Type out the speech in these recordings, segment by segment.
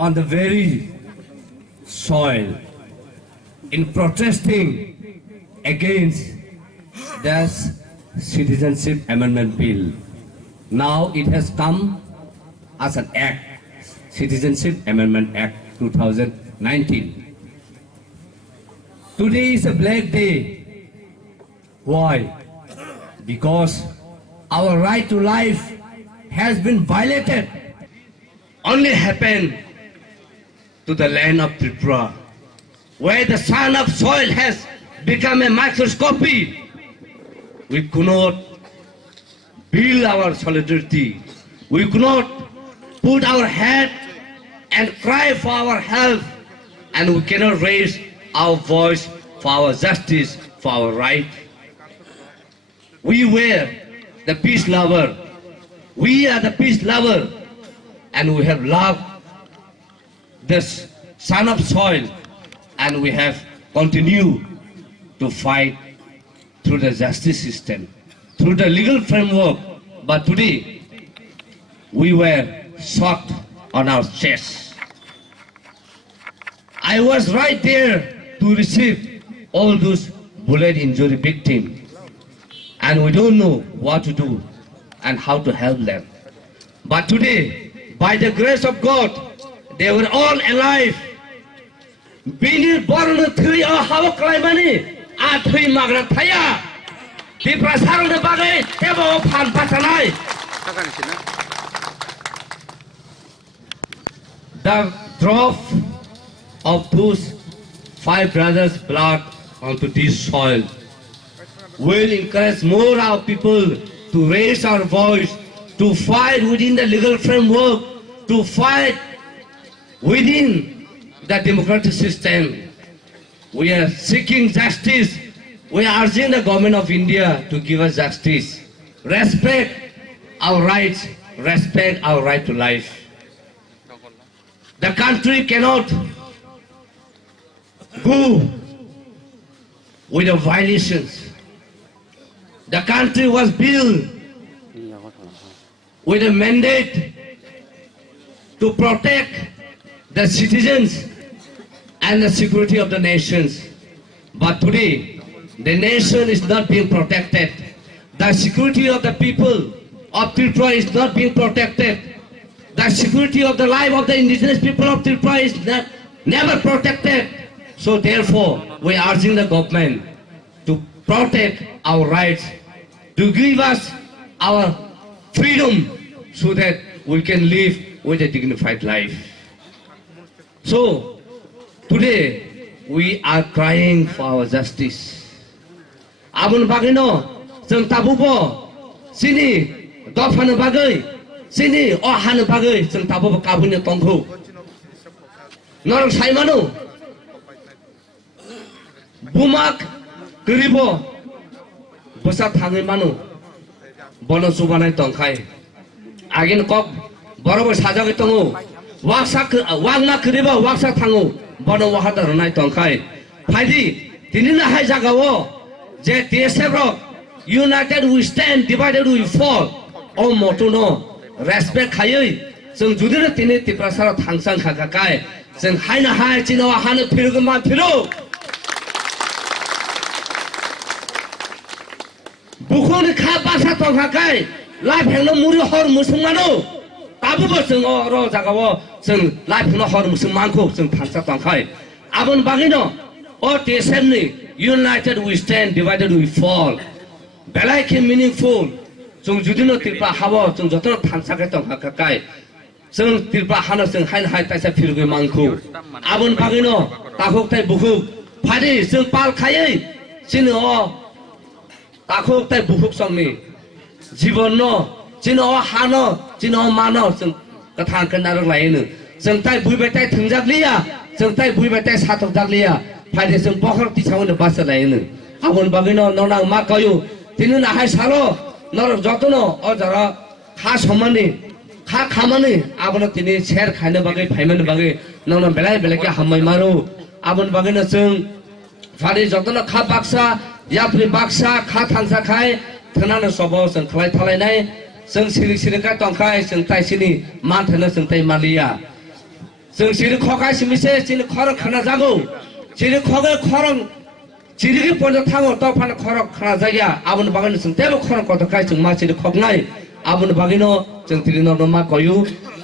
on the very soil in protesting against this Citizenship Amendment Bill. Now it has come as an act, Citizenship Amendment Act 2019. Today is a black day. Why? Because our right to life has been violated. Only happened to the land of Tripura, where the son of soil has become a microscopy. We could not build our solidarity. We could not put our head and cry for our help, and we cannot raise our voice for our justice, for our right. We were the peace lover. We are the peace lover, and we have loved this son of soil, and we have continued to fight through the justice system, through the legal framework. But today, we were shot on our chest. I was right there to receive all those bullet injury victims, and we don't know what to do and how to help them. But today, by the grace of God, they were all alive. Bini born three or how climbani, a three magra thaya. The prasar the bagay, tebo pan patanai. The drop of those 5 brothers' blood onto this soil will encourage more our people to raise our voice, to fight within the legal framework, to fight within the democratic system. We are seeking justice. We are urging the government of India to give us justice. Respect our rights, respect our right to life. The country cannot go with the violations. The country was built with a mandate to protect the citizens and the security of the nations. But today, the nation is not being protected. The security of the people of Tripura is not being protected. The security of the life of the indigenous people of Tripura is never protected. So therefore, we are urging the government to protect our rights, to give us our freedom so that we can live with a dignified life. So today, we are crying for our justice. Abun bagino, jeng tabubo, sini, dofanu bagay, sini, ohanu bagay, jeng tabubo kabunya tongku. Norong saimanu, bumak, geribo, besar tangi manu, bono subanai tongkai. Agin kok, borobo sajagi tongu, wangna geribo, waksa tangu, bono wahata ronai tongkai. Padi, tinina hai jagawo. Je TSF united we stand, divided we fall. Oh moto no, respect hayoi. Sung judina tini tiprasara Thangsa kakakai. Sung haina hai chino hana pirugama piru. Bukhoni kha basa tongkakai. Life hangno muri hor musumano. Tabu bo sung ro jagawo sung life hangno hor musumanko sung Thangsa tongkai. Abon bagino oh TSF ni. United we stand, divided we fall. Belai meaningful. Sung judino Tripura hawa, sung Jotto Thansa ke tong hakakai. Sung Tripura hana sung hain hai taisa firuge mangku. Abun pagino, takuk tai bukuk. Padi sung pal kayai. Sino o takuk tai bukuk song ni. Jibon no, sino o hano, sino o mano sung katang kenarang lain. Sung tai bui betai Thwngkwrwng liya, sung tai bui betai satok jak liya. Pada sung pokok di cawan bahasa lain. Abun bagino nonang makayu. Tinu na hai salo, nor Jotto no, oh jara khas homani, khas khamani. Abun tini share khane bagai, payment bagai, nonang belai belai ke hamai maru. Abun bagino sung, pada Jotto no khas baksa, yapri baksa, khas Thangsa khai, thana no sobo sung khalai thalai nai, sung sirik sirik kai tong khai, sung tai sini, man thana sung tai malia. जों चिनि खखाय सिमिसे चिनि खरं खाना जागौ चिनि खगे खरं चिरिगि पन्जा थाङो त फान खरं खाना जाया आबन बागैनो जों तेबो खरं कतकाय जों मा चिनि खगनाय आबन बागैनो जों तिरि न मा कयु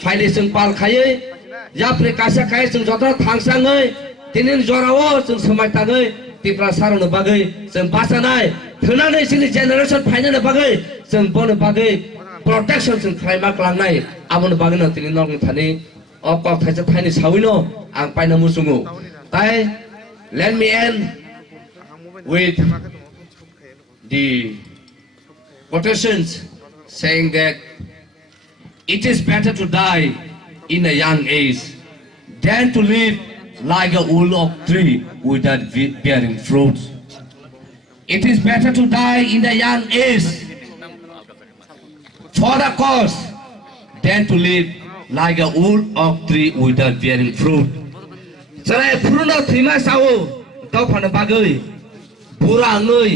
फाइले जों पाल खायै याफ्रे कासा खायै जों जत थांसाङै तिनिन जरावो जों समायताङै तिप्रा सारनो बागै जों बासानाय थोनानै जोंनि जेनेरेसन फाइननो बागै जों बनो बागै protection जों खालायमा खालामनाय आबन बागैनो तिनि न थानि अक थाइसे थाइनि साविनो आं पाइना मुसुङो ताइ let me end with the quotations saying that it is better to die in a young age than to live like a old oak tree without bearing fruits. It is better to die in a young age for the cause than to live like a old oak tree without bearing fruit. Sarai purno thima sawo dofan bagai burangai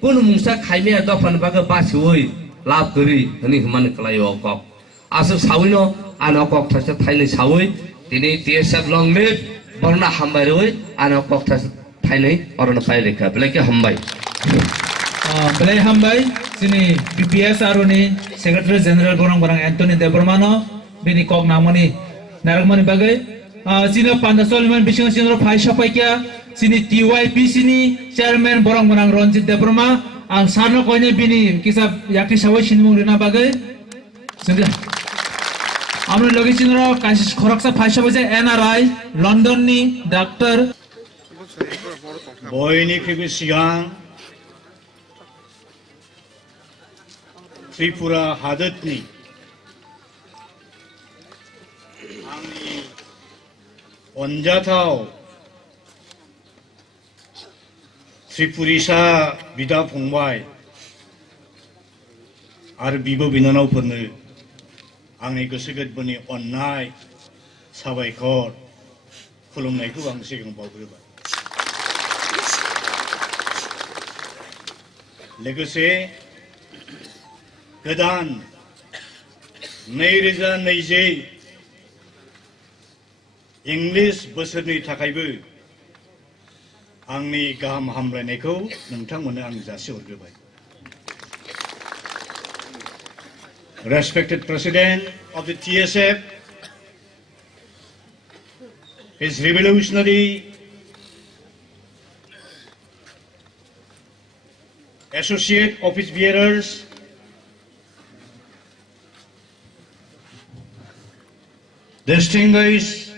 kun mungsa khaime dofan bagai basioi lab gari hani hman kalayo kok asu sawino ana kok thase thaile sawoi tini TSF long live borna hambai roi ana kok thase thaile orona paile ka bleke hambai Belai hambai sini PPS aruni Secretary General Khorang Anthony Debrmano bini kok namani narakmani bagai sini Pandao liman bising sini phai sapaikia sini TYP sini Chairman Borang Ranjit Debrma ang sarno koine bini kisah yakti sawai sini murina bagai sini amri logi sini kasis khoraksa phai sapai NRI London ni Doctor Boyni kibisiang Tripura Hadatni Angni Onjatao Tripurisa Bida Pongbai Ar Bibo Binanau Purnu Angni Gosugat Buni Onnai Sabaikor Kulumnaiku ang sigang Bauguba Legacy Gadan Neiriza Neiji English Busani Takaibu Angni Gam Hamraneko Nantangwana Ang Jasur Gubai. Respected President of the TSF, His Revolutionary Associate Office Bearers, distinguished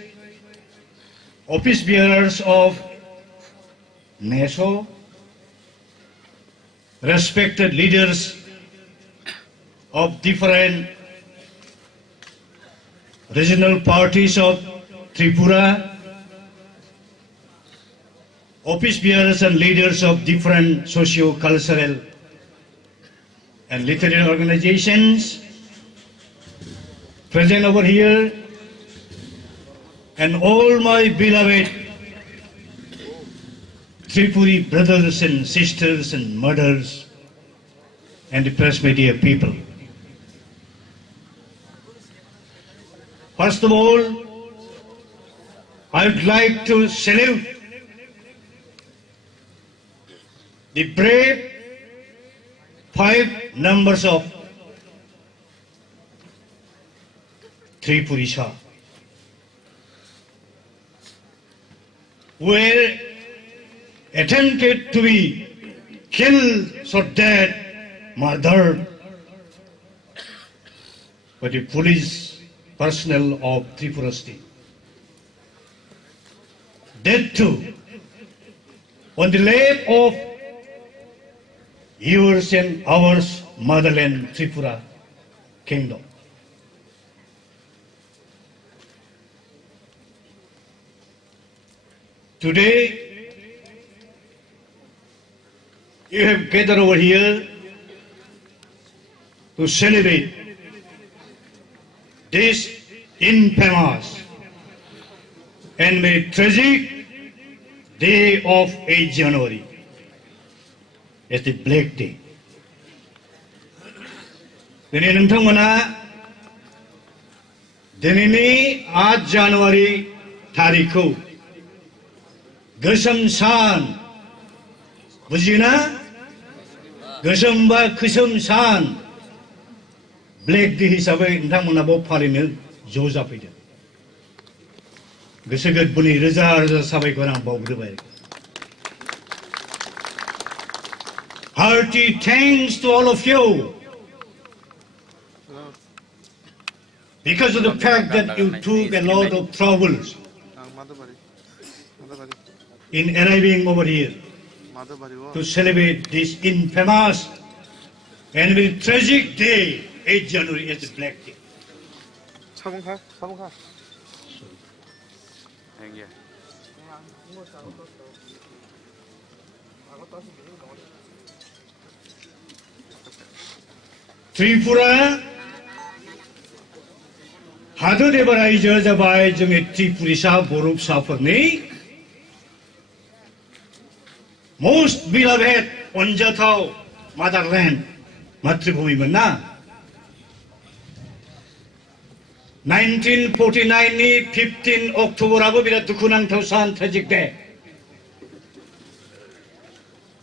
office bearers of NESO, respected leaders of different regional parties of Tripura, office bearers and leaders of different socio-cultural and literary organizations present over here, and all my beloved Tripuri brothers and sisters and mothers and the press media people. First of all, I would like to salute the brave 5 numbers of Tripurisa were attempted to be killed, shot dead, murdered by the police personnel of Tripura state. That too, on the lap of yours and ours motherland Tripura kingdom. Today, you have gathered over here to celebrate this infamous and very tragic day of 8 January as the Black Day. Dini nantangmana dinini 8 January थारिखखौ गोसोम सान बुजियोना गोसोम बा खोसोम सान black day हिसाबै नोंथांमोनाबो फालिनो ज' जाफैदों गोसो गोरबोनि रोजा रोजा साबायखर आं बावग्रोबाय hearty thanks to all of you because of the fact that you took a lot of troubles in arriving over here to celebrate this infamous and very tragic day, 8 January, as the Black Day. Tripura हादोर एबा रायजोआ जाबाय जोंनि त्रिपुरिसा बर'फोरनि most beloved अनजाथाव motherland मातृभूमिमोन ना 1949 नि 15 अक्ट'बराबो बिराद दुखुनांथाव सान tragic day.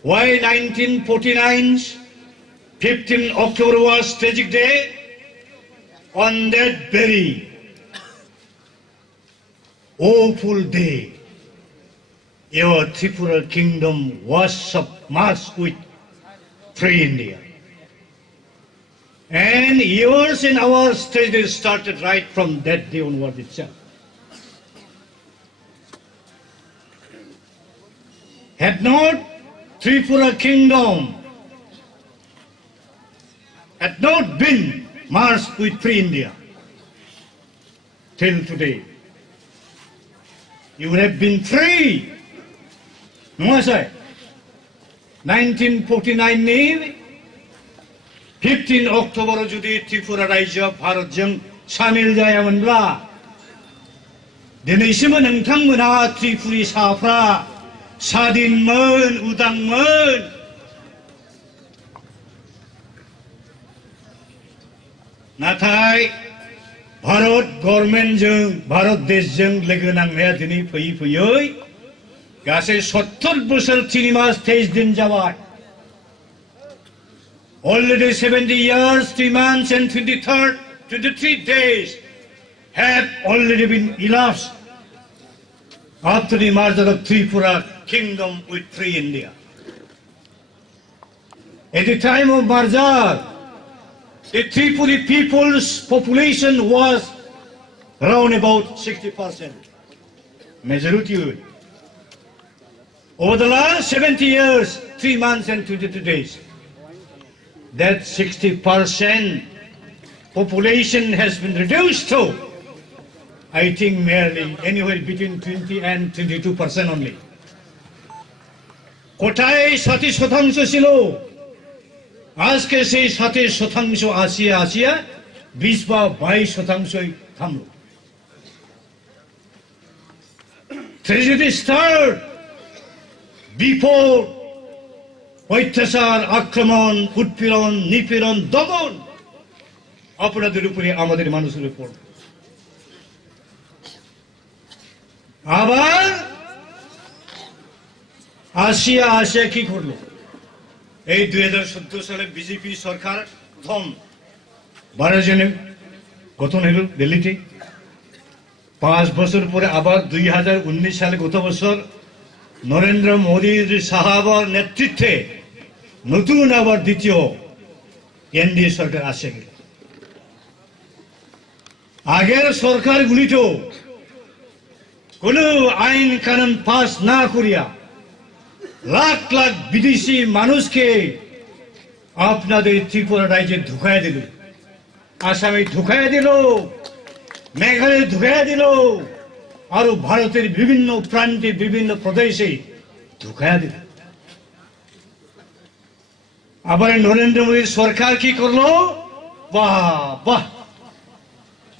Why 1949's 15 October was tragic day? On that very awful day, your Tripura kingdom was submerged with free India. And yours and ours tragedy started right from that day onward itself. Had not Tripura kingdom had not been marched with free India till today, you would have been free. No, sir. 1949 ni 15 October judi Tripura Raija Bharatjong samil jayamonbla दिनैसिमबो नोंथांमोना त्रिपुरिसाफ्रा स्वाधीनमोन उदांमोन नाथाय भारत गभर्नमेन्टजों भारत देशजों लोगो नांनाया दिनै फैयै फैयै गासै 70 बोसोर 3 मास 23 दिन जाबाय already 70 years 3 months and 23 days have already been elapsed after the merger of Tripura kingdom with free India. At the time of merger, the Tripuri people's population was around about 60%. Majority. Over the last 70 years, 3 months and 22 days, that 60% population has been reduced to, I think, merely anywhere between 20 and 22% only. কোথায় 60% ছিল আজকে সেই 60% আসিয়া 20 বা 22% থামলো tragedy started before অত্যাচার আক্রমণ উৎপীড়ন নিপীড়ন দমন আপনাদের উপরে আমাদের মানুষের উপর আবার আসিয়া কি করলো এই 2014 সালে বিজেপি সরকার প্রথম 12 জনে গঠন হলো দিল্লিতে 5 বছর পরে আবার 2019 সালে গত বছর নরেন্দ্র মোদীর সাহাবার নেতৃত্বে নতুন আবার দ্বিতীয় এনডিএ সরকার আসে গেল আগের সরকারগুলি তো কোন আইন কানুন পাস না করিয়া লাখ লাখ বিদেশি মানুষকে আপনাদের ত্রিপুরা রাজ্যে ঢুকায় দিল আসামে ঢুকায় দিল মেঘালয়ে ঢুকায় দিল আর ভারতের বিভিন্ন প্রান্তে বিভিন্ন প্রদেশে ঢুকায় দিল আবার নরেন্দ্র মোদীর সরকার কি করলো বাহ বাহ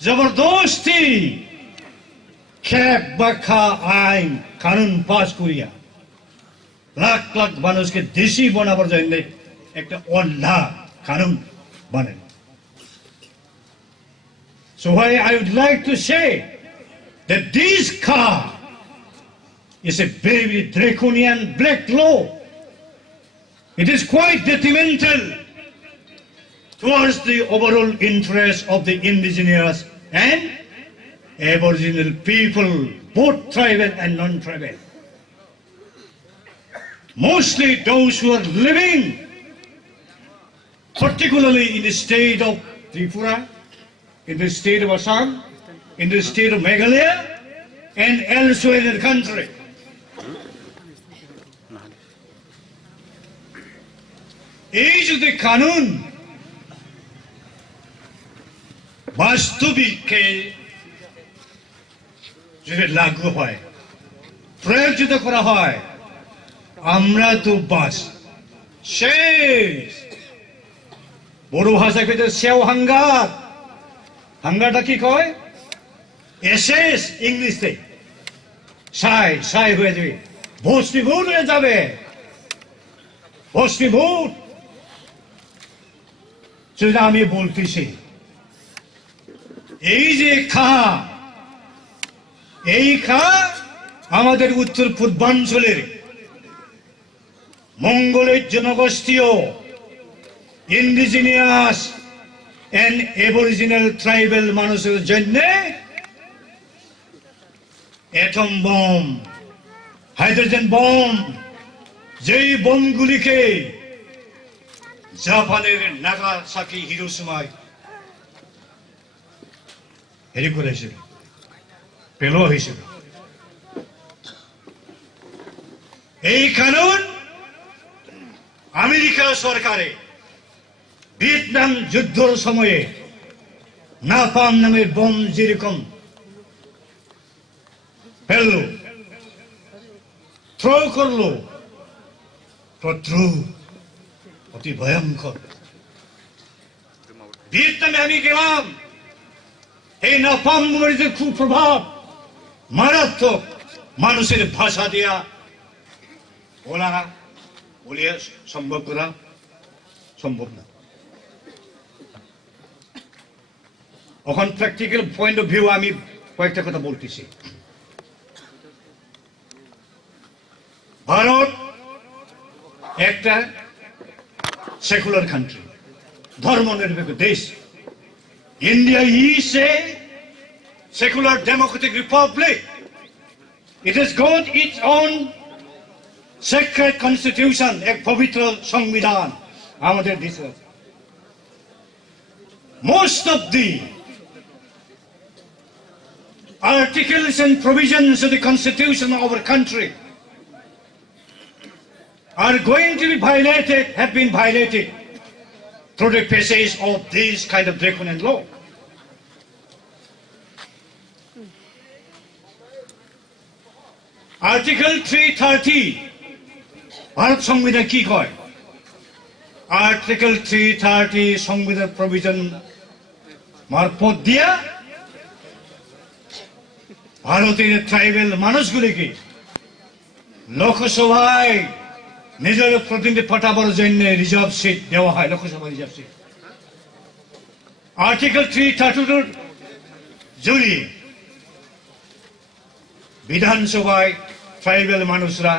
জবরদস্তি খেপ বাখা আইন কানুন পাস করিয়া লাখ লাখ মানুষকে দেশি বানাবার জন্য একটা অন্যায় কানুন বানান So I would like to say that this car is a very draconian black law. It is quite detrimental towards the overall interest of the indigenous and aboriginal people, both tribal and non-tribal. Mostly those who are living, particularly in the state of Tripura, in the state of Assam, in the state of Meghalaya, and elsewhere in the country. এই যদি কানুন বাস্তবিককে যদি লাগু হয়, প্রয়োজিত করা হয়, আমরা তো বাস শেষ। বড় ভাষায় কইতে সেও হাঙ্গার, হাঙ্গারটা কি কয়? এসএস ইংলিশে সাই সাই হয়ে যাবে, ভস্মীভূত হয়ে যাবে, ভস্মীভূত। সেটা আমি বলতেছি, এই যে এই আমাদের উত্তর পূর্বাঞ্চলের মঙ্গলের জনগোষ্ঠীয় ইন্ডিজিনিয়াস এন্ড এবরিজিনাল ট্রাইবাল মানুষের জন্য অ্যাটম বম, হাইড্রোজেন বম, যেই বোমগুলিকে জাপানের নাগাসাকি হিরোশিমায় হেরি করেছিল, পেল হয়েছিল। এই কানুন আমেরিকা সরকারে ভিয়েতনাম যুদ্ধের সময়ে নাপাম নামের বোম যেরকম ফেললো, থ্রো করলো, অতি ভয়ঙ্কর। ভিয়েতনামে আমি গেলাম, এই নাপাম বোমের যে কুপ্রভাব, মারাত্মক, মানুষের ভাষা দেয়া বলিয়া সম্ভব করা সম্ভব না। এখন প্র্যাকটিক্যাল পয়েন্ট অফ ভিউ আমি কয়েকটা কথা বলতেছি। ভারত একটা সেকুলার কান্ট্রি, ধর্মনিরপেক্ষ দেশ। India is a secular democratic republic. It has got its own sacred constitution, এক পবিত্র সংবিধান আমাদের দেশে। Most of the articles and provisions of the constitution of our country are going to be violated, have been violated through the passage of this kind of draconian law. Article 330 Bharat সংবিধান কি কয়? Article 330 সংবিধান provision মারফত দিয়া ভারতের tribal মানুষগুলিকে লোকসভায় নিজের প্রতিনিধি পাঠাবার জন্য রিজার্ভ সিট দেওয়া হয়, লোকসভা রিজার্ভ সিট। আর্টিকেল 332 জড়িয়ে বিধানসভায় ট্রাইবাল মানুষরা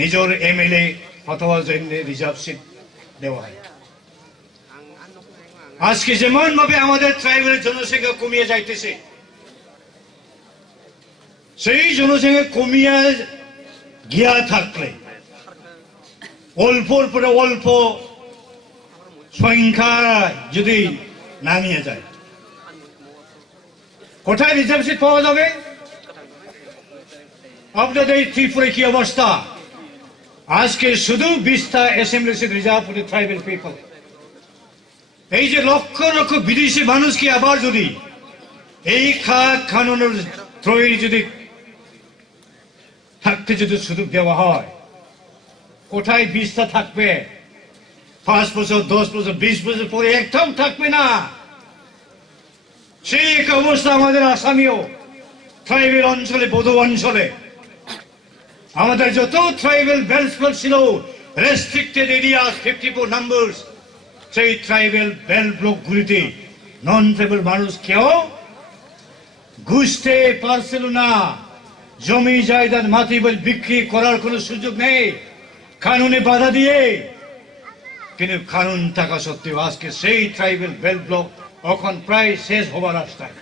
নিজের এমএলএ পাঠাবার জন্য রিজার্ভ সিট দেওয়া হয়। আজকে যেমন ভাবে আমাদের ট্রাইবাল জনসংখ্যা কমিয়ে যাইতেছে, সেই জনসংখ্যা কমিয়ে গিয়া থাকলে অল্পর পরে অল্প সংখ্যা যদি নামিয়ে যায়, কোথায় রিজার্ভ সিট পাওয়া যাবে? আপনাদের এই ত্রিপুরা কি অবস্থা? আজকে শুধু 20টা assembly seat reserved for the tribal people. এই যে লক্ষ লক্ষ বিদেশি মানুষকে আবার যদি এই কানুনের থ্রোয়ে যদি থাকতে যদি সুযোগ দেওয়া হয়, কোথায় 20টা থাকবে? 5 বছর, 10 বছর, 20 বছর পরে একদম থাকবে না। সেই এক অবস্থা আমাদের আসামিও ট্রাইবাল অঞ্চলে, বৌদ্ধ অঞ্চলে আমাদের যত ট্রাইবাল বেল্ট ছিল, রেস্ট্রিক্টেড এরিয়া 54 নাম্বারস, সেই ট্রাইবাল বেল্ট ব্লকগুলিতে নন ট্রাইবাল মানুষ কেউ ঘুষতে পারছিল না, জমি জায়দাদ মাটি বাড়ি বিক্রি করার কোনো সুযোগ নেই কানুনে বাধা দিয়ে। কিন্তু কানুন থাকা সত্ত্বেও আজকে সেই ট্রাইবাল বেল্ট ব্লক এখন প্রায় শেষ হবার রাস্তায়।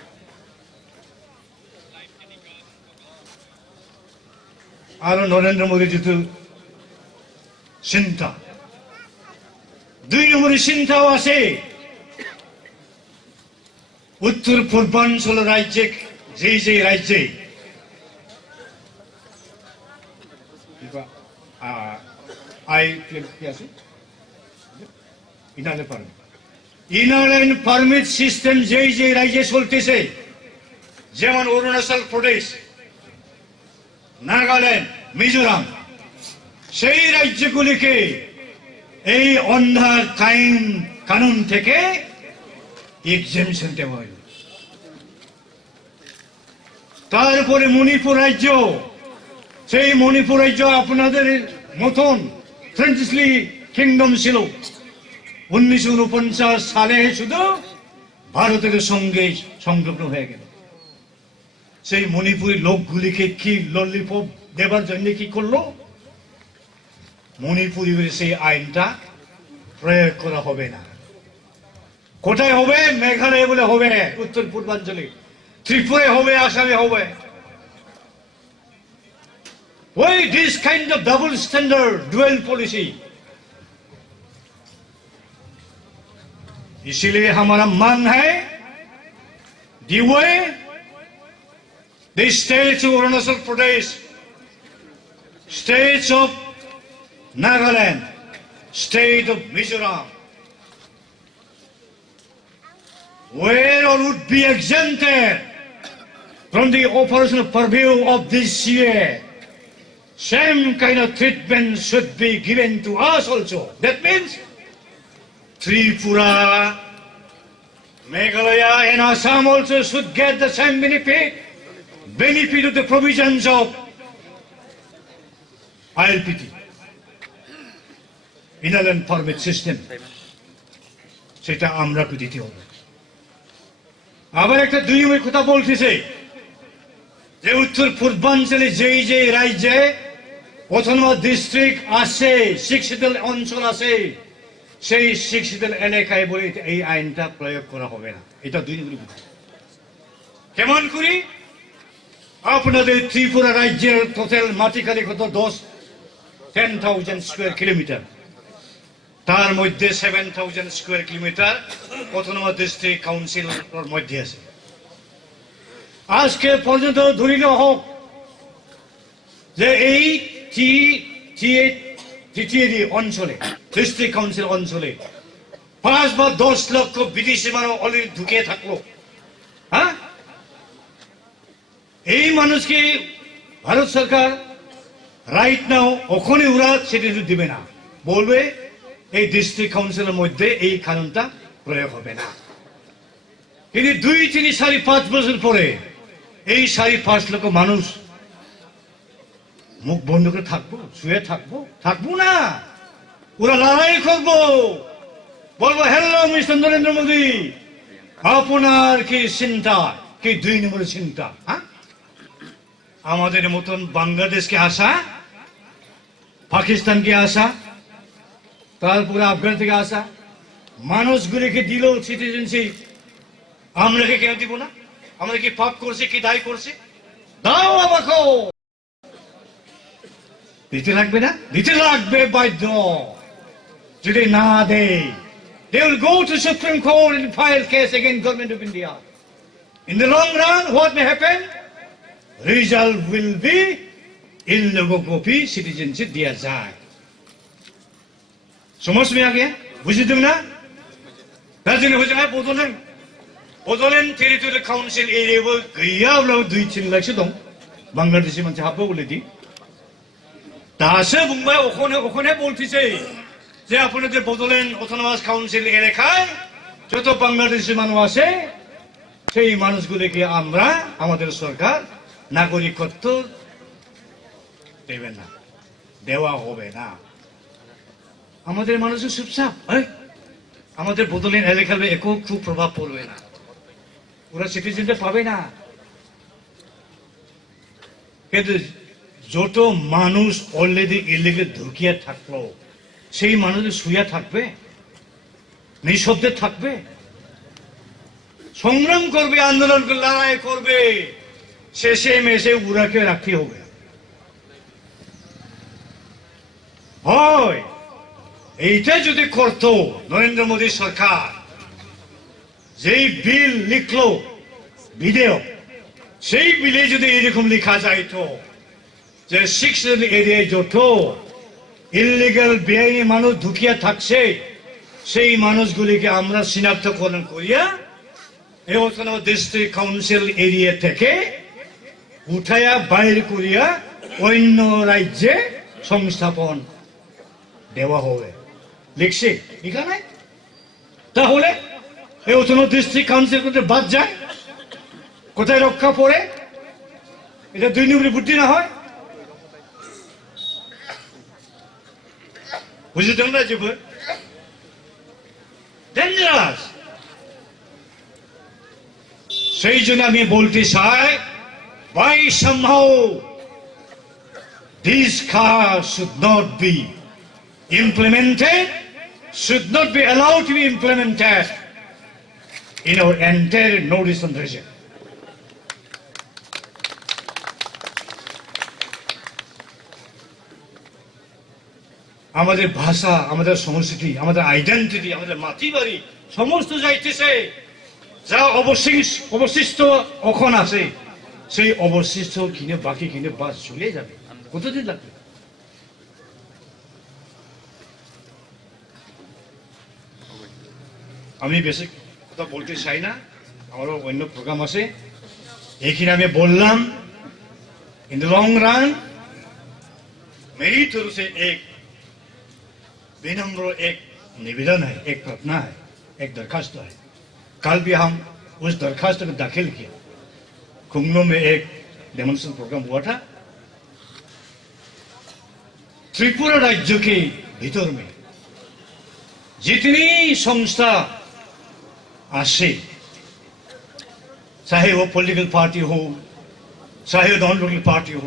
আরো নরেন্দ্র মোদী যেহেতু চিন্তা, 2 নম্বরের চিন্তাও আছে উত্তর পূর্বাঞ্চল রাজ্যে, যে রাজ্যে ইনারলাইন পারমিট সিস্টেম যে রাজ্যে চলতেছে, যেমন অরুণাচল প্রদেশ, নাগাল্যান্ড, মিজোরাম, সেই রাজ্যগুলিকে এই অন্ধার কানুন থেকে এক্সেমশন দেওয়া হল। তারপরে মণিপুর রাজ্য, সেই মণিপুর রাজ্য আপনাদের মতন ফ্রেঞ্চলি কিংডম ছিল। 1949 সালে শুধু ভারতের সঙ্গে সংলগ্ন হয়ে গেল। সেই মণিপুরী লোকগুলিকে কি ললিপপ দেবার জন্য কি করলো? মণিপুরীর সেই আইনটা প্রয়োগ করা হবে না। কোথায় হবে? মেঘালয় বলে হবে, উত্তর পূর্বাঞ্চলে, ত্রিপুরায় হবে, আসামে হবে। Why this kind of double standard, dual policy? इसलिए हमारा मन है the way the states of Arunachal Pradesh, states of Nagaland, state of Mizoram, where all would be exempted from the operational purview of this CA, same kind of treatment should be given to us also. That means Tripura, Meghalaya and Assam also should get the same benefit of the provisions of ILPT, Inland Permit System. সেটা আমরা দিতে হবে। আবার একটা 2 নম্বর কথা বলতেছে যে উত্তর পূর্বাঞ্চলে যে রাজ্যে অটোনমাস ডিস্ট্রিক্ট আছে, শিক্ষিত অঞ্চল আছে, সেই শিক্ষিত এলাকায় বলে এই আইনটা প্রয়োগ করা হবে না। এটা 2 নম্বর। কেমন করি? আপনাদের ত্রিপুরা রাজ্যের টোটাল মাটিখালি কত? 10,000 স্কোয়ার কিলোমিটার, তার মধ্যে 7,000 স্কোয়ার কিলোমিটার অটোনমাস ডিস্ট্রিক্ট কাউন্সিলের মধ্যে আছে। আজকে পর্যন্ত ধরে নেওয়া হোক যে এই TTAD অঞ্চলে, ডিস্ট্রিক্ট কাউন্সিল অঞ্চলে 5 বা 10 লক্ষ বিদেশি মানুষ অলরেডি ঢুকে থাকলো। হ্যাঁ, এই মানুষকে ভারত সরকার রাইট নাও ওখানে ওরা সেটা দিবে না, বলবে এই ডিস্ট্রিক্ট কাউন্সিলের মধ্যে এই কানুনটা প্রয়োগ হবে না। কিন্তু 2, 3, 4, 5 বছর পরে এই 5.5 লক্ষ মানুষ মুখ বন্ধ করে থাকবো, শুয়ে থাকবো না। ওরা লড়াই করবো, বলবো হ্যালো মিস্টার নরেন্দ্র মোদী, আপনার কি চিন্তা, কি 2 নম্বরের চিন্তা? হ্যাঁ, আমাদের মতন বাংলাদেশকে আসা, পাকিস্তানকে আসা, তারপরে আফগান থেকে আসা মানুষগুলিকে দিল সিটিজেনশিপ, আমরা কেন দিব না? আমরা কি পাপ করছি, কি দায় করছি? দাও আমাকে, দিতে লাগবে না? দিতে লাগবে বাধ্য। যদি না দেয়, they will go to Supreme Court and file case against Government of India. In the long run, what may happen? Result will be in लोगों को भी citizenship दिया जाए। समझ में आ गया? बुझे तुम ना? राजनीति हो जाए बोधोलेन टेरिटोरियल काउंसिल एरिया वो गया वाला 2-3 लाख से दो बांग्लादेशी मंच हापो बोले थी। तासे बुंबाई ओखने बोलती से যে আপনাদের বদলেন অটোনমাস কাউন্সিল এলাকায় যত বাংলাদেশি মানুষ আছে, সেই মানুষগুলিকে আমরা, আমাদের সরকার নাগরিকত্ব দেবেন না, দেওয়া হবে না। আমাদের মানুষের চুপচাপ, আমাদের বদলেন এলাকার খুব প্রভাব পড়বে না, ওরা সিটিজেনটা পাবে না। কিন্তু যত মানুষ অলরেডি ইলিগেল ঢুকিয়ে থাকলো সেই মানুষ শুয়ে থাকবে, নিঃশব্দে থাকবে? সংগ্রাম করবে, আন্দোলন করবে, লড়াই করবে, শেষে মেশে উড়াকে রাখতে হবে। হয় এইটা যদি করতো নরেন্দ্র মোদী সরকার, যেই বিল লিখলো বিধেয়ক, সেই বিলে যদি এরকম লেখা যাইতো যে 6 এরিয়ায় যত ইলিগাল বেআইনি মানুষ ঢুকিয়া থাকছে সেই মানুষগুলিকে আমরা শনাক্তকরণ করিয়া এই ডিস্ট্রিক্ট কাউন্সিল এরিয়া থেকে উঠাইয়া বাইরে করিয়া অন্য রাজ্যে সংস্থাপন দেওয়া হবে। লিখছে এখানে? তাহলে এই ডিস্ট্রিক্ট কাউন্সিল করতে বাদ যায়, কোথায় রক্ষা পড়ে? এটা 2 নম্বরের বুদ্ধি না হয়? বুঝেছেন না? যে ডেঞ্জারাস। সেই জন্য আমি বলতে চাই, why somehow these cars should not be implemented, should not be allowed to be implemented in our entire northeastern region. আমাদের ভাষা, আমাদের সংস্কৃতি, আমাদের আইডেন্টিটি, আমাদের মাতৃবাড়ি সমস্ত যাইতেছে। যা অবশিষ্ট এখন আছে সেই অবশিষ্ট কিনে বাকি কিনে বাস চলে যাবে। কতদিন লাগবে? আমি বেশি কথা বলতে চাই না, আমারও অন্য প্রোগ্রাম আছে। এইখানে আমি বললাম, इन द लॉन्ग रन मेरी तरफ से एक विनम्र एक निवेदन है, एक प्रार्थना है, एक दरखास्त है। कल भी हम उस दरखास्त को दाखिल किया। खुंगनो में एक डेमोन्स्ट्रेशन प्रोग्राम हुआ था। त्रिपुरा राज्य के भीतर में जितनी संस्था आसे, चाहे वो पॉलिटिकल पार्टी हो, चाहे वो नॉन पॉलिटिकल पार्टी हो,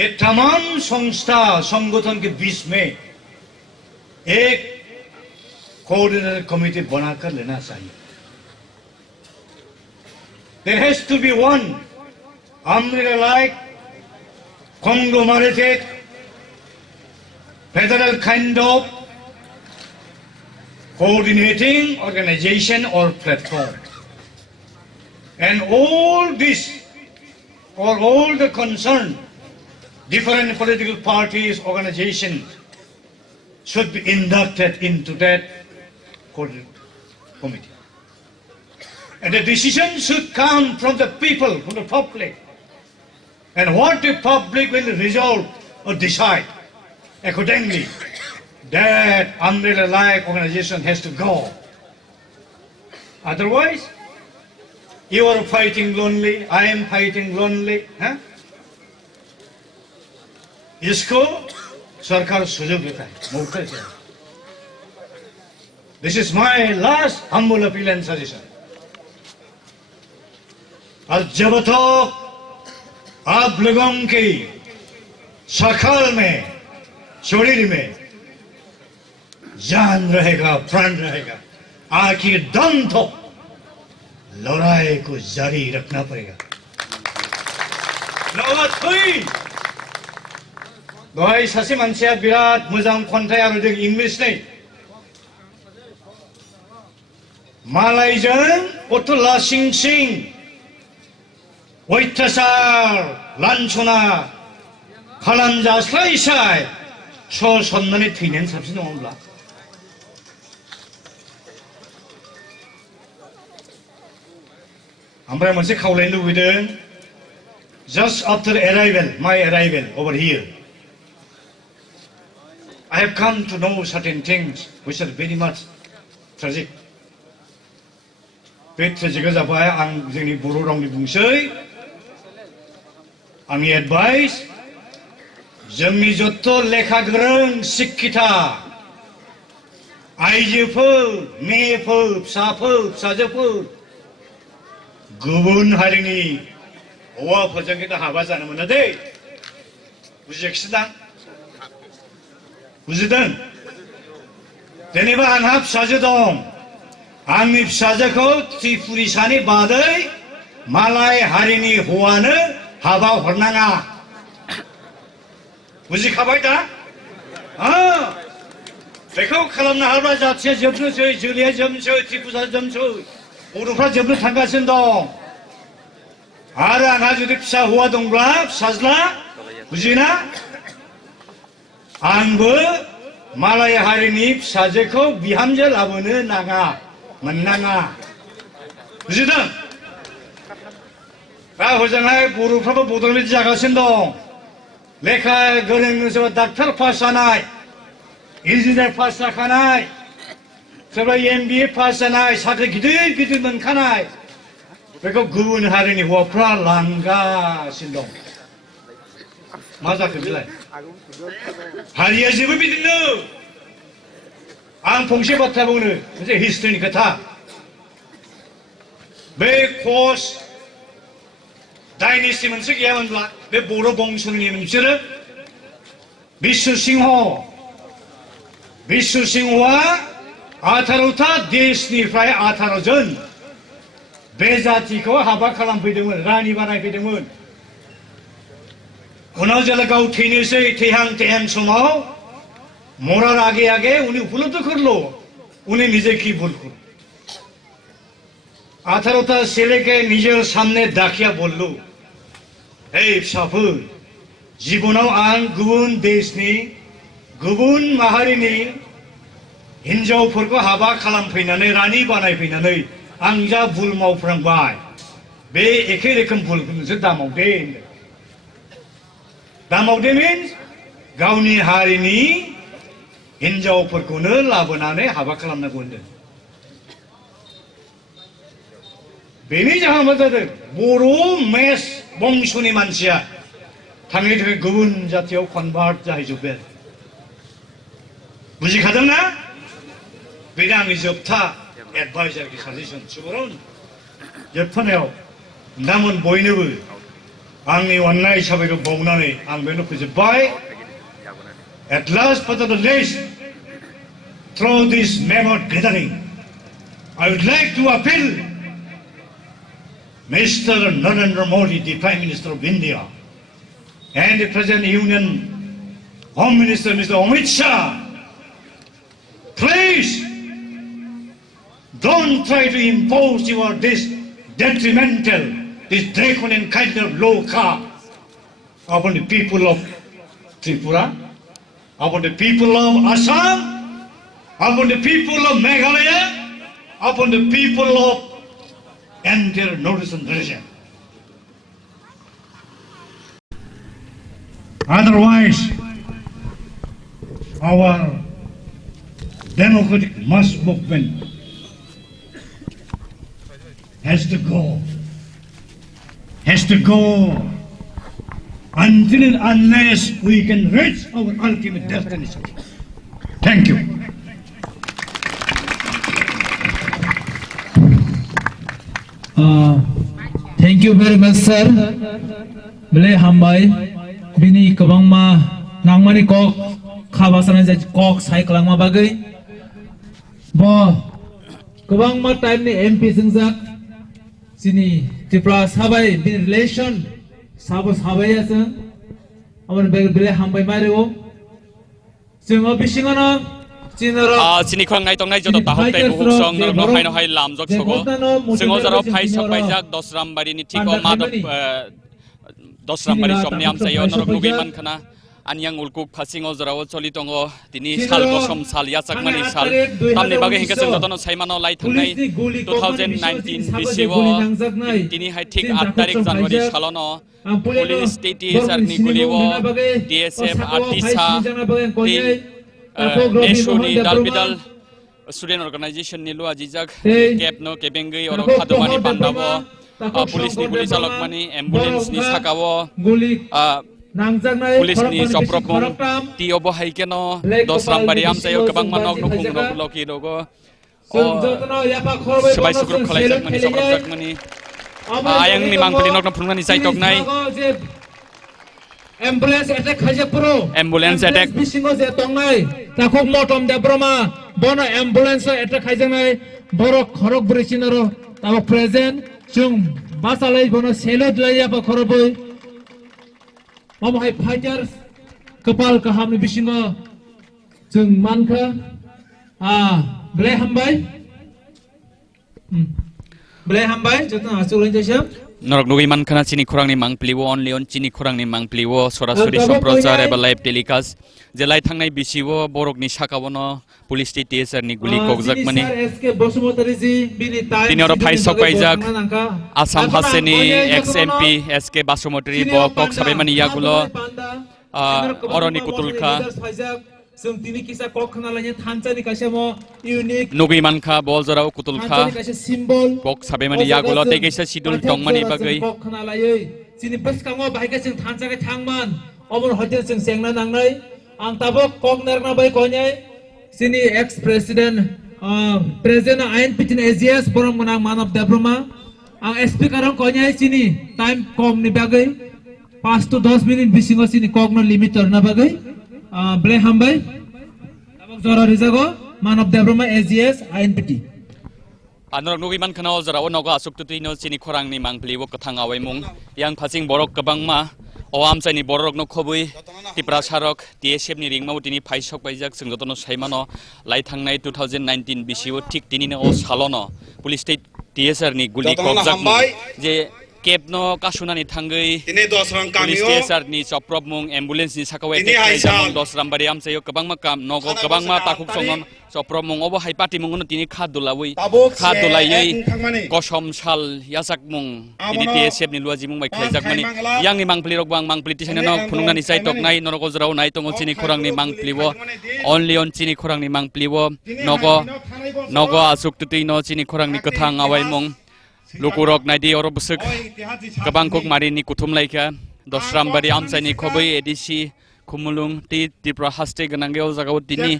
ये तमाम संस्था संगठन के बीच में एक कोऑर्डिनेटर कमिटी बनाकर लेना चाहिए। There has to be one umbrella-like conglomerated federal kind of coordinating organization or platform, and all this or all the concerned different political parties, organizations should be inducted into that committee. And the decision should come from the people, from the public. And what the public will resolve or decide accordingly, that umbrella-like organization has to go. Otherwise, you are fighting lonely, I am fighting lonely. Huh? इसको सरकार सुझाव देता है, मौका है। This is my last humble appeal and suggestion. और जब तक आप लोगों के शकल में, शरीर में जान रहेगा, प्राण रहेगा, आखिर दम तक लड़ाई को जारी रखना पड़ेगा। लड़ाई दहाय सासे मानसिया बिराद मोजां खन्थाइ आर'दों, इंग्लिश नै। मालायजों अत लासिं सिं अयथासार लान्सना खालामजास्लायसाय सननानै थैनायानो साबसिन नङा होनब्ला? ओमफ्राय मोनसे खावलायनो लुबैदों, just after my arrival over here, I have come to know certain things which are very much tragic. बे ट्रेजिकआ जाबाय, आं जोंनि बर' रावनि बुंसै, आंनि एडभाइस, जोंनि जत्त' लेखा गोरों शिक्षिता आइजोफोर, मेफोर, फिसाफोर, फिसाजोफोर गुबुन हारिनि हौवाफोरजों खिन्थु हाबा जानो मोना दै बुजियाखिसैदां बुजिदों जेनेबा आंहा फिसाजो दं आंनि फिसाजोखौ त्रिपुरिसानि बादै मालाय हारिनि हौवानो हाबा हरनाङा बुजिखाबाय दा बेखौ खालामनो हाब्ला जाथिया जोबनोसै जोलैया जोबनोसै त्रिपुरा जोबनोसै बर'फ्रा जोबनो थांगासिनो दं आरो आंहा जुदि फिसा हौवा दंब्ला फिसाज्ला बुजियोना आंबो मालाय हारिनि फिसाजोखौ बिहामजो लाबोनो नाङा मोननाङा बुजिदों दा हजोंहाय बर'फ्राबो बदलेण्ड जागासिनो दं लेखा गोरों सोरबा डाक्टार पास जानाय इन्जिनियार पास जाखानाय सोरबा MBA पास जानाय साख्रि गिदिर गिदिर मोनखानाय बेखौ गुबुन हारिनि हौवाफ्रा लांगासिनो दं मा जाखो बेलाय हारिया जेबो बिदिनो आं फंसे बाथ्रा बुंनो मोनसे हिस्ट्रिनि खोथा बे कच डाइनेस्टि मोनसे गैयामोनब्ला बे बर' बंस'नि बिसोरो बिश्व सिंहआ 18टा देशनिफ्राय 18 जन बे जातिखौ हाबा खालामफैदोंमोन रानि बानायफैदोंमोन उनाव जेला गाव थैनोसै थैहां समाव मरार आगे आगे उन्हें उपलब्ध कर लो उन्हें निजे की भूल कर 18टा ছেলেকে নিজের সামনে দাখিয়া বলল এই फिसाफोर জীবনাव आं गुबुन देशनि गुबुन माहारिनि हिन्जावफोरखौ हाबा खालामफैनानै रानि बानायफैनानै आं जा भुल मावफ्रांबाय बे एखे रोखोम भुलखौ नोंसोर दामावदे दामावदे मिन्स गावनि हारिनि हिन्जावफोरखौनो लाबोनानै हाबा खालामनांगौ होनदों बेनि जाहोना जादों बर' मेस बंस'नि मानसिया थाङै थाङै गुबुन जातियाव कनभार्ट जाहैजोब्बाय बुजिखादोंना बेनो आंनि जोबथा एडभाइजारनि साजेसन सुबुरुन जोबथानायाव नोंथांमोन बयनोबो आंनि अननाय हिसाबैखौ बावनानै आं बेनो फोजोबबाय At last but not the least, through this mammoth gathering, I would like to appeal Mr. Narendra Modi, the Prime Minister of India, and the President Union Home Minister, Mr. Amit Shah, please don't try to impose this detrimental, this draconian kind of law upon the people of Tripura, upon the people of Assam, upon the people of Meghalaya, upon the people of entire northern region. Otherwise, our democratic mass movement has to go until and unless we can reach our ultimate destination. Thank you. Thank you very much, sir. Bele hambai bini kabangma nangmani kok khabasan jaj kok sai kalangma bagai bo kabangma time ni MP singjak sini Tripura sabai bin relation sabos habaya sang amon bele hambai mario singo bisingana Chini Khorang nai tongnai Jotto tahok tai buhuk song no hai lam jok sogo singo jaro phai sok pai jak dosram bari ni thiko madop dosram bari somni am sayo norok nugi man khana anyang ulkuk phasingo jarao choli tongo tini sal bosom sal yasak mani sal tamni bage hinga sing jotono saimano lai thangnai 2019 bisiwo tini hai thik 8 tarik January salono police TSF ni guliwo TSF artisa Neshoni Dalbidal student organization nilu ajijak cap no kebengi oro khadumani Pandao police ni police alok mani ambulance ni sakawo police ni soprobong ti obo haikeno dosram bari am sayo kabang manok no khung no loki logo sabai sugrup khalai jak mani soprobjak mani ayang ni mang pili nok na phungan ni sai tok nai ambulance attack khaje pro ambulance attack bisingo je tongnai takhok motom de broma bono ambulance attack khaje nai boro khorok brisinaro tabo present chung basalai bono selo dlaya pa khoroboi mom hai fighters kepal kahamni bisingo chung manka Belai hambai jotto asulan jasa norok nugi man khana chini khorang ni mang pliwo only on chini khorang ni mang pliwo sorasori somprachar eba live telecast jelai thangnai bisiwo borok ni sakawono police TSF ni guli kokjak mani tini oro phai sok paijak Assam Hasteni ex-MP SK Basumotri bo kok sabai mani yagulo oroni kutulkha tini kisa kok khanalanya Thansa ni kaisa mo unique nugi man kha bol jorao kutulkha symbol kok sabai mani yagulo te kaisa sidul tongmani bagai kok khanalai sini beskango bahika sing Thansa ke thangman obor hotel sing sengna nangnai ang tabo kok nerna bai konyai sini ex president president ain pitin AGS borong menang man of development ang speaker ang konyai sini time kom ni bagai 5 to 10 minit bisingo sini kok no limiter na bagai Belai hambai tabok jora rizago man of development AGS INPT anorok nugi man khana ojara onogo asuk tu no chini khorang ni mang pliwo kathang awai mung yang phasing borok kabangma oam chani borok no khobui Tripura sarok TSF ni ringma utini phaisok baijak singjotono saimano lai thangnai 2019 bisiwo thik tini no salono police state TSR ni guli kokjak je kep no kasunani thangai police TSR ni choprop mung ambulance ni sakawai tekmung 10 rambari amsayo kabangma kam nogo kabangma takuk songnon choprop mung obo haipati mung no tini khadulawi khadulai kosom sal yasak mung tini TSF ni luaji mung mai khlajak mani yang ni mangpli rok bang mangpli tisane no phunungani sai tok nai noroko jorao nai tongo chini khorang ni mangpliwo only on chini khorang ni mangpliwo nogo asuk tutui no chini khorang ni kathang awai mung lukurok naidi oro busuk kabangkok mari ni kuthum laika dosram bari amsani khoboi edisi khumulung ti Tripura haste ganangeo jagao tini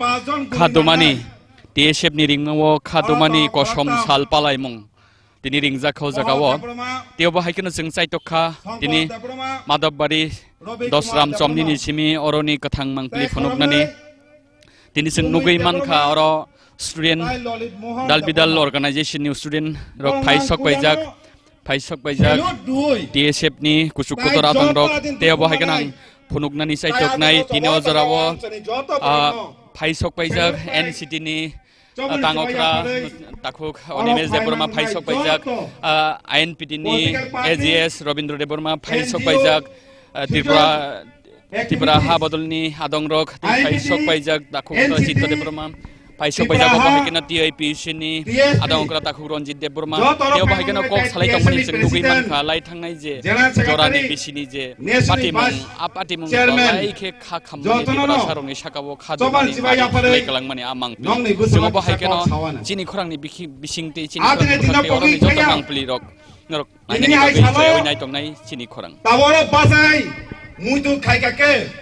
khadumani TSF ni ringmawo khadumani kosom sal palai mung tini ringjak kho jagao tiobo haikena jeng chai tokkha tini madabari dosram chomni ni simi oroni kathang mangpli phunuknani tini sing nugui mankha oro student dalbidal organization ni student rok phaisok baijak TSF ni kusuk kotora tang rok tebo haikanang phunuknani sai toknai tini ojarawo phaisok baijak NCT ni tangokra takhuk onimes deborma phaisok baijak INPT ni AGS Robindro deborma phaisok baijak Tripura ha bodolni adong rok phaisok baijak takhuk Jotto deborma paisok paijak ko bahikena TIP sini ada ongkra takhuk Ronjit deborma teo bahikena kok salai tongmani jeng nugui man kha lai thangnai je jorani bisini je apati mung lai khe kha khamni Tripura sarongni sakabo khadumani lai kalangmani amang jeng bahikena chini khorangni bisingte chini khorangni Jotto mangpli rok norok nai tongnai chini khorang tabora basai muitu khaikake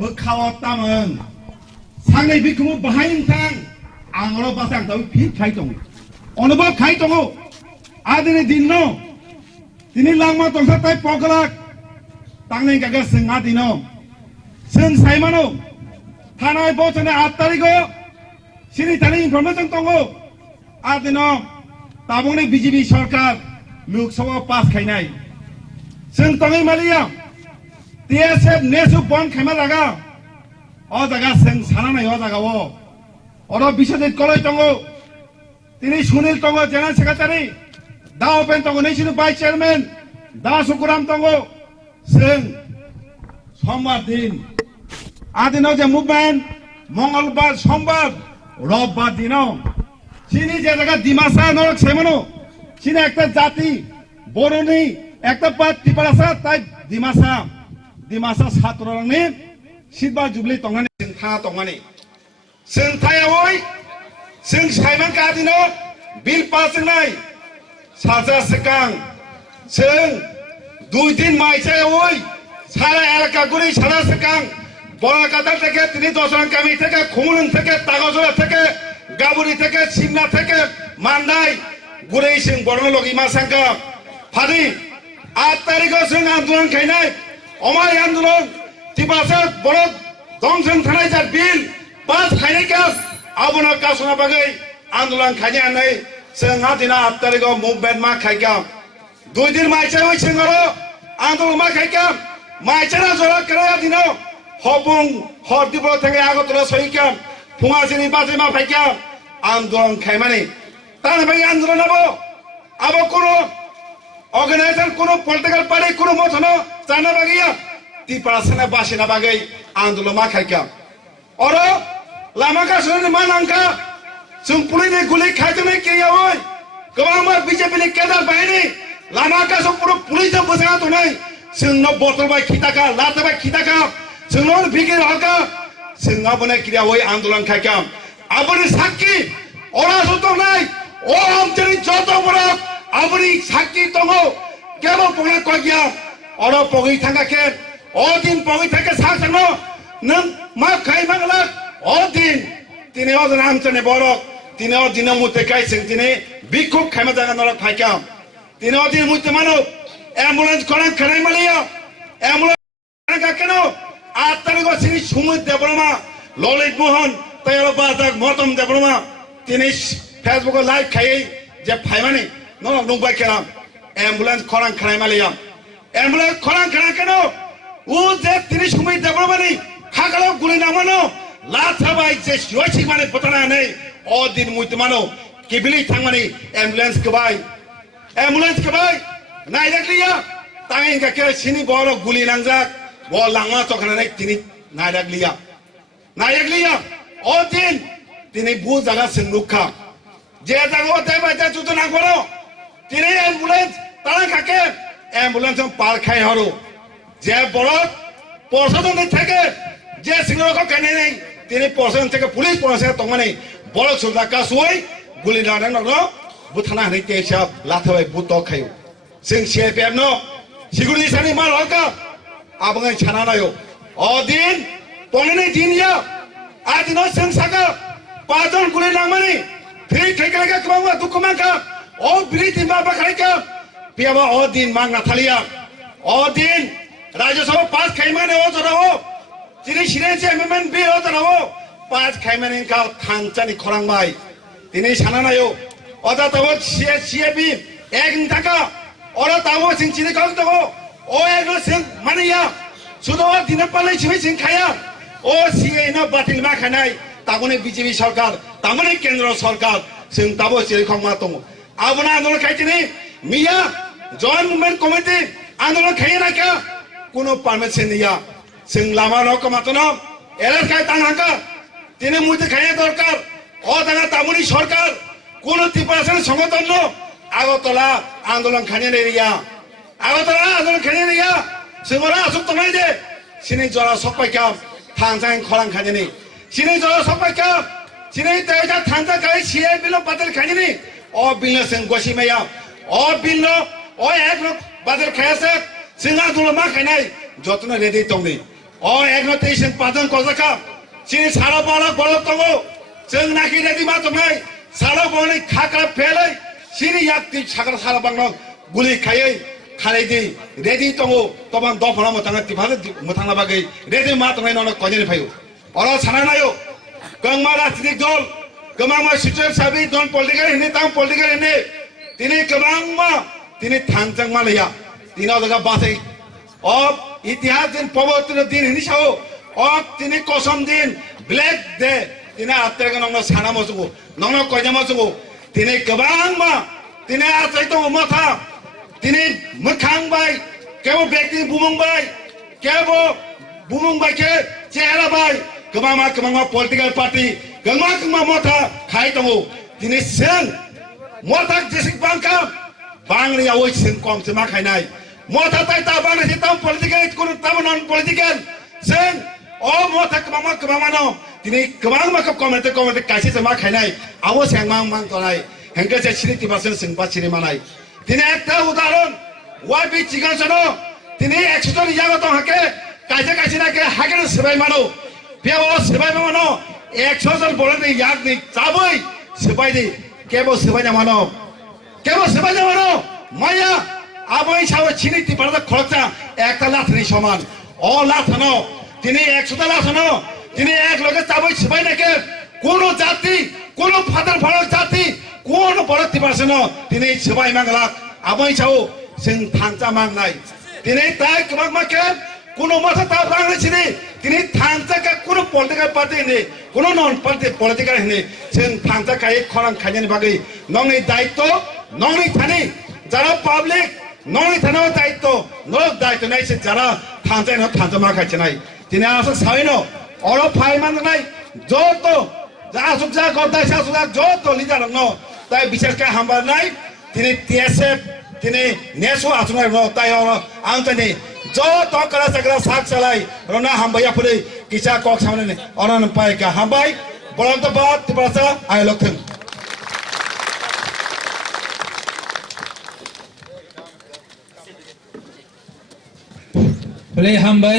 bokhawa tamon 상내 비크모 바하인상 앙어로 바상 더 피카이동 어느 바 카이동오 아드네 딘노 디니 랑마 동사 타이 포글락 땅내 가가 승아 디노 승 사이마노 타나이 보천에 앞다리고 신이 타니 인포메이션 동고 아드노 따봉네 BJP सरकार लोकसभा पास खाइनाई 승 땅이 말이야 TSF नेसु बन खाइमा लागा 어다가 생 사나나 여다가워 어러 비서대 걸어 있던거 তিনি Sunil তঙ্গ general secretary দা open তঙ্গ national vice chairman দা সুকুরাম তঙ্গ সিং সোমবার দিন আদিন যে movement মঙ্গলবার সোমবার রোববার দিন চিনি যে জায়গা ডিমাসা নরক সেমনো চিনি একটা জাতি বরনি একটা পাত ত্রিপুরা তাই ডিমাসা ছাত্রনি 시바 주블리 동안에 승타 동안에 승타야오이 승사이만 까지노 빌 빠승나이 사자스강 승 두이딘 마이차야오이 사라 알까구리 사라스강 보라카달 테케 드니 도서랑 까미 테케 고무는 테케 따가소라 테케 가부리 테케 심나 테케 만다이 구레이승 보르로기 마상가 फादि 8 तारिखआव जों आन्दोलन खायनाय अमाय आन्दोलन तिबासा बर' दंजों थानाय जा बिल पास खायनायखौ आबुना कासना बागै आन्दोलन खायनानै जोंहा दिना 8 तारिखआव मुभमेन्ट मा खायगा 2 दिन माइसावै जोङो आन्दोलन मा खायगा माइसाना जरा कराया दिनाव हबुं हरदिबो थाङै आगतला सहिका फुङासिनि बाजे मा फायका आन्दोलन खायमानि तार बागै आन्दोलनाबो अब कोनो अर्गानाइजेशन कोनो पॉलिटिकल पार्टी कोनो मथनो जाना बागैया Tripura sana बासिना बागै आन्दोलन मा खायका और लामा का सुनने मा नांका जों पुलिसनि गुलि खायजोबनाय केरियावै गोबां बिजेपिनि केडार बायनि लामा का सब पुरो पुलिसजों बोसाङा दंनाय जोंनो बटल बाय खिताका लात बाय खिताका जोंनो बिगिर हका जोंना बने केरियावै आन्दोलन खायका आबनि साक्षी अरासो दंनाय ओ आमचेनि जतो बरक आबनि साक्षी दङो केबो पगला कगिया और पगै थांगाके ओ दिन पगै थांगा सासनो नों मा खाय मागला ओ दिन तिने अजन आमचेनि बरक तिने दिन मुते खाय जों तिने बिखुब खायमा जागा नरक फायका तिने दिन मुते मानो एम्बुलेंस खरां खानाय मालिया एम्बुलेंस गाकेनो 8 तारिखआव सिनि सुमुद देबरमा ललित मोहन तयार बाजाक मतम देबरमा तिने फेसबुक लाइव खायै जे फायमानि नरक नुबाय केरा एम्बुलेंस खरां खानाय मालिया एम्बुलेंस खरां खानाय केनो उ जे तिने सुमुद देबरमानि खागालाव गुलि नामानो लाथाबाय जे सिवायसि माने पतानानै ओ दिन मुते मानो किबिलि थांमानि एम्बुलेंस कबाय नायदाकलिया तांगै गाके सिनि बर गुलि नांजाक ब लांमा तखनानै तिनि नायदाकलिया ओ दिन तिनि बु जागा सोंलुखा जे जागा देबाय जा जुतो नांगरो तिनि एम्बुलेंस तारा गाके एम्बुलेंस पार खाय हरो जे बर प्रशासन থেকে যে সিংহকে কানেनै तिनि प्रशासन থেকে पुलिस प्रशासन तंगमानै बर सुलदा कासुय गुलि नांनाय नगरो बुथाना हनै TSF लाथाबाय बुत खायो जों CFF नो सिगुरनि सानि माल हका आबङै छाना नायो ओ दिन पनेनै दिनया आदिनो जों सागा पाजन गुलि नांमानि थै थैगलागा कमावा दुखमाका ओ बिलिति मा बाखायका पियाबा ओ दिन मां नाथालिया ओ दिन राज्यसभा पास खायमाने ओ जराओ तिनि सिरेन्सि एमेन्डमेन्ट बिल ओ जराओ पास खायमाने का थांसानि खरांबाय तिनि साना नायो अदा तब CFP एक टाका और तब सिं चिनि कल तको ओ एक सिं मानिया सुदो दिन पाले छिबै सिं खाया ओ CA न बातिल मा खानाय तागने बीजेपी सरकार तागने केंद्र सरकार जों तब सिरि खमा दङ आबना आन्दोलन खायतिनि मिया जॉइंट मूवमेंट कमिटी आन्दोलन खायनाका कोनो पारमिशन निया जों लामा रकमातनो एलार खाय तांहाका तिनि मुते खायना दरकार ओ दाना तामुनि सरकार কোনো ত্রিপুরাসন সংগঠন আগতলা আন্দোলন খানিয়ে রিয়া আগতলা আন্দোলন খানিয়ে রিয়া जोंरा आसुक तनाय दे सिनि जरा सपायका थांसां खरां खानिनि सिनि जरा सपायका सिनि तेजा थांसा खाय सिए बिल बादल खानिनि ओ बिल जों गसिमाया ओ बिल ओ एक बादल खायासे जोंहा दुलमा खायनाय जतनो रेडि दंनि ओ एक नोटेशन पादन कजाका सिनि सारा बाला बल दङो जों नाखि रेडि मा दंनाय साला बने खाकरा फेलै सिनि याक्ति सागर साला बांनो गुलि खायै खानायदि रेडि दङो तबां दफना मोथाङा तिफाले मोथाङा बागै रेडि मा दंनाय ननो कयनि फायो अर साना नायो गंमा राजनीतिक दल गमामा सिचुएशन साबि दन पॉलिटिकल हिने तां पॉलिटिकल हिने तिनि गमामा तिनि थांजों मालया तिना जगा बासै अब इतिहास दिन पवित्र दिन हिनि साओ अब तिनि कसम दिन ब्लैक डे तिने आत्रेगा नंगनो साना मसुगो नंगनो कयना मसुगो तिने गबांमा तिने आत्रै दङ मथा तिने मोखांबाय केबो व्यक्ति बुमुंबाय केबो बुमुंबाय के चेहराबाय गबांमा पॉलिटिकल पार्टी गंमा मथा खाय दङ तिने जों मथा जेसिक बांका बांलिया ओइ जों कम से मा खायनाय मथा ताय ता बांनाय ता पॉलिटिकल कुनु ता नन पॉलिटिकल जों ओ मथा गबांमा न तिने गबांमा कमेन्ट कायसे मा खायनाय आवो सेंमां मां तनाय हेंगे से सिरिति बासन जोंबा सिरि मानाय तिने एकटा उदाहरण वाबि चिगासनो तिने 100 जन यागा दं हाके कायसे नाके हागे सबाय मानो बेयाव सबाय मानो 100 जन बलनि यागनि जाबै सबायदि केबो सबाय मानो माया আবহাওয়া সাও চিনি ত্রিপুরা খরচা একটা লাথানি সমান অ লাথানো তিনি 100টা লাথানো তিনি এক লোকের চাবই সবাই নাকি কোন জাতি কোন ফাদার ফাদার জাতি কোন বড় ত্রিপুরা তিনি সবাই মাংলা আবহাওয়া সাও जों थांजा मांगनाय दिनै ताय गोबां माके কোনো মাথা তা বাংলাদেশে তিনি থাংজাকে কোন পলিটিক্যাল পার্টি নেই কোন নন পার্টি পলিটিক্যাল নেই जों থাংজা কাই খরাং খাইনানি বাগै নংনি দায়িত্ব নংনি থানি যারা পাবলিক নংনি থানাও দায়িত্ব দায়িত্ব নাইছে যারা থাংজা ন থাংজা মাখাইছে নাই তিনি আসলে সাইনো অর ফাইমান নাই যত যা আসুক যা গদাই আসুক যত লিডার ন তাই বিশেষ করে হামবার নাই তিনি TSF তিনি নেশো আসুনাই ন তাই আন্তনি যত করা সাকরা সাক চালাই রনা হামবাইয়া ফুলে কিসা কক সামনে অনান পাইকা হামবাই বলন্ত বাদ ত্রিপুরা আই লক্ষণ Play Hambai,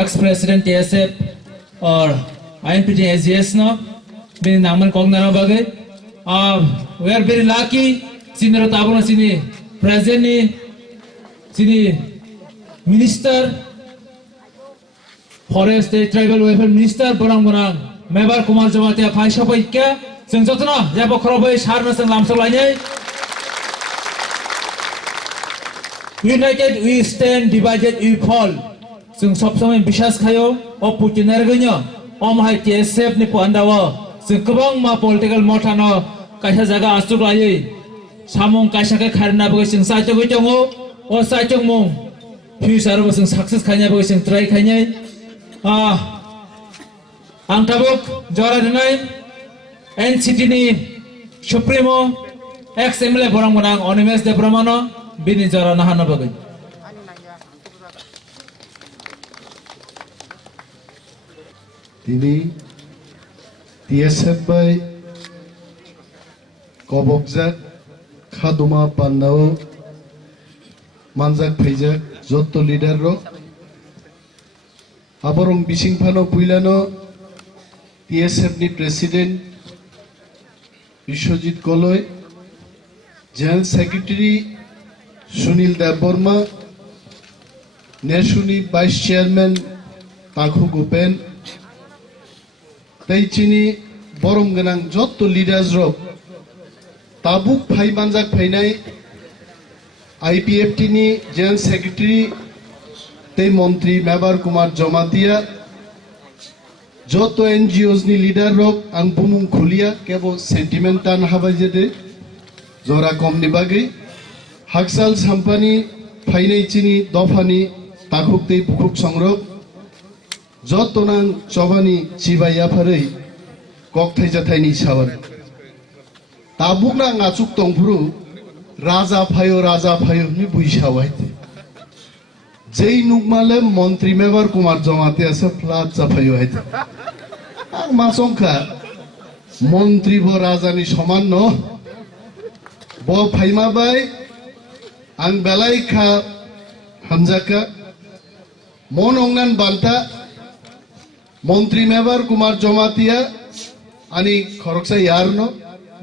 ex-president TSF or INPT SGS no, being Naman Kongnana Bagay. We are very lucky, Senior Tabuna Sini, President Sini, Minister, Forest State Tribal Welfare Minister, Borang Borang, Member Kumar Jamatia, Paisha Paika, Sensotana, Yapokrobe, Sharnas and Lamsolanya. United we stand, divided we fall. Sung sop samay bishas kayo, o Putin erganyo, o mahay TSF ni Pandao. Sung kabang ma political motano, kaisa jaga asuk laye. Samong kaisa ke karna bagay sung sa chong chongo, o sa chong mong. Future ba sung success kanya bagay sung try kanya. Ang tabok jora dinay, NCT ni Supremo, ex-MLA Borang Borang, Onimes de Brahmano. Bini jara nahana bagay. Tini TSF by Kobokjak Khaduma Pandao Manjak Phaijak Jotto leader ro Aborong Bisingphano Puilano TSF ni president Bishojit Koloi General Secretary Sunil Deborma, Neshuni Vice Chairman Takhu Gupen, Chini Borom Ganang Jotto leaders rob, Tabuk Phai Manjak Phainai, IPFT ni General Secretary Tei Montri Member Kumar Jomatia, Jotto NGOs ni leader rob ang bumung khulia kebo sentimentan habajede Zora Komni Bagay. Haksal Sampani, Painai Chini, Dofani, Takukte Bukuk Songrok, Jottonang, Chobani, Chibaya Pare, Koktai Jataini Sawan. Tabukna Natsuk Tongpuru, Raza Payo, ni Buishawait. Jay Nugmale, Montri Member Kumar Jomatia, Plaza Payo. Masonka, Montri Bo Razani Shoman no, Bo Paima Bay. Ang balai ka hamjaka monongnan banta Montri Member Kumar Jomatia ani khoroksa yarno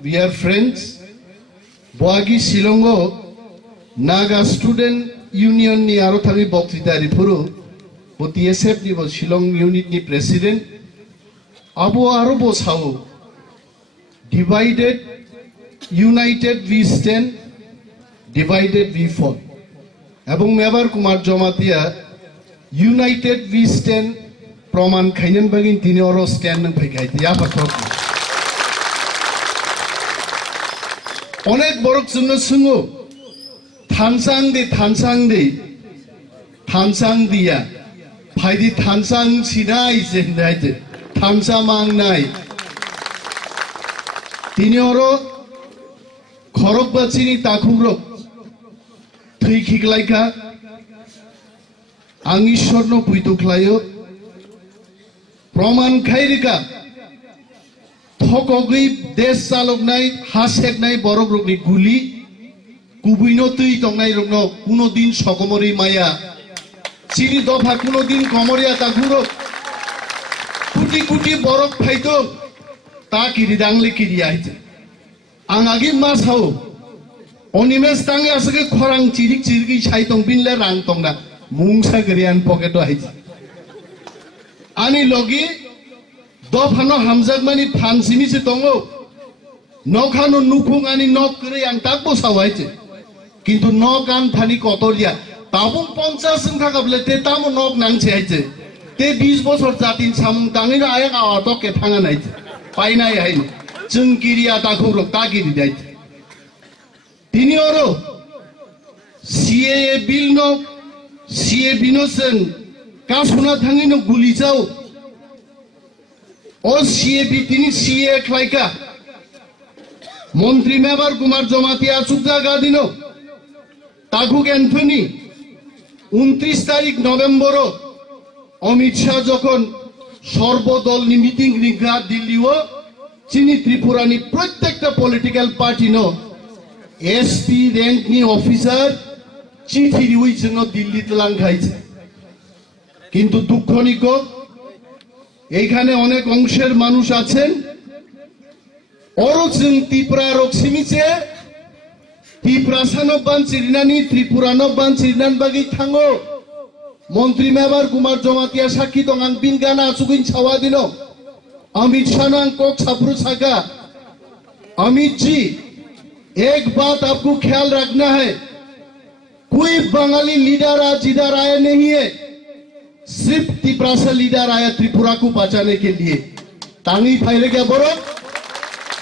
we are friends boagi Silongo Naga Student Union ni aro thami boktritari puru bo TSF ni bo Shillong unit ni president abo aro bo sao divided united we stand Divided we fall. Abong Member Kumar Jomatia, United we stand. Proman Kanyan Bagin Tinoro stand and Pagay. Yapatok. Onek Borok Sunno Sungo. Thansang dia. Paidi Thansang Sinai Zendaite. Thansa Mang Nai. Tinoro Khorok Bachini Takurok. Three like a Angishorno Puituklayo Proman Kairika Tokogi, Des Salok Night, Hasek Night, Borogrogni Guli, Kubino Tongai Rogno, Kuno Din Sokomori Maya, Chini Dopa Kuno Din Komoria Takuro, Kuti Borok Paito, Taki Ridangli Kiriate, Angagi Masao. Onimes tangi asake khorang cirik sai tong bin le rang tong na mungsa gerian pocket hai ani logi do phano hamjak mani phan simi se tongo nokhano nukhung ani nok kre ang takbo sawaiche কিন্তু nok an thani kotoria tabung 50 sengkha kable te tamo nok nang chaiche te 20 বছর জাতিন samung tangi na aya awa to ke thanga nai pai nai hai chung kiria ta khurok ta giri dai tini oro CA bill no CA binosen kasuna thangi no guli chau o CA bi tini CA khlaika মন্ত্রী member Kumar Jamatia সুজা গাদিনো তাকুক Anthony 29 তারিখ November Amit Shah যখন সর্বদল meeting রিখা দিল্লিও চিনি ত্রিপুরানি প্রত্যেকটা political party নো SP rank নি officer চিঠি দিয়েছেন দিল্লি তলাং খাইছে কিন্তু দুঃখনিক এইখানে অনেক অংশের মানুষ আছেন Orok Tripura rok simiche Tripura sano ban chirinani Tripura no ban chirinan bagi thango Montri member Kumar Jomatia sakhi tongang bingana suguin chawadino Amit Shanang kok sapru saka Amit ji एक बात आपको ख्याल रखना है कोई बंगाली लीडर आज इधर आया नहीं है सिर्फ त्रिपुरा से लीडर आया त्रिपुरा को बचाने के लिए तांगी फाइले क्या बोलो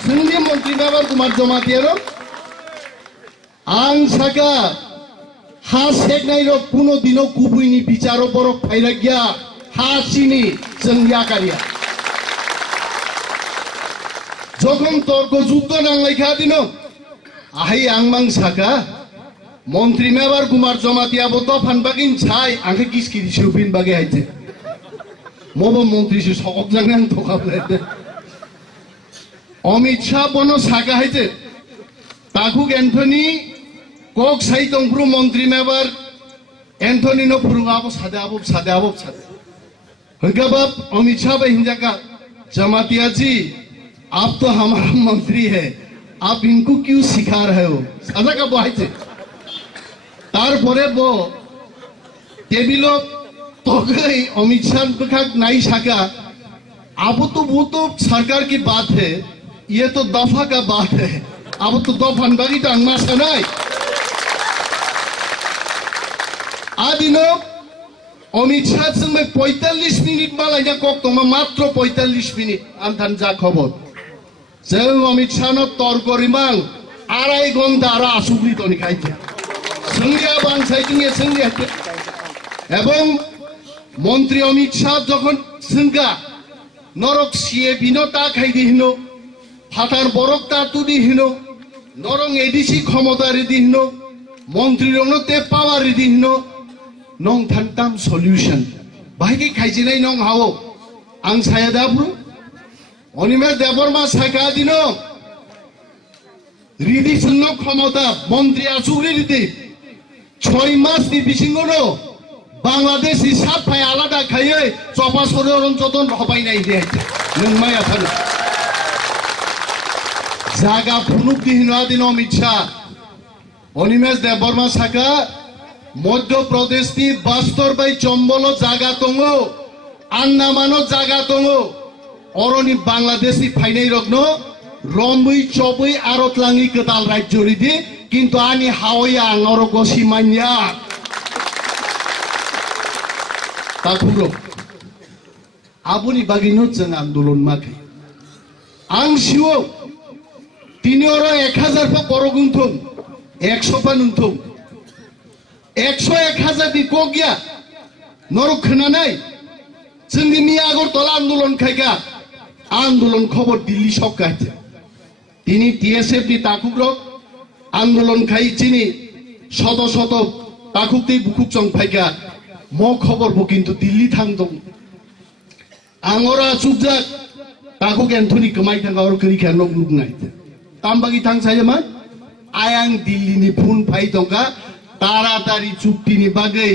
Sungguh Menteri Member Kumar Jomatiaro, ang saka hasek na iro puno dino kubu ini bicara borok pairagya Chini senggya karya. Jokong torko juddo nang laikha dino, ahi angmang saka Menteri Member Kumar Jomatiabo to fan bagin chai angke kiskiri shupin bagi haite. Mobo Menteri su sokok jangan tokap lete. Amit Shah বনো সাকা হয়েছে তাকুক Anthony cock সাই তংপ্রু মন্ত্রী member Anthony no ফুরুং আবো সাদে हंका बाप अमित शाह भाई हिंजा का जमातिया जी आप तो हमारा मंत्री है आप इनको क्यों सिखा रहे हो सादा का बोहाई थे तार परे बो टेबिलो तो गई अमित शाह बखा नाई शाका अब तो वो तो सरकार की बात है ये तो दफा का बात है अब तो दफान बागी टांग मासा नहीं आदिनो अमित शाह संगे 45 मिनट मालाई ना कोक तो मात्र 45 मिनट अंतन जा खबर जों अमित शाह नो तर्करिमां आराय घंटा आरो आसुग्रि तो निखाइते संगिया बांसाइतिंगे संगिया এবং মন্ত্রী অমিত শাহ যখন সিংগা নরক সিএ বিনতা খাই দিহিনো ফাটার বরক তাতু দিহিনো নরং এডিসি ক্ষমতা রে দিহিনো মন্ত্রী রংতে পাওয়ার রে দিহিনো নং থানতাম সলিউশন ভাইকে খাইজিনাই নং হাও আং সায়া দাব্রু অনিমে দেবরমা সাকা দিনো রিদিসন্ন ক্ষমতা মন্ত্রী আসুরি দিতে 6 মাস দি বিসিঙ্গনো বাংলাদেশ হিসাব ভাই আলাদা খাইয়ে চপা সরণ যতন হবাই নাই দে নং মায়া থান জায়গা ফুনুক দিহিনো দিন অমিত শাহ অনিমেশ দেববর্মা সাকা মধ্যপ্রদেশ নি বাস্তর বাই চম্বল জায়গা তঙ্গো আন্নামানো জায়গা তঙ্গো অরনি বাংলাদেশি ফাইনাই রগ্ন রমবই চবই আরতলাঙ্গি কতাল রাজ্য রিদি কিন্তু আনি হাওয়া আঙর গসি মানিয়া তাকুরো আবুনি বাগিনো जों আন্দোলন মাখে আং সিও তিনি ওর 1000 পা বড় গুনথুম 100 পা নুনথুম 100 1000 দি কো গিয়া নরক খনা নাই जोंनि মি আগরতলা আন্দোলন খাইকা আন্দোলন খবর দিল্লি সকাইতে তিনি TSF দি তাকুরো আন্দোলন খাই চিনি শত শত তাকুকতে বুকুক চং ফাইকা ম খবর বো কিন্তু দিল্লি থাংদং আঙরা সুজা তাকুক এন্থনি কমাই থাঙ্গা আর করি খেন লুক নাই তামবাগি থাংসায় मा আয়াং দিল্লিনি ফোন ফাই দঙ্গা তাড়াতাড়ি চুক্তিনি বাগৈ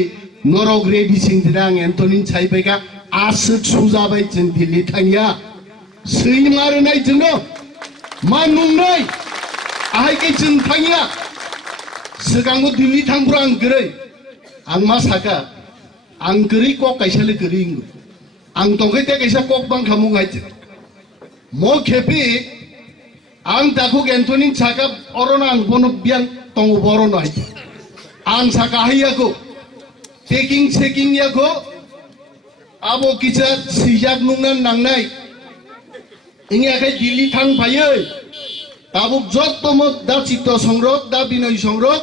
নরক রেডি সিংরাং এন্থনি ছাইবাইকা আসুক সুজাবাই जों দিল্লি থাঙ্গিয়া সৈনি মারে নাই जों मा नुंनाय आहायके जों थांगिया sekango Delhi thangpura ang gerai ang masaka ang geri kok kaisale gering ang tongkai te kaisa kok bang kamu ngai mo kepi ang dakuk Anthony saka orona ang bono biang tongu boro nai ang saka hayako taking checking yako abo kicha sijak nungnan nangnai ingi akai Delhi thang payai tabuk Jotto mo da chitto songrok da binoy songrok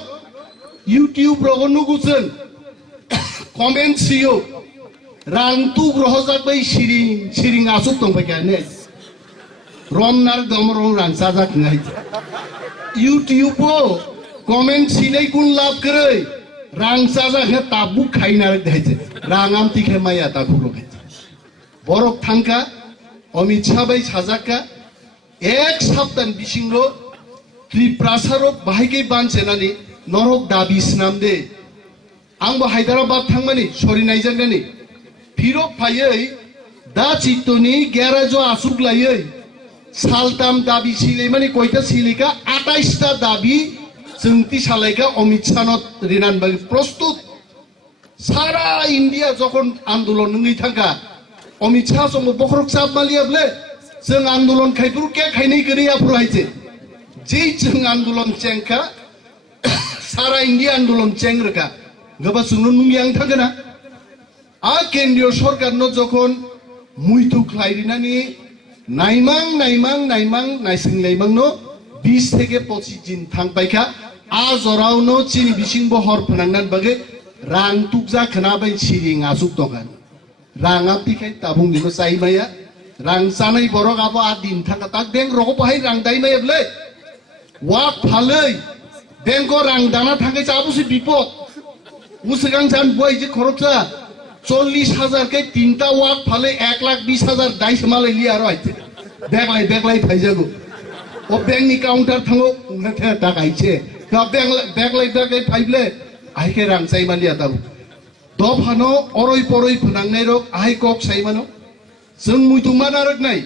YouTube rogo nugusen comment siyo rang tu groho jakbai siring asuk tongbai kane romnar domrong rang sajak ngai YouTube o comment sinai kun lab krai rang sajak he tabuk khainar daise rangam tikhe maya ta khuro khai borok thangka Amit Shah bai sajaka ek saptan bisingro Tripura sarok bahai bansenani norok dabi snamde angbo Hyderabad thangmani sori naijangani phirok phaiei da chittoni garajo asuk laiei saltam dabi sileimani koita silika 28 ta dabi jengti salaika Amit Shah not rinan bagi prostut sara India jokhon andolon ngai thangka Amit Shah songo bokrok sab maliable जों आंदोलन खायफोर के खायनै गैया फरायजे जे जों आंदोलन चेंखा सारा India आंदोलन चें रखा गोबा सुनो नुंगियां थागोना आ केंद्रीय सरकार न जखन मुइतु खायरिनानि नाइमां नाइसिंलाइमां न 20 থেকে 25 दिन थांबायखा आ जराव न चिनि बिसिं बहर फोनांनान बागे रां तुकजा खोनाबाय सिरिं आसुक दंगान राङा पिखाय ताबुं निबो साइमाया rang sanai borok abo adin thangka tak bank roko bahai rang dai mai ble wak phalei bank ko rang dana thangkai chabu si bipod usegang jan boi je khoroksa 40,000 ke tinta wak phalei 1,20,000 dai samalai li aro aite beglai phaijago o bank ni counter thango nathe takaiche ka beglai phaible aike rang sai mali atabu do phano oroi poroi phunangnai rok ai kok sai mano जों मुइतुमा नारकनाय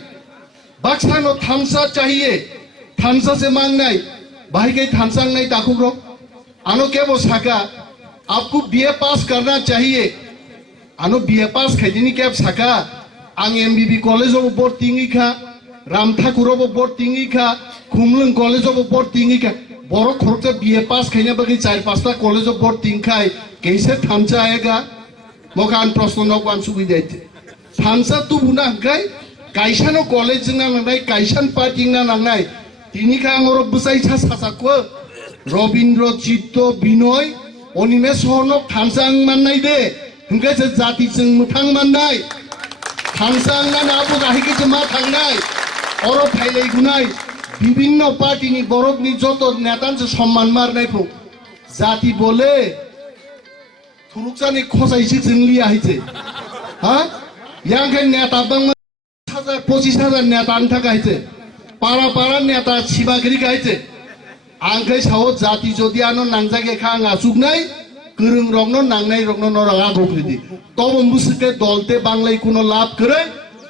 बाक्सानो थामसा चाहिए थामसा से मांगनाय भाई के थामसा नहीं ताकुरो आनो क्या वो साका आपको बीए पास करना चाहिए आनो बीए पास खाइदिनी क्या साका आंग एमबीबी कॉलेज ऑफ बोर्ड तिंगी खा राम ठाकुर ऑफ बोर्ड तिंगी खा खुमलंग कॉलेज ऑफ बोर्ड तिंगी खा बोरो खरचा बीए पास खाइने बगी 4-5 कॉलेज ऑफ बोर्ड तिंखाय कैसे थामसा आएगा मकान प्रश्न नौकान सुविधा Thansa tu buna gai kaisano college na nangai kaisan party na nangai tini ka angoro busai cha sasakwa Robindro Jotto Binoy Onimes honok Thansa ang manai de hingga se jati jeng muthang manai Thansa ang na abu gahi ke jema thangnai oro phailei gunai bibinno party ni borok ni Jotto netan se সম্মান marnai phu jati bole thurukjani khosai se jengli ahiche ha yang kan neta bang 25,000 neta anta kaise para neta sibagiri kaise angkai sao jati jodi ano nangjage khang asuk nai kurung rogno nangnai rogno noraga gokridi tobo musike dolte banglai kuno লাভ করে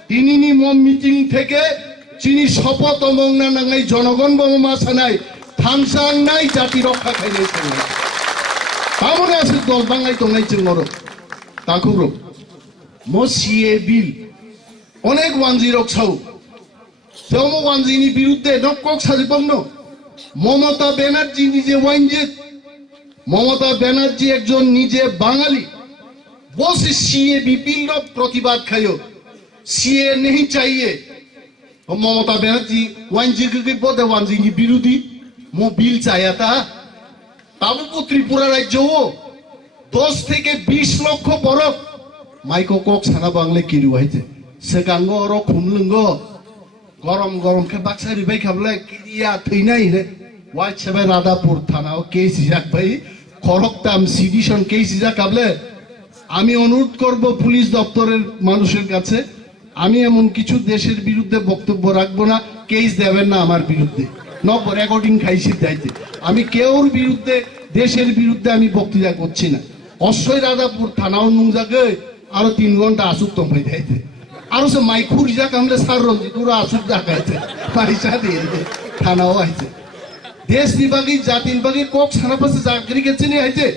tinini mom meeting থেকে চিনি শপথ মংনা nangai জনগণ বমা সানাই থামসাং নাই জাতি রক্ষা খাইনাই সানাই তামনে আছে দল বাংলাই তংনাই চিংমর তাকুরো mo CA bill onek 10 ছাও জমো 10 ni বিরুদ্ধে নকক সাজিবংনো মমতা ব্যানার্জি নিজে ওয়াইনজে মমতা ব্যানার্জি একজন নিজে বাঙালি বসে CA বিল প্রতিবাদ খায়ো CA नहीं चाहिए মমতা ব্যানার্জি ওয়াইনজে কে বদে 10 ni বিরোধী মো বিল চায়াতা তাবু ত্রিপুরা রাজ্য 10 থেকে 20 লক্ষ বরফ माइको कोक साना बांगले किरु हाइजे सेकांगो रो खुमलंगो गरम के बाक्सा रिबाय खाबले किया थैनाय रे वाइ छबे राधापुर थानाओ केस जाक भाई खरकताम सिडिशन केस जाक खाबले আমি অনুরোধ করব পুলিশ দপ্তরের মানুষের কাছে আমি এমন কিছু দেশের বিরুদ্ধে বক্তব্য রাখবো না কেস দেবেন না আমার বিরুদ্ধে নব রেকর্ডিং খাইছি দাইতে আমি কেউর বিরুদ্ধে দেশের বিরুদ্ধে আমি বক্তৃতা করছি না অশ্বই রাধাপুর থানাও নুংজাগে আরো 3 ঘন্টা আসুক তম্পাই দাইতে আরো সে মাইকুর যা কামলে সার রঞ্জিত ওরা আসুক দেখাইছে পয়সা দিয়ে থানাও আইছে देशनि बागै जातिनि बागै कक सानापासे जागरि के चिनि हाइजे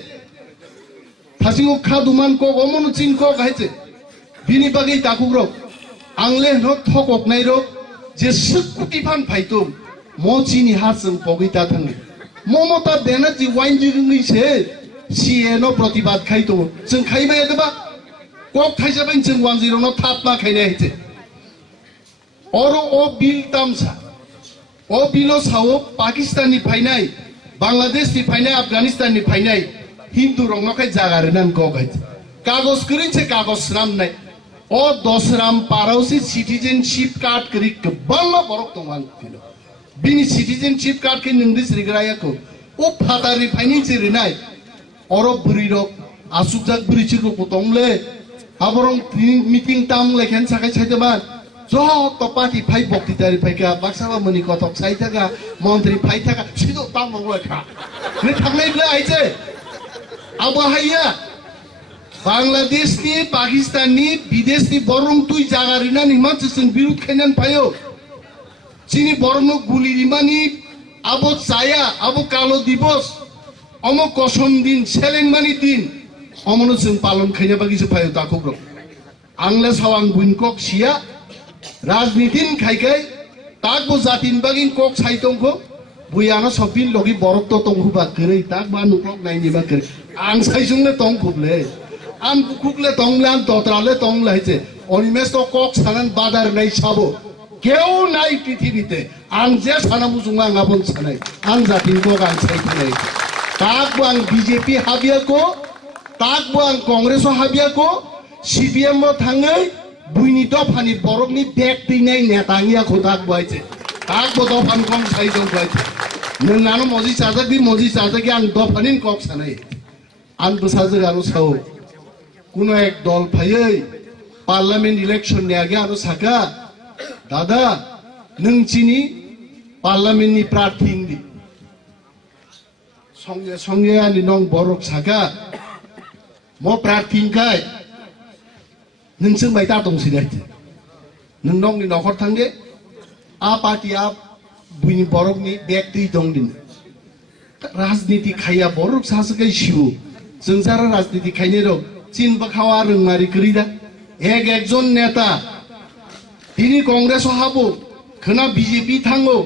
थासिङो खादुमान कक अमनु चिन कक हाइजे बिनि बागै दाकुग्रो आंले न थकक नाइरो जे सकुति फान फाइतो म चिनि हासं पगिता थाङे ममता बेनार्जी वाइन जिगै से सीए न प्रतिबाद खाइतो जों खाइबाय दबा कक थाइजाबाय जों 10 न थापमा खाइनाय हाइजे अरो ओ बिल तामसा ओ बिलो सावो पाकिस्ताननि फाइनाय बांलादेशनि फाइनाय अफगानिस्ताननि फाइनाय हिंदू रंगखाय जागारनान कगाय कागज करिनसे कागज रामनाय ओ दसराम पारावसि सिटिजनशिप कार्ड करि गोबां बरक दंमान बिनि सिटिजनशिप कार्ड के नंदिस रिग्रायाखौ ओ फादारि फाइनाय जिरनाय अरो बुरिरो आसुकजाक बुरिचिखौ पतंले आबरं मिटिं ताम लेखेन साखाय साइदमान Jotto party fight bokti paika baksaba mani kotok saitaka montri paitaka sido tam ngoleka ne thangnai bla aise abahaya Bangladesh ni Pakistan ni bidesh ni borong tui jagarina ni manchesing birut khainan payo chini borno gulirimani abo saya abo kalo dibos omo kosom din seleng mani din omono sing palon khaina bagi se payo takogro angla sawang buinkok sia राजनीतिन खाइकै ताकबो जातिन बागिन कक साइतंखौ बुयानो सबिन लगी बरक तो तंखुबा गरै ताक बा नुकक नाइनि बा गरै आं साइजंले तंखुबले आं बुखुकले तंगले आं दत्राले तंगलाइছে अनिमेस तो कक सानान बादार नाइ साबो केउ नाइ पृथ्वीते आं जे सानामु जुंगा गाबन सानाय आं जातिन कक आं साइतनाय ताकबो आं बीजेपी हाबियाको ताकबो आं कांग्रेसो हाबियाको सीपीएम मो थाङै बुइनि दफानि बरकनि बेग दैनाय नेतानिया खोताक बायছে ताक बो दफान कम साइजों बायছে नोंनानो मजि साजागि आं दफानिन कक सानाय आं बसाजगानो साव कुनो एक दल फायै पार्लियामेंट इलेक्शन ने आगे आनो साका दादा नों चिनि पार्लियामेंटनि प्रार्थीनि संगे संगे आनि नं बरक साका म प्रार्थीनखाय नोंसों बायता दंसै नों नंनि नखर थांगे आ पार्टीया बुइनि बरकनि बेग दै दं दिन राजनीति खाया बरक सासकै सिउ जों जारा राजनीति खायने र चिन बखावा रोंमारि करिदा एक जन नेता दिनै कांग्रेस हाबो खोना बीजेपी थांगो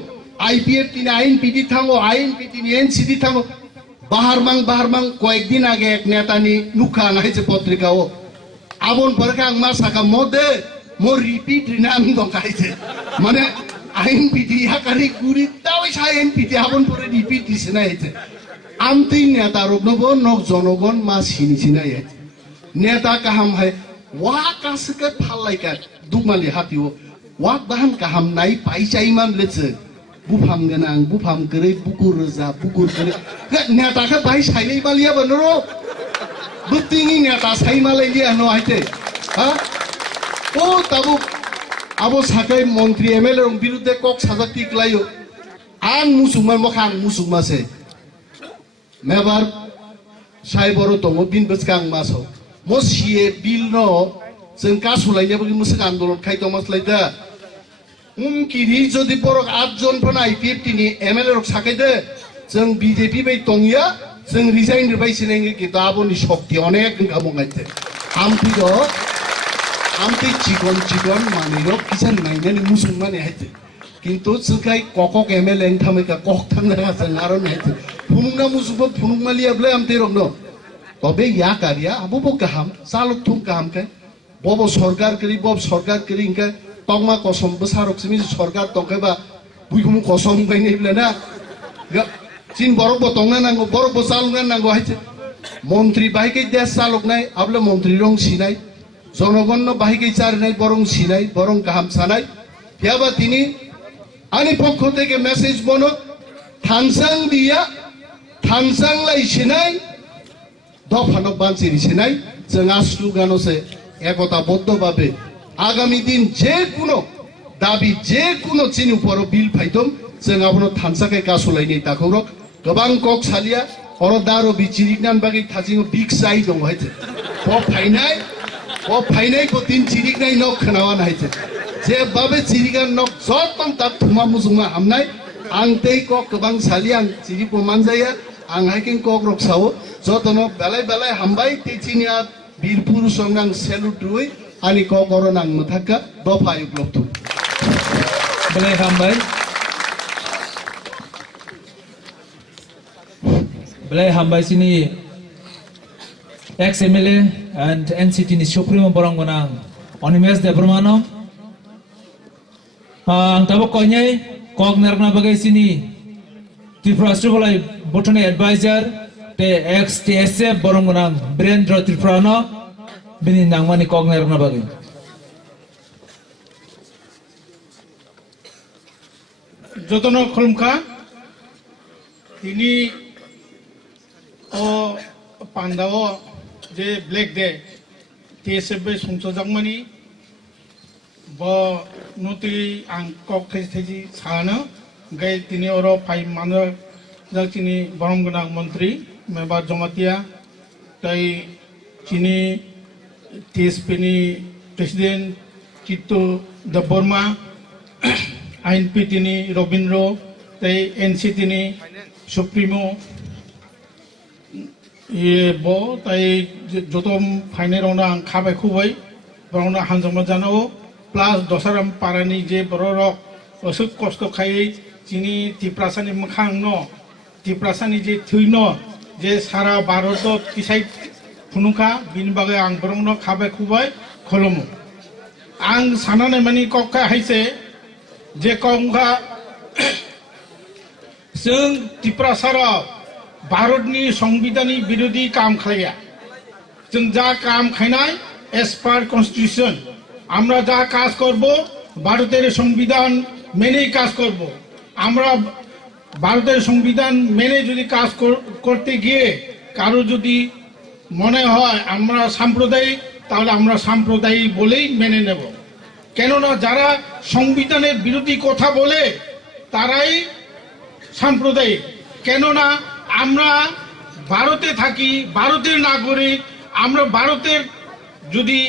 आईपीएफ तिनि आईएनपीटी थांगो आईएनपीटी नि एनसीडी थांगो बाहारमां कয়েকদিন आगे एक नेतानि नुखा नायছে पत्रिकाओ आबन परका मा साका मोदे मो रिपीट रिनाम दंखाइছে माने आईएनपीटी हाकारि गुरि तावै आईएनपीटी आबन परे रिपीट दिसनायছে आमति नेता रोगनबो नक जनगण मा सिनिसिनाय नेता काहाम है वा कासके फाललायका दुमालि हातिओ वा दाहान काहाम नाय पाइचाइमान लेছে बुफाम गोनां बुफाम गरै बुकुर रोजा बुकुर गरै नेताखौ बाय साइलै बालिया बनरो बुतिंनि नेता साइमालै लिया न आइते हा ओ ताबु आबो साकै मन्त्री एमएलए रं बिरुद्धे कक साजाक्ति क्लायो आं मुसुमान मखां मुसुमासे मेबार साइबरो दङ बिन बसकां मासो म सीए बिल न जों कासुलायनाबो मुसुक आन्दोलन खायतो मसलायदा उमकिनि जदि बरक 8 जन फन आईपीएफ नि एमएलए रक साखायदो जों बीजेपी बाय तंगिया जों रिजाइन बाय सिनांगे कि दाबोनि शक्ति अनेक गाबंगायते आमति चिकन मानिरो किसान नायनानि मुसुमाने हायते किन्तु जोंखाय ककक एमएलए थामैका कक थांना जों आरो नायते फुनुंगा मुसुबो फुनुंमालियाब्ले आमते रंनो तबे या कार्या आबो गाहाम चालक थुम गाहाम काय बबो सरकार करी इनका तंगमा कसम बसारक सिमी सरकार तंखायबा बुइखुमु कसम गायनायब्ला ना चिन बरक बो तंगना नांगौ बरक बो चालुना नांगौ हायते मन्त्री बाहायकै देश चालकनाय आबले मन्त्री रं सिनाय जनगण बाहायकै चारनाय बरं सिनाय बरं गाहाम सानाय याबा तिनि आनि पक्ष থেকে मेसेज बनो थानसां दिया थानसां लाई सिनाय दफानो बानसिरि सिनाय जों आसलु गानोसे एकताबद्धभावे आगामी दिन जे कुनो दाबि जे कुनो चिनि उपरो बिल फाइदम जों आबनो थानसाकै कासुलायनि ताखौरक गोबां कक सालिया अर दारो बिचिरिकनान बागै थाजिङो बिग साइ दं हायते ब फाइनाय को दिन चिरिकनाय न खोनावा नायते जे बाबे चिरिगान न जतन ता थुमा मुजुमा हामनाय आं तै कक गोबां सालि आं चिनि प्रमाण जाया आं हाइकिं कक रक्साओ जतनो बेलाय बेलाय हामबाय ते चिनिया बीर पुरुष आं सेलुट रुई आनि कक अरन आं मथाका दफा युग्लबथु Belai hambai. Belai hambai sini ex-MLA and NCT ni Supremo borong gonang Onimes de Brumano. Ang tabok konyai kog narkna bagai sini Tripura Astrolai Botany Advisor te ex-TSF borong gonang Brandro Tripurano bini nangmani kog narkna bagai. Jotto Khorang তিনি ও Pandao যে black day TSF সংসদমানি ব নতি আং cock থেজি সানো গাই তিনি ওর phi মানো যাক তিনি বরম গোনাং মন্ত্রী মেম্বার জমাতিয়া তাই চিনি TSF ni president Chittu Debbarma INP তিনি রবীন্দ্র তাই NCT ni Supremo bo তাই যত ফাইনের ওনা খাবাই খুবই বরং হানজমা জানাও প্লাস দশারাম পারানি যে বড় রক অসুখ কষ্ট খাই চিনি ত্রিপ্রাসানি মোখাং ন ত্রিপ্রাসানি যে থুই ন যে সারা ভারত কিসাই ফুনুখা বিন বাগে আং বরং খাবাই খুবই খলমো আং সানানে মানি কক্কা হাইছে যে কংখা जों त्रिपुरासाराव भारतनि संविधाननि बिरोधी काम खालाया जों जा काम खायनाय एज पार कन्स्टिट्यूशन আমরা যা কাজ করব ভারতের সংবিধান মেনেই কাজ করব আমরা ভারতের সংবিধান মেনে যদি কাজ করতে গিয়ে কারো যদি মনে হয় আমরা সাম্প্রদায়িক তাহলে আমরা সাম্প্রদায়িক বলেই মেনে নেব কেননা যারা সংবিধানের বিরোধী কথা বলে তারাই সাম্প্রদায়িক কেননা আমরা ভারতে থাকি ভারতের নাগরিক আমরা ভারতের যদি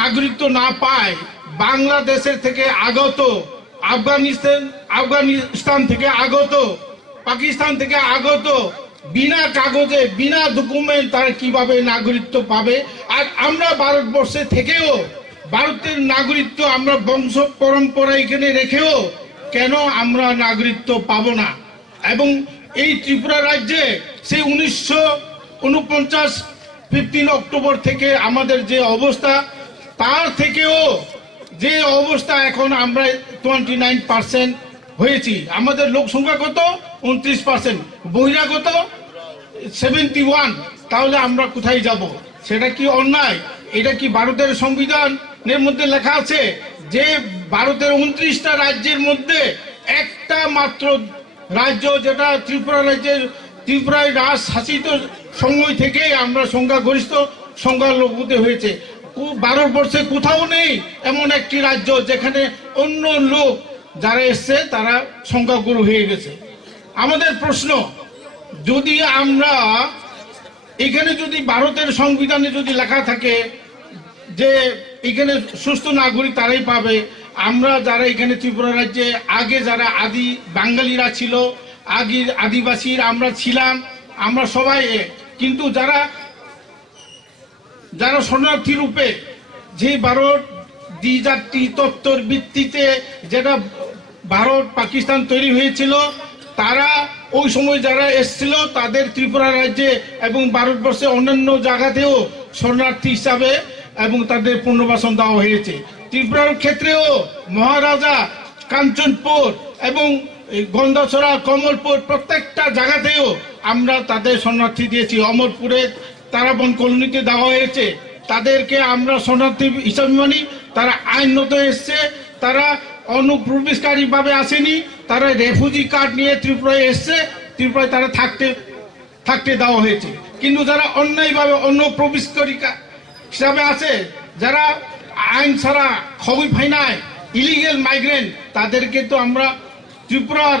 নাগরিকত্ব না পাই বাংলাদেশের থেকে আগত আফগানিস্তান থেকে আগত পাকিস্তান থেকে আগত বিনা কাগজে বিনা ডকুমেন্ট তারা কিভাবে নাগরিকত্ব পাবে আর আমরা ভারতবর্ষে থেকেও ভারতের নাগরিকত্ব আমরা বংশ পরম্পরা এখানে রেখেও কেন আমরা নাগরিকত্ব পাবো না এবং এই ত্রিপুরা রাজ্যে সেই 1949 15 অক্টোবর থেকে আমাদের যে অবস্থা তার থেকেও যে অবস্থা এখন আমরা 29% হয়েছি আমাদের লোক সংখ্যা কত 29% বহিরাগত 71 তাহলে আমরা কোথায় যাব সেটা কি অন্যায় এটা কি ভারতের সংবিধানের মধ্যে লেখা আছে যে ভারতের 29টা রাজ্যের মধ্যে একটা মাত্র রাজ্য যেটা ত্রিপুরা রাজ্যের ত্রিপুরায় রাজ শাসিত সময় থেকে আমরা সংখ্যাগরিষ্ঠ সংখ্যালঘুতে হয়েছে ভারতবর্ষে কোথাও নেই এমন একটি রাজ্য যেখানে অন্য লোক যারা এসছে তারা সংখ্যাগুরু হয়ে গেছে আমাদের প্রশ্ন যদি আমরা এখানে যদি ভারতের সংবিধানে যদি লেখা থাকে যে এখানে সুস্থ নাগরিক তারাই পাবে আমরা যারা এখানে ত্রিপুরা রাজ্যে আগে যারা আদি বাঙালিরা ছিল আগে আদিবাসীরা আমরা ছিলাম আমরা সবাই কিন্তু যারা শরণার্থী রূপে যে ভারত দ্বিজাতি তত্ত্বর ভিত্তিতে যেটা ভারত পাকিস্তান তৈরি হয়েছিল তারা ওই সময় যারা এসেছিল তাদের ত্রিপুরা রাজ্যে এবং ভারতবর্ষে অন্যান্য জায়গাতেও শরণার্থী হিসাবে এবং তাদের পুনর্বাসন দেওয়া হয়েছে ত্রিপুরার ক্ষেত্রেও মহারাজা কাঞ্চনপুর এবং গন্ধাছড়া কমলপুর প্রত্যেকটা জায়গাতেও আমরা তাদের শরণার্থী দিয়েছি অমরপুরে তারাবন কলোনিতে দেওয়া হয়েছে তাদেরকে আমরা শরণার্থী হিসাবে মানি তারা আইনত এসছে তারা অনুপ্রবেশকারী ভাবে আসেনি তারা রেফিউজি কার্ড নিয়ে ত্রিপুরায় এসছে ত্রিপুরায় তারা থাকতে দেওয়া হয়েছে কিন্তু যারা অন্যায়ভাবে অনুপ্রবেশকারী হিসাবে আছে যারা আইন ছাড়া খবর ফাইনায় ইলিগেল মাইগ্রেন্ট তাদেরকে তো আমরা ত্রিপুরার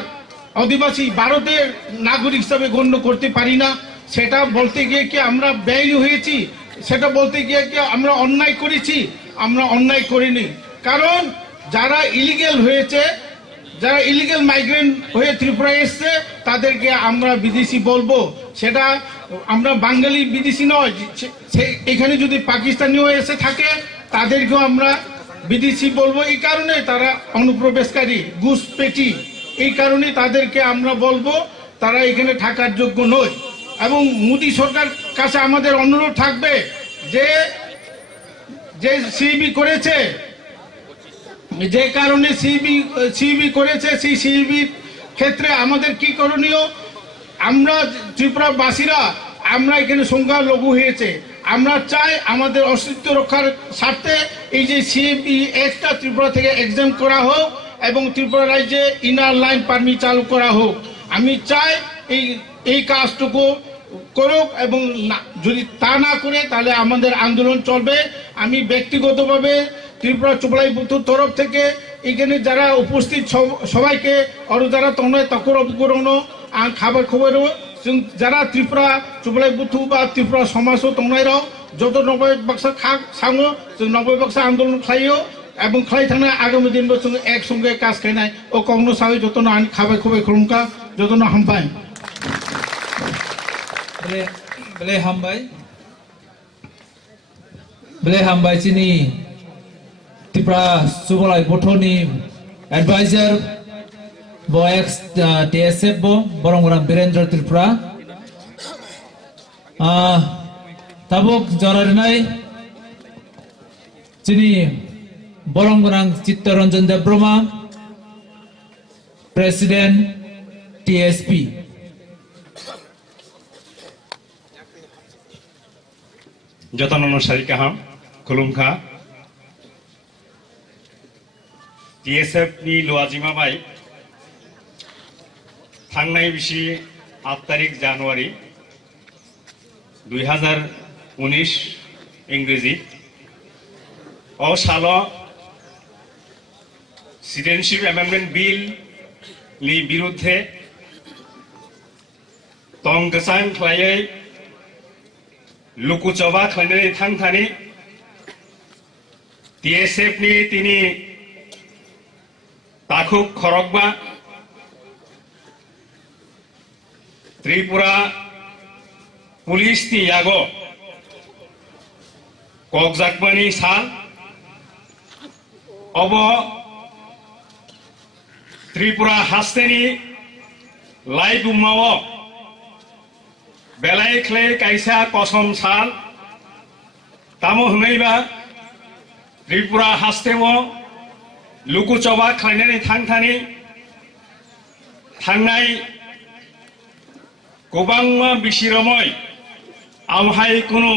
আদিবাসী ভারতের নাগরিক হিসাবে গণ্য করতে পারি না সেটা বলতে গিয়ে কি আমরা বেআইনি হয়েছি সেটা বলতে গিয়ে কি আমরা অন্যায় করেছি আমরা অন্যায় করিনি কারণ যারা ইলিগেল হয়েছে যারা ইলিগাল মাইগ্রেন্ট হয়ে ত্রিপুরায় এসছে তাদেরকে আমরা বিদেশি বলবো। সেটা আমরা বাঙালি বিদেশি নয়, এখানে যদি পাকিস্তানিও এসে থাকে তাদেরকেও আমরা বিদেশি বলবো। এই কারণে তারা অনুপ্রবেশকারী, ঘুষপেটি, এই কারণে তাদেরকে আমরা বলবো তারা এখানে থাকার যোগ্য নয়। এবং মোদী সরকার কাছে আমাদের অনুরোধ থাকবে যে যে সিবি করেছে, যে কারণে সিবি করেছে, সেই সিবির ক্ষেত্রে আমাদের কি করণীয়, আমরা ত্রিপুরাবাসীরা আমরা এখানে সংখ্যা লঘু হয়েছে, আমরা চাই আমাদের অস্তিত্ব রক্ষার স্বার্থে এই যে সিবি একটা ত্রিপুরা থেকে এক্সাম করা হোক এবং ত্রিপুরা রাজ্যে ইনার লাইন পারমিট চালু করা হোক। আমি চাই এই কাজটুকু করুক, এবং যদি তা না করে তাহলে আমাদের আন্দোলন চলবে। আমি ব্যক্তিগতভাবে ত্রিপুরা চুপলাই বুথুর তরফ থেকে এখানে যারা উপস্থিত সবাইকে আরো যারা তনয় তকর অপকরণ খাবার খবরও যারা ত্রিপুরা চুপলাই বুথু বা ত্রিপুরা সমাজও তনয়রাও যত 90 বাক্সা সাঙো 90 বাক্সা আন্দোলন খাইও এবং খাই থানা আগামী দিন বছর একসঙ্গে কাজ খাই নাই ও কংগ্রেস সাহেব যত না খাবার খবর খুলুমকা যত না হামপাই beli hambai sini Tripura Subalai Botoni advisor bo ex TSF bo borong Birendra Tripura tabuk jorarinai sini borong Chittaranjan Debroma President TSP যতন সারিকাহাম খুলুমখা TSF ni Ojama bai थांनाय बिसि 8 तारिख জানুয়ারি 2019 इंग्रेजी अ साल सिटिजेनशिप एमेंडमेंट बिल नि बिरुद्धे तंगसां खालायै लुकुचबा खालायनानै थांथानि TSF नि तिनि ताखुब खरगबा त्रिपुरा पुलिस नि यागो ककजाकबानि साल अब त्रिपुरा हास्तेनि लाइफ बुमाव बेलाय क्ले कायसा कसम साल तामो हनैबा त्रिपुरा हास्तेमो लुकुचबा खालायनानै थांथानि थांनाय गोबां बिसिरमय आमहाय कुनु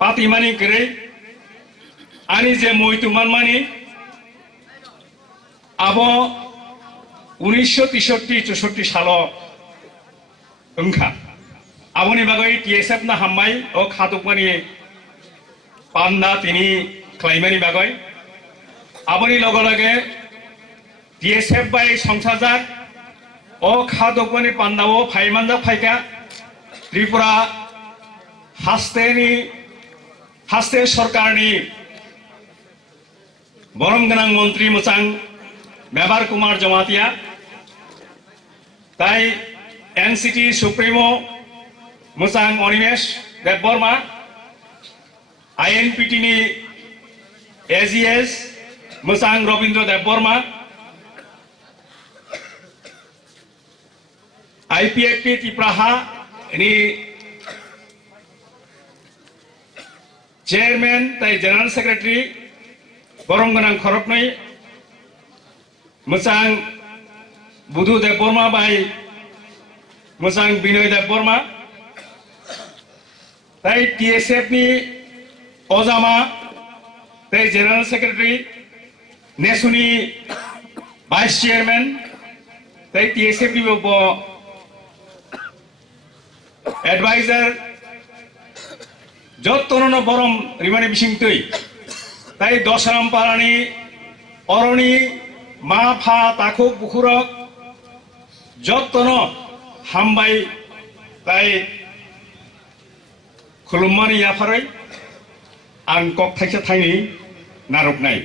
पातिमानि गरै आनि जे मयतुमान मानि आबो 1963-64 सालो ओंखा आबोनि बागै TSF ना हामबाय ओ खादुकमानि पान्दा तिनि क्लाइमानि बागै आबोनि लगे लगे TSF बाय संसारजाक ओ खादुकमानि पान्दाओ फाइमानजा फाइका त्रिपुरा हास्ते सरकारनि बरम गोनां मन्त्री मोजां मेबार कुमार जमातिया ताई NCT सुप्रीमो मोजां अनिमेश देबबर्मा INPT नि AGS मोजां Ravindra Debbarma IPFP Tripura ini chairman tai general secretary borong ganang khoroknai mochang Budhu Deborma bai mochang Binoy Deborma tai TSF ni Ojama tai general secretary Nesuni vice chairman tai TSF ni bo advisor Jotto no borom rimani bisingtui tai dosaram parani oroni ma pha takuk bukhurok Jotto no hambai tai khulumani yafarai an kok thaisa thaini naroknai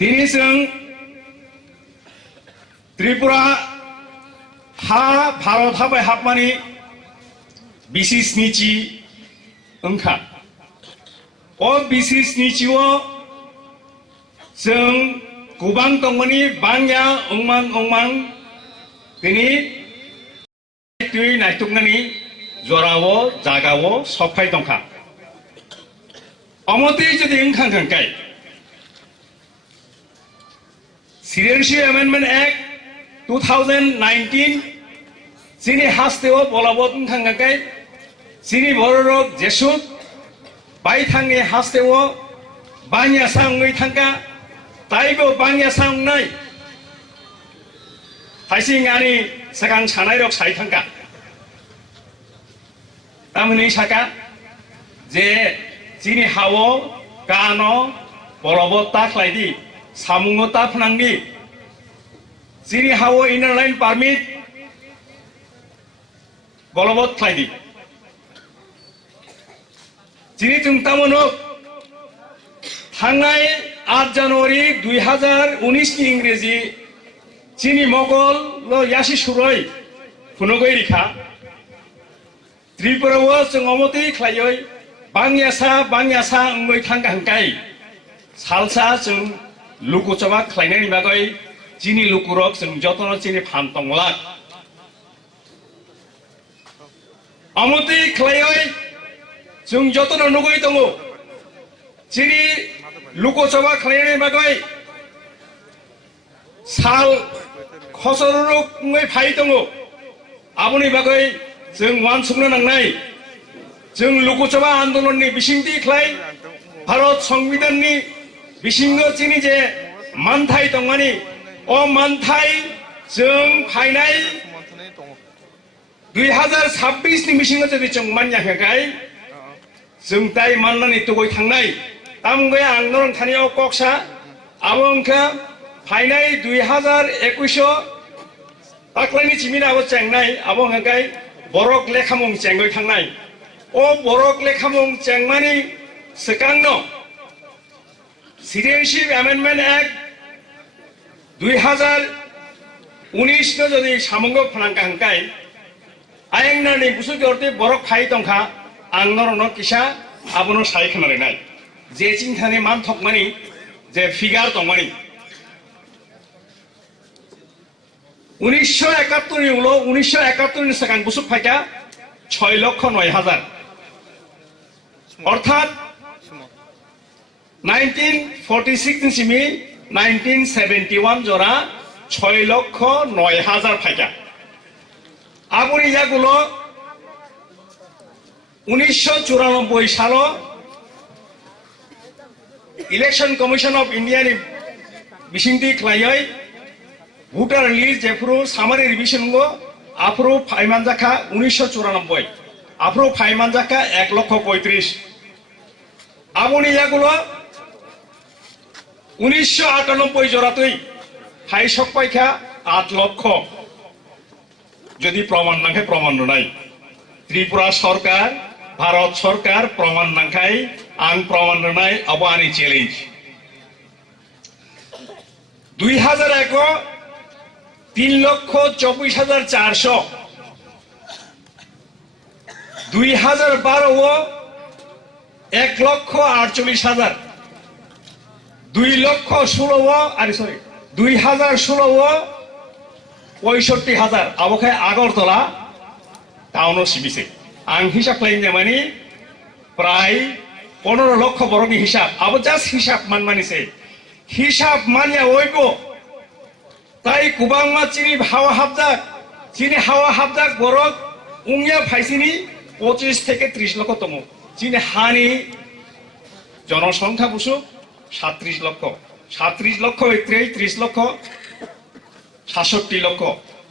তিনি जों त्रिपुरा हा भारत हाबाय हाबमानि बिसि स्निथि ओंखा अ बिसि स्निथिआव जों गोबां दंमोननि बांया अंमां दिनै तुइ नायथुकनानि जरावो जागावो सफाय दंखा अमते जुदि ओंखांखांखाय Citizenship Amendment Act 2019 Chini Hasteni bolabot oंखांखांखाय Chini borok jesut bai thangni Hasteni banya sangoi thangka taibo banya sangnai Haisingani sakang sanai rok sai thangka Tamni saka je Chini hawo kano bolabot taklaidi samungo tapnangni Chini hawo inner line permit bolabot klaidi Chini tungtamonok थांनाय 8 জানুয়ারি 2019 नि इंग्रेजी Chini mogol lo yashi suroi phunogoi rikha Tripura wo जों अमते ख्लायै बांयासा ngoi thangka hangkai salsa जों lukuchaba khlainani bagoi Chini lukurok जों Jotto Chini phantongla अमते ख्लायै जों Jotto nugoi tongo Chini lukochaba khlainani bagoi sal khosorok ngoi phai tongo aboni bagoi जों wansukno nangnai जों lukochaba आन्दोलननि बिसिंथि ख्लाय Bharat संविधाननि बिसिंगो Chini जे मानथाय दंमानि अ मानथाय जों फायनाय 2026 नि बिसिंगो जुदि जों मान्याखै जों ताय माननानै तगय थांनाय तामगय आंदोलन थानायाव कक्सा आबोंखा फायनाय 2021 ताख्लायनि चिमिनाबो चेंनाय आबोंगाय बरक लेखामुं चेंगय थांनाय अ बरक लेखामुं चेंमानि सिगांनो Citizenship Amendment Act 2019 नो जदि सामंगो फनांका हंकाय आयंनानि बुसुगरते बरक फाय दंखा आंनरनो किसा आबोनो सायखनायनाय जे चिंथानि मान थकमानि जे फिगार दंमानि 1971 नि उलो 1971 नि सिगां बुसुक फायका 6,09,000 अर्थात 1946 नि सिमि 1971 जरा 6,09,000 फायका आबोनि यागुलो 1994 सालो इलेक्शन कमिशन ऑफ इंडिया नि बिसिंथि ख्लायै भोटार लिस्ट जेफ्रु सामारि रिविजन गो आफ्रु फाइमानजाखा 1994 आफ्रु फाइमानजाखा 1,35,000 आबोनि यागुलो 1998 जरातै फाइसक पाइखा 8 लक्ष যদি প্রমাণ নাংখাই প্রমাণ নাই ত্রিপুরা সরকার ভারত সরকার প্রমাণ নাংখাই আং প্রমাণ নাই অবানি চ্যালেঞ্জ 2001 3,24,400 2012 1,48,000 2016 65,000 আবখায় আগরতলা টাউনও সিবিছে आं हिसाब खालामनाय माने प्राय 15 लक्ष बरकनि हिसाब आबो जास्ट हिसाब मानमानिसे हिसाब मानिया ओइबो ताई गोबांमा Chini हावा हाबजाक बरक उंगिया फाइसिनि 25 থেকে 30 लक्ष दङ Chini हानि जनसंख्या बुसु 37 लक्ष 37 लक्ष 30 लक्ष 66 लक्ष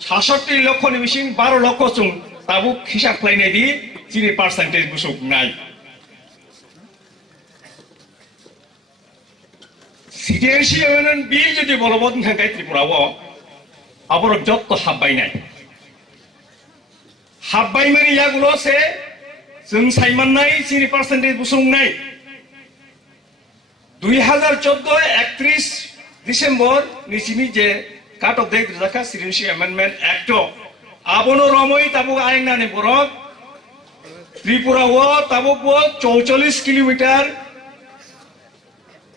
66 लक्षनि बिसिं 12 लक्ष जों ताबुक हिसाब खालामनाय दि Chini पार्सेन्टेज बुसुक नाय Citizenship Amendment Bill जुदि बलबत ओंखांखाय त्रिपुराव आबरक जत्तो हाबबायनाय हाबबायमानि यागुलसे जों सायमाननाय Chini percentage बुसुंनाय 2014 31 December ni sini je cut of the Zaka Citizenship Amendment Act abono romoi tabu aing na ni borok Tripura wo tabu bo 44 kilometer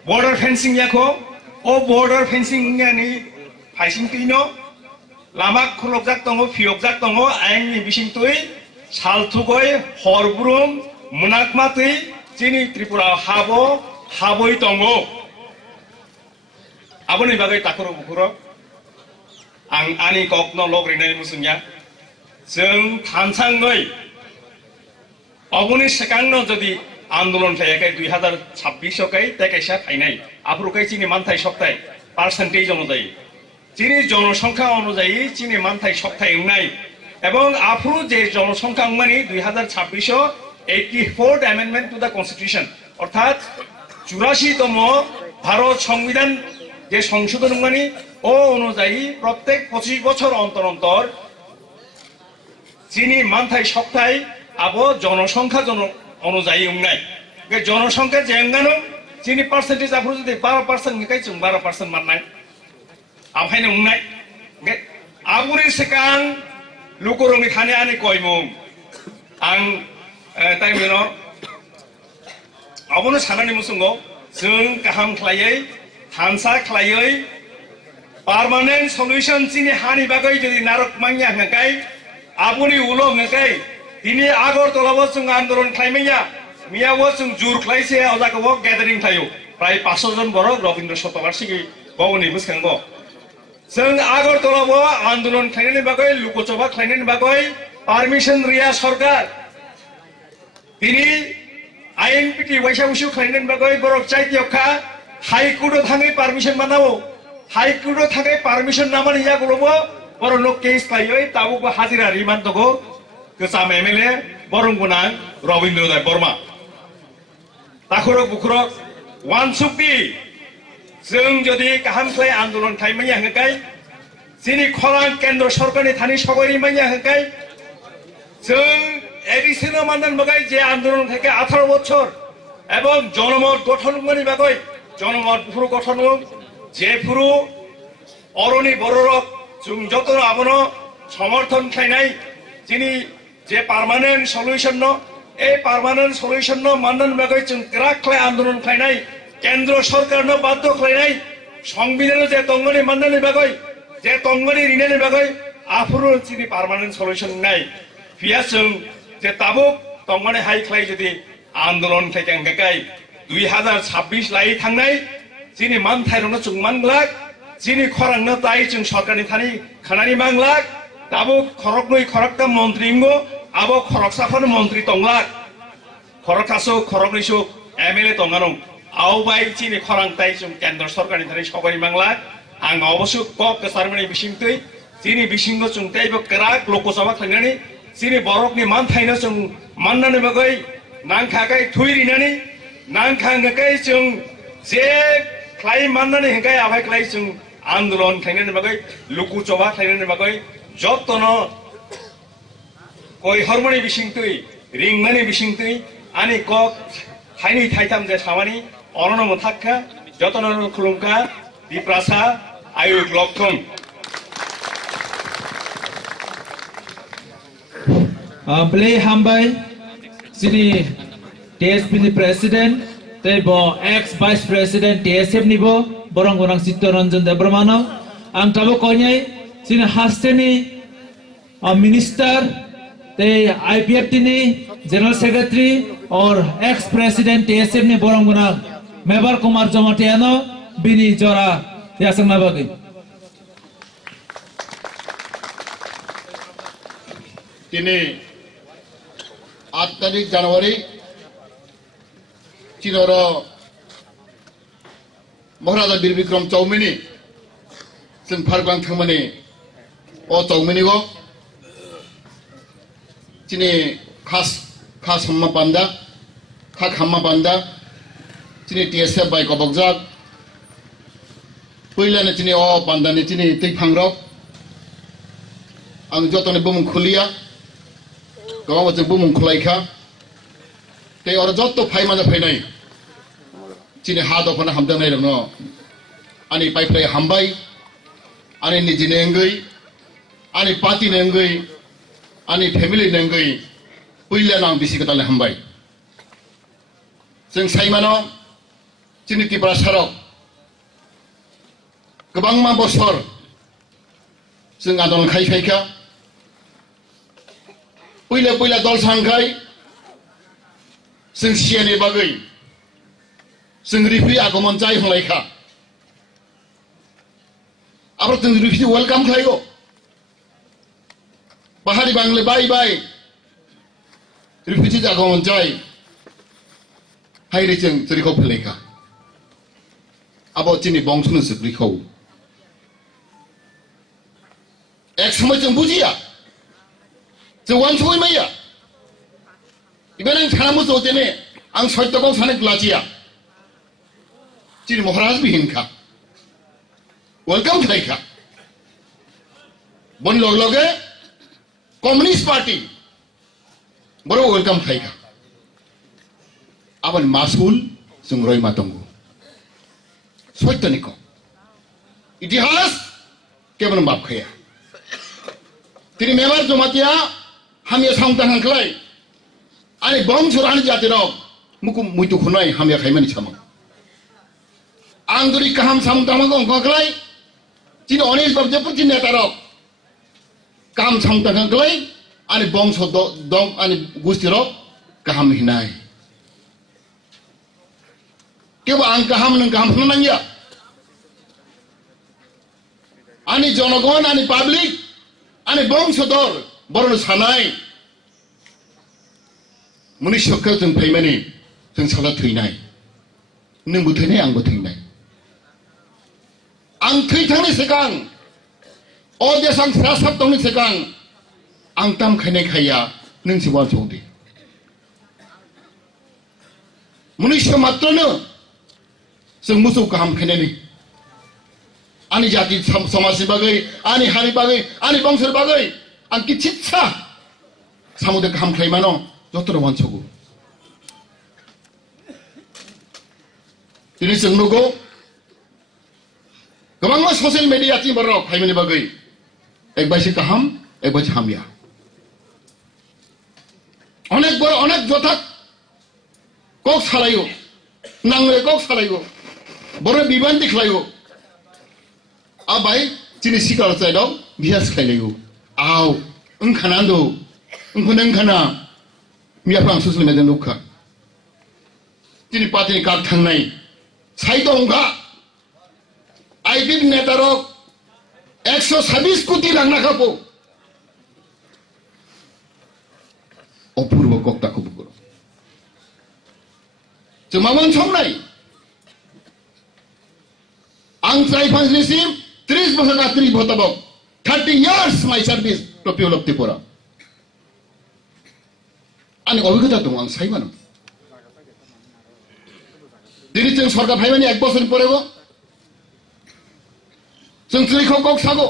border fencing yakho o border fencing ni faising tino lamak khulokjak tongo fiokjak tongo aing ni bising tui salthugoi horbrum munakmatui chini Tripura haboi tongo aboni bagai takuro bukuro ang ani kokno logrinai musungya जों थानसाङै अबुनि सेकांनो जदि आंदोलन थायाखै 2026 कै तेकाइसा फाइनाय आफुरकै चिनि मानथाय सप्ताय percentage अनुযায়ী चिनि जनसंख्या अनुযায়ী चिनि मानथाय सप्ताय उनाय এবং আফুরু যে জনসংখ্যা মানে 2026 84th amendment to the constitution অর্থাৎ 84 তম ভারত সংবিধান যে সংশোধন মানে ও অনুযায়ী প্রত্যেক 25 বছর অন্তর অন্তর চিনি মানথাই সপ্তাহে আবো জনসংখ্যা অনুযায়ী উন্নয় জনসংখ্যা জেঙ্গানো চিনি পার্সেন্টেজ আফুরু যদি 12% নিকাই जों 12% মাননাय आमफायनो उन्नाय आबुनि सिगां लुकुरंनि थानाय आनि कयमुं आं टाइमेनो अबुनो सानानि मुसुंगो जों गाहाम खालायै थानसा खालायै पार्मानेन्ट सल्युशन चिनि हानि बागै जदि नारक मांया हंगाय आबुनि उलो हंगाय दिनै आगरतलाबो जों आन्दोलन खालामैया मियावो जों जुर खालायसे अजाखौ गैदारिं थायो प्राय 500 जन बर रबीन्द्र शतबार्षिकी बावनि बुसखांगो जों आगरतलाबो आन्दोलन खालामनायनि बागै लुकसभा खालामनायनि बागै पारमिशन रिया सरकार दिनै आईएनपीटी वाइसाउसु खालामनायनि बागै बरक चाइतियखा हाइकोर्ट थाङै पारमिशन मानावो हाइकोर्ट थाङै पारमिशन नामानि यागलबो बर नो केस लायै ताबुबो हाजिरा रिमान्ड दगो गोसाम एमएलए बरंगुनां रबीन्द्र दाय बर्मा ताखुरक बुखुरक वानसुकि जों जदि गाहाम खालाय आन्दोलन खालामैया हंगाय चिनि खरां केन्द्र सरकारनि थानि सगरि माइया हंगाय जों एडिशनल मानदान बागै जे आन्दोलन खालाय 18 বছর এবং জনমত গঠন মানি বাগৈ জনমত পুরো গঠন যে পুরো অরণি বড়রক जों जतो आबनो समर्थन खालायनाय चिनि जे पार्मानेन्ट सल्युशन न ए पार्मानेन्ट सल्युशन न मानदान बागै जों क्राक खालाय आन्दोलन खालायनाय केन्द्र सरकार न बाध्य खालायनाय संविधान जे तंगनि मानदाननि बागै जे तंगनि रिनानि बागै आफुरु चिनि पार्मानेन्ट सल्युशन नाय फिया जों जे ताबुक तंगनि हाइ खालाय जदि आन्दोलन खालायगाय 2026 लाई थांनाय चिनि मानथायरनो जों मानलाक चिनि खरांनो ताय जों सरकारनि थानि खानानि मांलाक ताबो खरकनै खरकता मन्त्रि इंगो आबो खरकसाफोर मन्त्रि तंलाक खरकासो खरकनैसो एमएलए तंगानो आवबाय चिनि खरां ताय जों केन्द्र सरकारनि थानि सगरि मांलाक आं अवश्य कक सारमनि बिसिंतै चिनि बिसिंगो जों तायबो क्राक लोकसभा खालायनानै चिनि बरकनि मानथायनो जों माननानै बागै नांखागै थुइरिनानै नांखांगाय जों जे खालाय माननानै हंगाय आबाय खालाय जों आन्दोलन खालायनायनि बागै लुकुसभा खालायनायनि बागै जत्तनो कय हरमनि बिसिंतै रिंमानि बिसिंतै आनि कक थाइनै थाइथाम जे सामानि अननो मोथाखा जत्तनो खुलुमका दिप्रासा आयु ग्लकथं Play hambai sini TSP ni president tebo ex vice president TSF nibo borong borong Sitoranjan Debrmano ang tabo konyai sini Hasteni minister te IPF ni general secretary or ex president TSF ni borong borong member Kumar Jamatiano bini jora yasang nabagi তিনি 8 তারিখ জানুয়ারি চিনর মহারাজা বীর Vikram Tchouameni जों फारबां थांमानि अ चौमिनिगो चिनि खास हम्मा बान्दा खाक हम्मा बान्दा चिनि TSF bye गबकजाक पहिलानो चिनि अ बान्दानि चिनि दै फांरक आं जतने बुमुं खुलिया गाव जों बुमुं खुलायखा ते और जत्तो फाइमाजा फाइनाय चिनि हा दफाना हामदांनाय दङ ani paiplay hambai ani nijine ngai ani party ngai ani family ngai puila nang bisi katale hambai जों साइमानो Chini Tripura sarok गोबां बोसोर जों आन्दलन खायफायखा पहिला दल सांखाय जों सियानि बागै जों रिफ्रि आगमन जाय हलायखा आरो जों रिफ्रि वेलकाम खालायो बाहारि बांले बाय रिफ्रि आगमन जाय हायरे जों जरिखौ फैलायखा आबो Chini बंसनो जोबरिखौ एक समय जों बुजिया जों वानसय माया इबेन आं सानामो जतेने आं सत्यखौ साने ग्लाजिया Chini महाराज बिहिनखा वेलकाम खालायखा बन लगे कम्युनिस्ट पार्टी बरो वेलकाम खालायखा आबन मासुल जों रय मातंगो सत्यनिको इतिहास केवल माफ खाया तिनी मेवार जमातिया हामिया साउंटान हांखलाय आनि बंसरानि जातिराव मुकु मुइतु खुनाय हामिया खायमानि सामं आं दुरि काहाम साउंटामागो अंखलाय तिनी अनेक बाबजेपुर तिनी नेताराव काम साउंटान हांखलाय आनि बंस दं आनि गुस्तिराव काहाम हिनाय केवल आं काहाम नों काहाम फुनांगिया आनि जनगण आनि पाब्लिक आनि बंसदर बरन सानाय मनुष्यखौ जों फैमानि जों साला थैनाय नोंबो थैनाय आंबो थैनाय आं थैथांनि सिगां अ देसां सासाब दंनि सिगां आं ताम खायनाय खाया नों सिवान सौदे मनुष्य मात्रनो जों मोसौ गाहाम खायनायनि आनि जाति समाजनि बागै आनि हारि बागै आनि बंसनि बागै आं किछिच्छा सामुदे गाहाम खायमानो जत्तो वानसगो दिनै जों नुगौ गोबां ससियेल मिडिया थिं बराव खायमानि बागै एकबायसि गाहाम एकबायसि हामिया अनेक बर अनेक जथाक कक सालायो नांले कक सालायो बर बिबान्ति खालायो आबाय Chini सिगार साइडआव बियास खायलायो आव ओंखानांगौ ओंखोनो ओंखाना मियाफ्रां ससियेल मिडिया नुखा Chini पार्टीनि कार्ड थांनाय साइड अंगा आइपिप नेतारक 126 कोटी रां नाखापो अपूर्व कक्ताखौ बुगो जों मामोन संनाय आं ट्राइफांसनिसिम 30 बोसोर Gayatri भताबक 30 years my service to people of Tripura आनि अभिज्ञता दं आं साइमानो दिनै जों सरकार फायमानि 1 बोसोर परेगो जों थैखौ कक सागो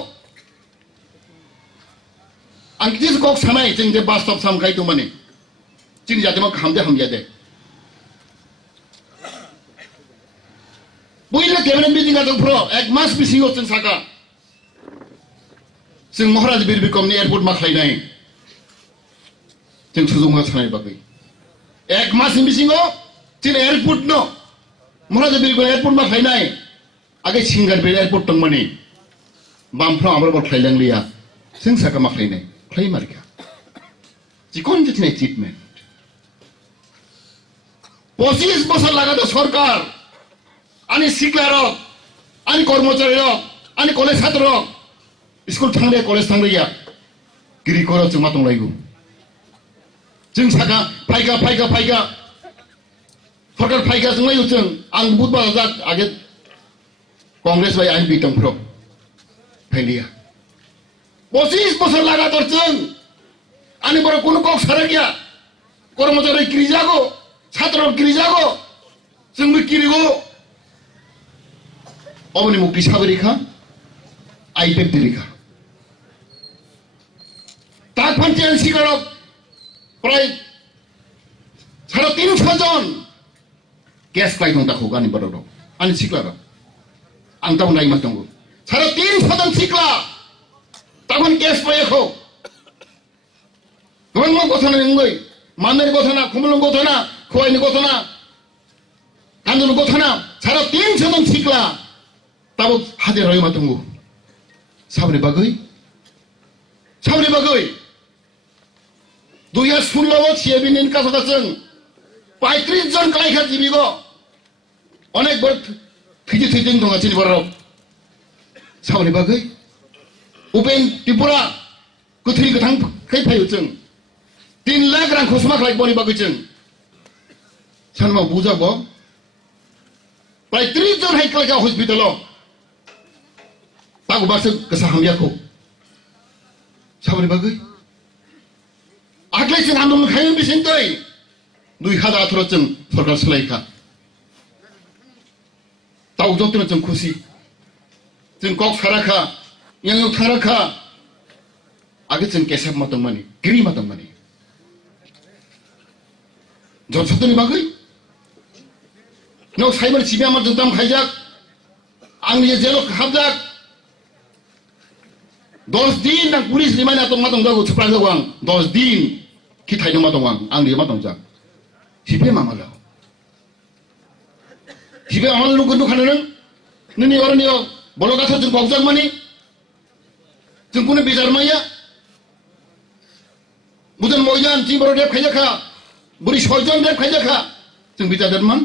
आं किस कक सानाय जों जे बास्तब सामखाय तो माने Chini जातिमा खामदे हामजादे बयले केबिनेट मिटिं आ जोंफ्रो 1 मास बिसिङाव जों साका जों महाराज बिर बिक्रमनि एयारपोर्ट मा खालायनाय जों सुजुमा सानाय बागै 1 मास बिसिङाव जों एयारपोर्ट न महाराज बिर बिक्रम एयारपोर्ट मा खालायनाय आगे सिंगार बे एयारपोर्ट दंमानि बामफ्रा आमरो खालायलांलिया जों साका मा खालायनाय खालाय मारका जिखन जितने ट्रिटमेन्ट 25 बोसोर लागातो सरकार आनि सिक्लारक आनि कर्मचारीरक आनि कलेज छात्ररक स्कुल थांले कलेज थांलिया गिरि कर जों मा दंलायगौ जों साका फायगा सरकार फायगा जोंलायो जों आं बुधबार जा आगे कांग्रेस बाय आइन बिटंफ्रो फायलिया 25 बोसोर लागातर जों आनि बर कोनो कक सारा गया कर्मचारी गिरिजागो छात्र गिरिजागो जोंबो गिरिगो अबनि मुक्ति साबरिखा आइपेप दिरिखा ताक फान्थियान सिगारक प्राय 350 जन केस क्लाइदं दाखौ गानि बरदो आनि सिक्लारा ang tahu naik matunggu. Cara tim sadam sikla, tahun kes payakho. Kawan mau kau sana nengai, mana kau sana, kumulung kau sana, kau ini kau sana, kandung kau sana. Cara tim sadam sikla, tahu hadir naik matunggu. Sabar bagai, sabar bagai. 2016 siapin kasih 35 জন কালাইখা জীবিক অনেক বড় Fiji থইতেন দङ চিনি বড় सावनि बागै उपेन त्रिपुरा गोथै गोथां खै फायो जों 3 लाख रां खसमा खालाय बनि बागै जों सानमाव बुजाबो प्राय 30 जन हाइ खालाय हस्पिटाल तागु बासो गोसा हामियाखौ सावनि बागै आग्लाय जों आन्दोलन खायन बिसिनतै 2018 जों सरकार सोलायखा ताउ जत्तनो जों खुसि जों कक साराखा yang थाराखा आगे जों केसाब मातंमानि गिरि मातंमानि जत्तोनि बागै न साइबर सिबिया मार जों दाम खायजाक आंनि जेल हाबजाक 10 दिन ना पुलिस रिमाइना तो मातंग जागो छप्रा जागो आं 10 दिन कि थाइनो मातंग आंनि मातंग जाक सिबिया मामाला सिबिया मामाला नुगुन्दु खानो नोंनि अरनियो बलगाथा जों बावजाक मानि जों कुनो बेजार माया बुजन मयजान टिबर देब खायजाखा बुरि सयजन देब खायजाखा जों बिजादरमान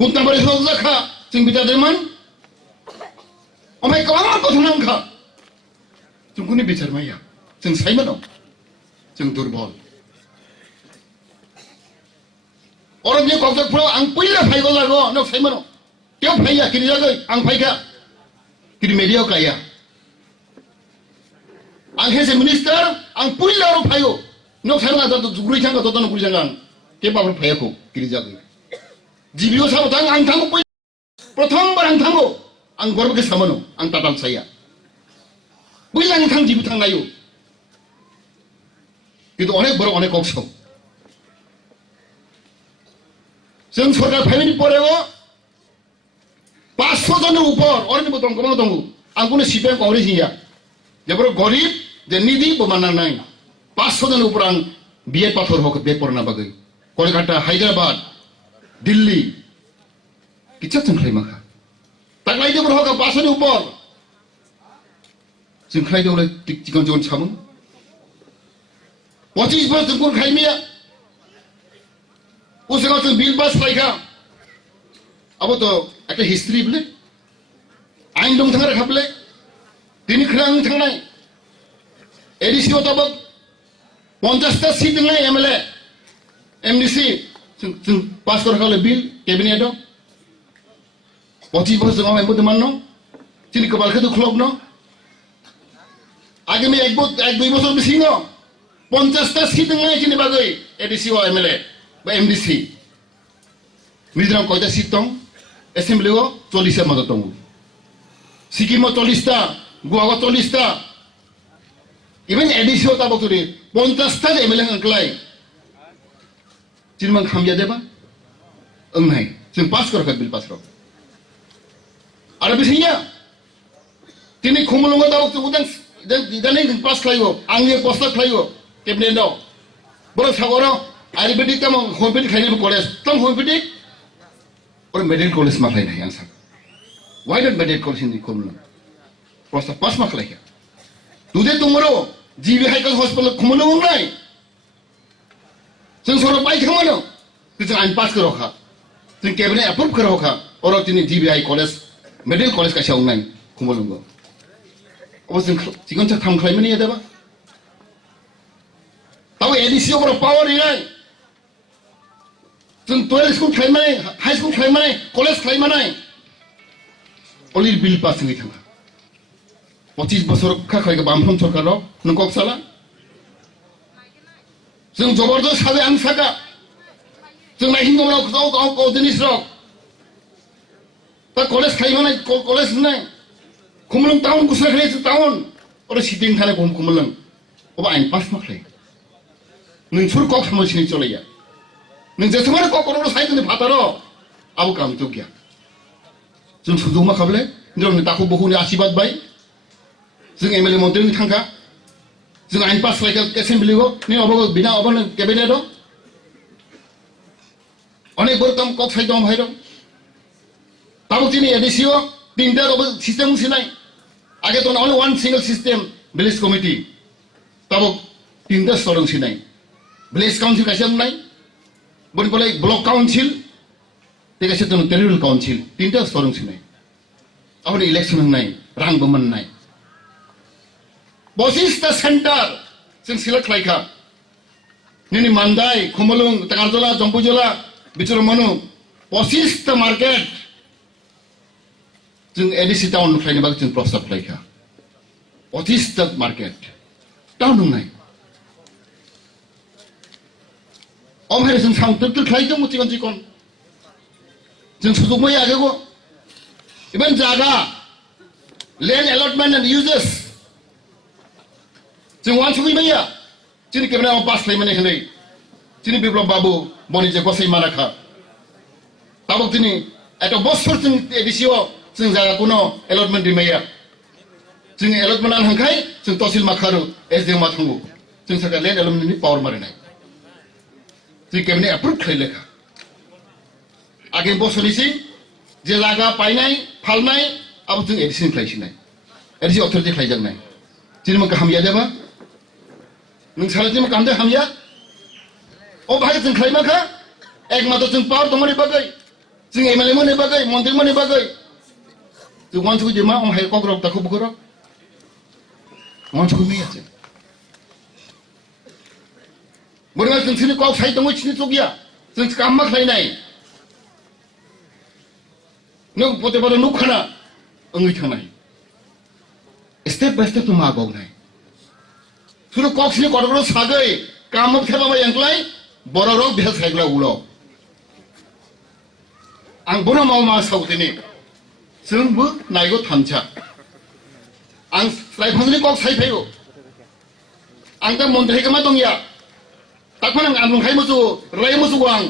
कुन्ताबारि सजाखा जों बिजादरमान ओमफ्राय गोबां गथ'नांखा जों कुनो बेजार माया जों साइमा दं जों दुर्बल अरनियो कक्सफ्राव आं पहिला फाइगो जागो न साइमा दं Tiap faya kiri jaga, ang faya kiri media kaya. Ang hese minister, ang puri laru fayo. No saya nggak tahu guru jangan tahu guru jangan. Tiap apa faya ko kiri jaga. Jibio sama tang ang tanggo puri. Prothom barang tanggo, ang gorba ke sama no, ang tatam saya. Puri ang tang jibi tang layu. Itu onek baru onek kokso. Sen sorgar family porego. 500 জনের উপর অনেক দঙ্গ কোনো দঙ্গ আর কোনো CPM Congress ইয়া যেবর গরিব যে নিধি বমানা নাই 500 জনের উপর আং বিয়ে পাথর হোক বে পড়না বাগৈ কলকাতা হায়দ্রাবাদ দিল্লি কিচ্ছা जों খাইমাখা তাকলাই যেবর হোক 500 জনের উপর जों খাই দেলে টিকন জন সামুন 25 বছর जों কোন খাইমিয়া ওসে जों বিল পাস লাইখা अब तो একটা হিস্ট্রি বলে আইন দং থাঙ্গা রাখাবলে তিনি খরাং থাঙ্গনাই এডিসি অতব 50টা সিট নাই এমএলএ এমডিসি जों পাস করা হলে বিল ক্যাবিনেট 25 বছর জমা এমবো মাননো চিনি কবালকে তো খলবনো আগামী 1-2 বছর বেশি ন 50টা সিট নাই চিনি বাগৈ এডিসি ও এমএলএ বা এমডিসি মিজরাম কয়টা seat Dong Assembly ko 40 mata tongu. Sikkim 40 ta, Goa 40 ta. Even addition ta bakuri 50 ta MLA ngklai. Jinmang khamya deba? Nai. Sin pass karo ka bill pass karo. Ara bisinya. Tini khumulunga ta baktu udang idane pass khlaigo, angye posta khlaigo. Cabinet do. Bolo sagoro Ayurvedic ta homeopathic khaini college. Tam homeopathic और medical college में खाई नहीं answer why not medical college in the Khorang просто पास में खाई क्या तुझे तुम्हारो जीवी हाइकल hospital खुमलो नहीं जों सोरो बाइक खामनो जों आइन पास करो खा जों कैबिनेट अप्रूव करो खा और तिनी जीवी हाइ कॉलेज मेडिकल कॉलेज का शाउ नहीं खुमलो अब जों जिगन सा थाम खाई मनी देबा ताऊ एडीसी ओवर पावर नहीं जों 12 स्कुल खाइमानाय हाई स्कुल खाइमानाय कलेज खाइमानाय अलिर बिल पास नङै थाङा 25 बोसोर खाखायगा बामफ्रोम सरकाराव नों कक्साला जों जबरदस्त साले आं सागा जों नाय हिंगमराव गाव जिनिस रक ता कलेज खाइमानाय कलेज नाय खुमलुं टाउन गुसराखले टाउन अरे सिटिं थानाय खुमलुं अब आइन पास माखले नों सुर कक समसिनि चलैया नों जेसेबां ककरल साइडनि फातारो आबो काम तो गया जों सुजुग मा खाबले जों ताखौ बहुनि आशीर्वाद बाय जों एमएलए मन्त्रि थांखा जों आइन पास लायखा एसेम्बलिखौ नि अबाव बिना अबाव केबिनेट अनेक बरकम कक साइ दं भाइ दं ताबो तिनि एडिसिओ তিনটা সিস্টেম সিনাই আগে তো only one single system village committee তাবো তিনটা স্তরং সিনাই ভিলেজ কাউন্সিল কাছে নাই বলি বলে ব্লক কাউন্সিল ঠিক আছে তো টেরিটরিয়াল কাউন্সিল তিনটা স্তরং সিনাই আপনি ইলেকশন নাই রাং বমন নাই বসিস্তা সেন্টার जों सिलेक्ट खालायखा निनि मान्दाय खमलुं तागारजला जम्पुजला बिचर मनु 25 मार्केट जों एडिसि टाउन खालायनो बागै जों प्रस्ताब खालायखा 25 मार्केट टाउन नंनाय अमहाय जों साउथुर खालायदों मुतिगन जिकन जों सुजुगमै आगेगो इभेन जागा लैंड अलॉटमेंट एंड यूजेस जों वान सुगैबाया जोंनि केबिनेटआव पास खालामनाय होनै जोंनि बिप्लब बाबु बनिजे गसाइ माराखा ताबो दिनै एत बছर जों एडिसिओ जों जायगाखौनो अलॉटमेंट दिमाया जों अलॉटमेंट आन हांखाय जों तहसिल माखारु एसडीएम मा थांगौ जों सरकार लैंड अलॉटमेंटनि पावर मारिनाय जों केबिनेट एप्रुव खालायलेखा आगे बसरनिसै जे जागा पाइनाय फालनाय आबो जों एडिसिन खालायसिनाय एडिसि अथॉरिटी खालायजांनाय जोंनि मा गाहामया जाबा नों सालायथिं कामदे हामिया ओ भाई जों खालायमाखा एक मात्र जों पावर दंमोन बागै जों एमएलए मोननि बागै मन्त्रि मोननि बागै जों मानसिखौ दिमा हम हाय कग्रब ताखौ बुखर मानसिखौ मियाचे बोरमा जों सिनि कक साइ दङ सिनि चगिया जों काम मा खालायनाय नों पते पते नुखाना ओङै थानाय स्टेप बाय स्टेप मा गावनाय सुरु कक्सनि कटकरो सागै काम खेलामा यांक्लाय बररक बेल साइग्ला उलो आं बोनो माव मा साउथिनि जोंबो नायगो थानसा आं स्लाइफांनि कक साइफायगो आं दा मन्थ्रि मा दंया ताकमान आं लंखाय मोसु राय मोसु आं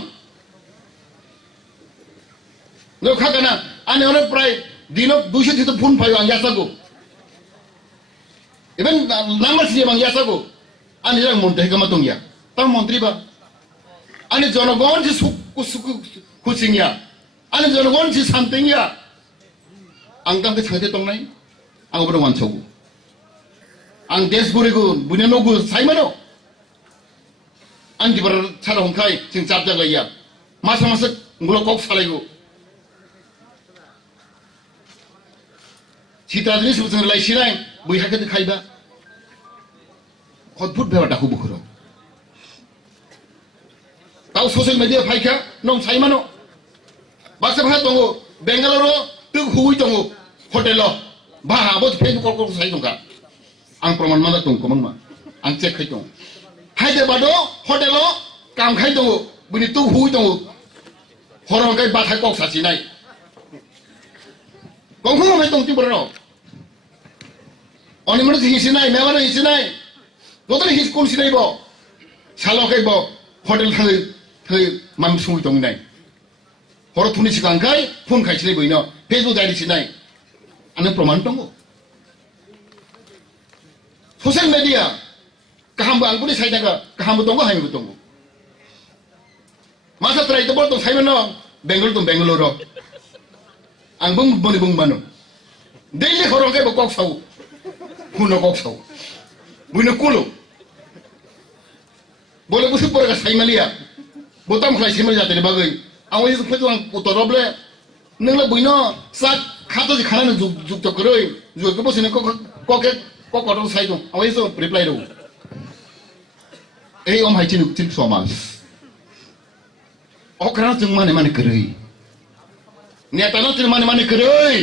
नो खागाना आने अने प्राय दिनो 200 थितो फुन फायो आं यासागो इभेन नाम्बार सिजे बां यासागो आनि जों मन्थ्रि मा दंया ता मन्थ्रि बा आनि जनगण जि सुकु कुसिंया आनि जनगण जि सान्थिंया आं तांखौ सांथे दंनाय आं बरो वानसागो आं देश गुरिगु बुनेनगु साइमानो आं दिबार सारा हमखाय जों जाब जागलाया मास मास मुलकक सालायगो सिताजनि सुबुं लायसिनाय बैहाखौ खायबा अद्भुत बेबादाखौ बुखरो ताव ससियेल मिडिया फायखा नं साइमानो बासा भा दङ बेंगालुरु तु हुइ दङ हटेल बाहाबो फेसबुक कल साइ दंगा आं प्रमाण मा दं कमन आं चेक खाय दं हायदेबादो हटेल काम खाय दङ बुनि तु हुइ दङ हरंगाय बाथाय कक सासिनाय गंखौ मा दं तिबरो अनिमन हिसिनाय मेवानो हिसिनाय नतन हिस कोन सिनायबो सालकायबो हटेल थाङै थाङै मान सुङै दंनाय हर थुनि सिगांखाय फन खायसिनाय बयनो फेसबुक दायरिसिनाय आनो प्रमाण दङ ससियेल मिडिया गाहामबो आंबोनि साइदागा गाहामबो दङ हायबो दङ मासा ट्राइतो बो दं साइमनो बेंगलुरु दं बेंगलुरु आंबो बनि बुंबानो दैलि हरंगायबो कक साउ फुनो कक साउ बुनो कुलो बोले बुसु परगा साइमालिया बोताम खाय सिमल जाते बागै आं ओइ फैतो आं उतरबले नोंला बुइनो सा खातो जि खाना जुग तो करoi जुग को बसिनो कके ककटो साइदो आं ओइ सो रिप्लाई दो ए ओम हाइचिन चिन समाज अकरा जों माने माने करoi नेतानो जों माने माने करoi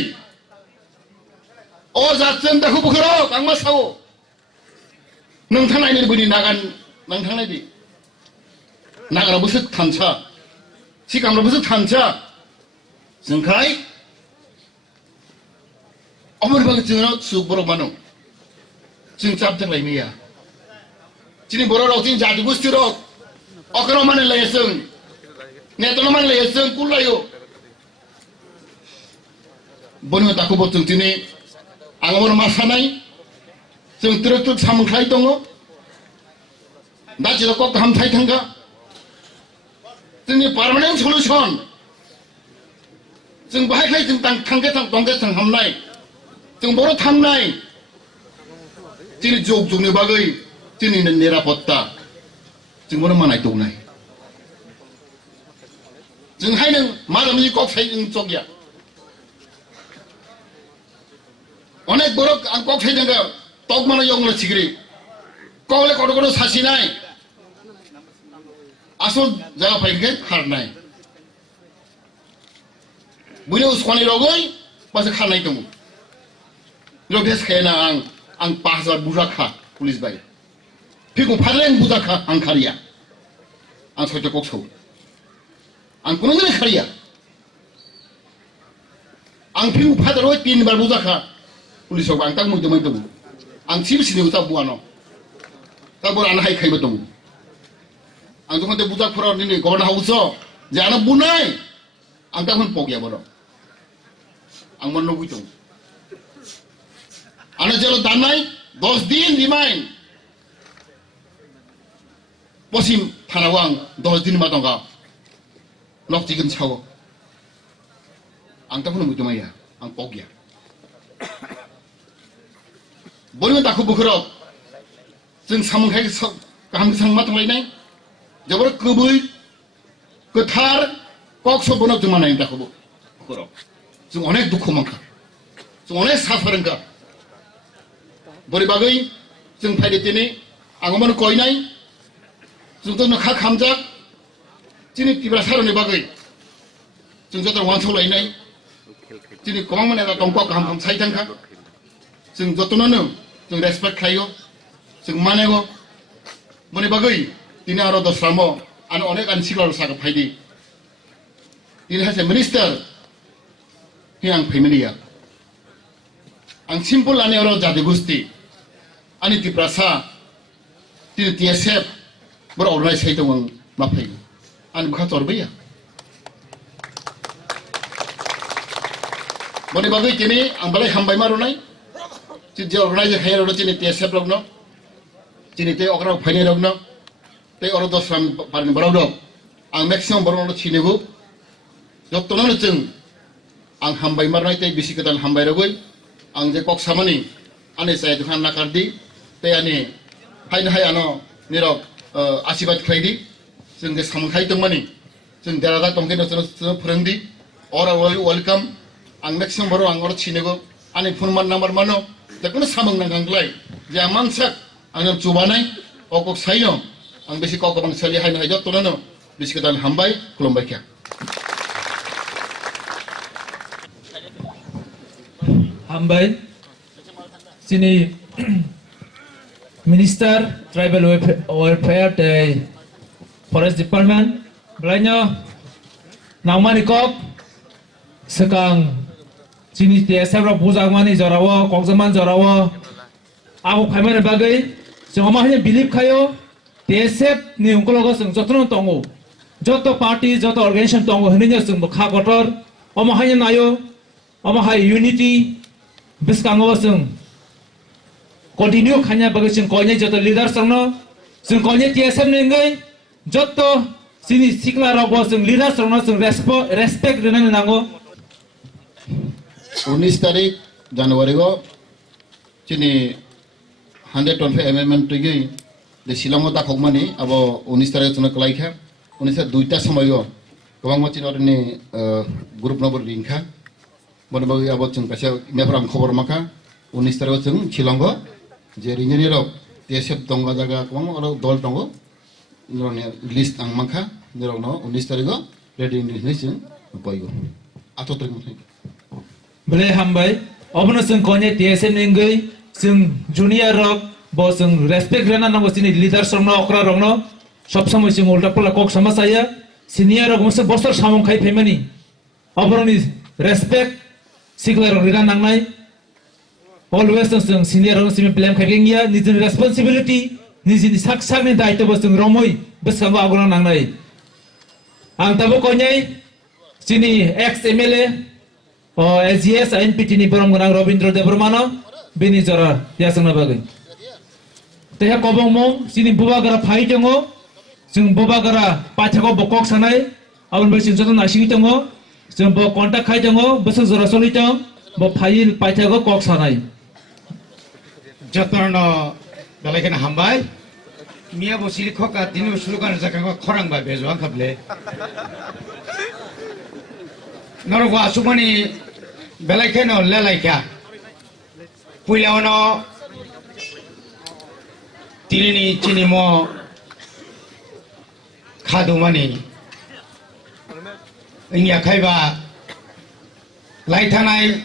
अ जातजों दाखौ बुखरो आं मा सावो नोंथांनायनि बुनि नागान नोंथांनायदि नागाराबोसो थानसा सिगांराबोसो थानसा जोंखाय अमर बागै जोंनाव सुख बर' मानो जों जाब जागलाय मैया दिनै बर' रावजों जाति गोष्ठी राव अकराव माने लायो जों नेतानो माने लायो जों कुलायो bonu tak kubur jeng sini angor masanai jeng terus samengklai tongo दा जिल्लाखौ गाहामथाय थांगा जोंनि पार्मानेन्ट सलुसन जों बाहायखाय जों थांगे थां हामनाय जों बर' थांनाय जोंनि जगनि बागै जोंनि निरापत्ता जों बर' मानाय दौनाय जोंहाय नों मालामनि ककसाय जों जगिया अनेक बर' आं ककसाय जोंगा तक मानो यंनो सिगरि कवले कटकनो सासिनाय आसल जागा फाइनखे खारनाय बुनि उसखनि रगै पासे खारनाय दङ लभेस खायना आं 5000 बुजाखा पुलिस बाय फिगु फारलें बुजाखा आं खारिया आं सयथ कक्सौ आं कुनु दिन खारिया आं फिगु फादरoi 3 बार बुजाखा पुलिसआव आं ताक मुदमै दङ आं सिबिसिनि उता बुआनो ता बर आना हाय खायबो दङ आं जखन बुजाफोराव दिनै गभर्नर हाउसआव जाना बुनाय आं तखन पगिया बर आं मन नगुइ दं आना जेल दानाय 10 दिन रिमाइन्ड पसिम थानाव आं 10 दिन मा दंगा नक्तिगन साव आं तखन मुदमाया आं पगिया बयबो दाखौ बोखराव जों सामखाय गाहाम सांमा थांलायनाय जोबोर गोबै गोथार कक्स बनाव जों मानाय दाखौबो बोखराव जों अनेक दुखु मांखा जों अनेक साफारंगा बोरै बागै जों फायदे दिनै आंगमन कयनाय जोंथ' नखा खामजा दिनै तिब्रा सारनि बागै जों जत वानसौलायनाय दिनै गोबां माने दंखौ गाहाम साय थांखा जों जतनानो जों रेसपेक्ट खायो जों मानेगो मने बागै दिनै आरो दस्रामो आरो अनेक आनसिग्लार सागा फायदि दिनै हासे मिनिस्टार हि आं फैमिलिया आं सिम्पल आने आरो जादि गुस्ति आनि तिप्रासा दिनै TSF बर अरनाय साइ दं मा फैगो आं बुखा तरबैया मने बागै दिनै आं बालाय हामबाय मारनाय जे अरनाय जे खायर दिनै TSF रगनो दिनै ते अकरा फायनाय रगनो ते अर दस्राम पारनि बराव दं आं मेक्सिमाम बराव छिनेगु जत्तनानो जों आं हामबाय मारनाय ते बिसि गोदान हामबाय रगै आं जे कक्सामानि आने जाय दुखान नाकारदि ते आने फायनो हाय आनो निरक आशीर्वाद खायदि जों जे सामखाय दंमानि जों देरादा तंगे जों फोरोंदि अर वेलकाम आं मेक्सिमाम बराव आं अर छिनेगु आने फन नाम्बार मानो जेकुनु सामंग नांगांलाय जे आमांसाक आंनो चुबानाय अकक साइनो आं बेसि कक बां सलि हायनो हाय जत्तनानो बिसि गोदान हामबाय खुलुमबाय क्या हामबाय सिनि मिनिस्टार ट्राइबल वेलफेयर ते फरेस्ट डिपार्टमेंट ब्लाइनो नावमानि कक सेकां सिनि TSF रा बुजागमानि जरावो कक्जमान जरावो आगो फायमानि बागै जों मा हाय बिलिभ खायो TSF नि उंकलगो जों जतनो दंगो जत पार्टी जत अर्गेनाइजेशन दंगो हनिनो जों खा गटर अमा हाय नायो अमा हाय यूनिटी बिस्कांगो जों कन्टिन्यू खान्या बागै जों कयने जत लीडर संनो जों कयने TSF निगै जत सिनि सिक्ला रगो जों लीडर संनो जों रेस्पेक्ट रेनानै नांगो 19 तारिख जनवरी को चिनी 125 एमेंडमेंट तैगै दे शिलंग दा खगमानि अब 19 तारिख जन कलाइखा 19 दुइटा समय गोबां मचिनरनि ग्रुप नम्बर लिंखा बनबागै अब जों पासे नेफ्राम खबर माखा 19 तारिख जों शिलंग जे रिंजनि रक TSF दंगा जागा गोबां अर दल दंगो नरने लिस्ट आं माखा निरनो 19 तारिख रेडी नि जों बयगो आतो तारिख बले हामबाय अबनो जों कयने TSF निगै जों जूनियर रक बो जों रेस्पेक्ट रेना नांगो सिनि लीडर संनो अक्रा रंनो सब समय जों उल्टा पुल्टा कक समासाया सिनियर रक मोनसे बसर सामं खाय फेमानि अबरनि रेस्पेक्ट सिग्लार रेना नांनाय अलवेज जों सिनियर रक सिनि ब्लेम खायगेंगिया निजनि रेसपॉन्सिबिलिटी निजनि साकसाकनि दायित्व जों रमै बेसांबो आगुना नांनाय आं दाबो कयने सिनि x MLA SGS NPT ni borong gonang Robindra Debrmano bini jora yasana bagai teha kobong mong sini buba gara phai tongo jeng buba gara pathako bokok sanai abon bai sinjoto nasing tongo jeng bo contact khai tongo boso jora soli tong bo phai pathako kok sanai Jotto balakan hambai Mia bosili khoka tini usulukan jaka khorang ba bejo khable Noro ko asumani balakan lelaika puilano tini chini mo khadumani ingya khaiba laithanai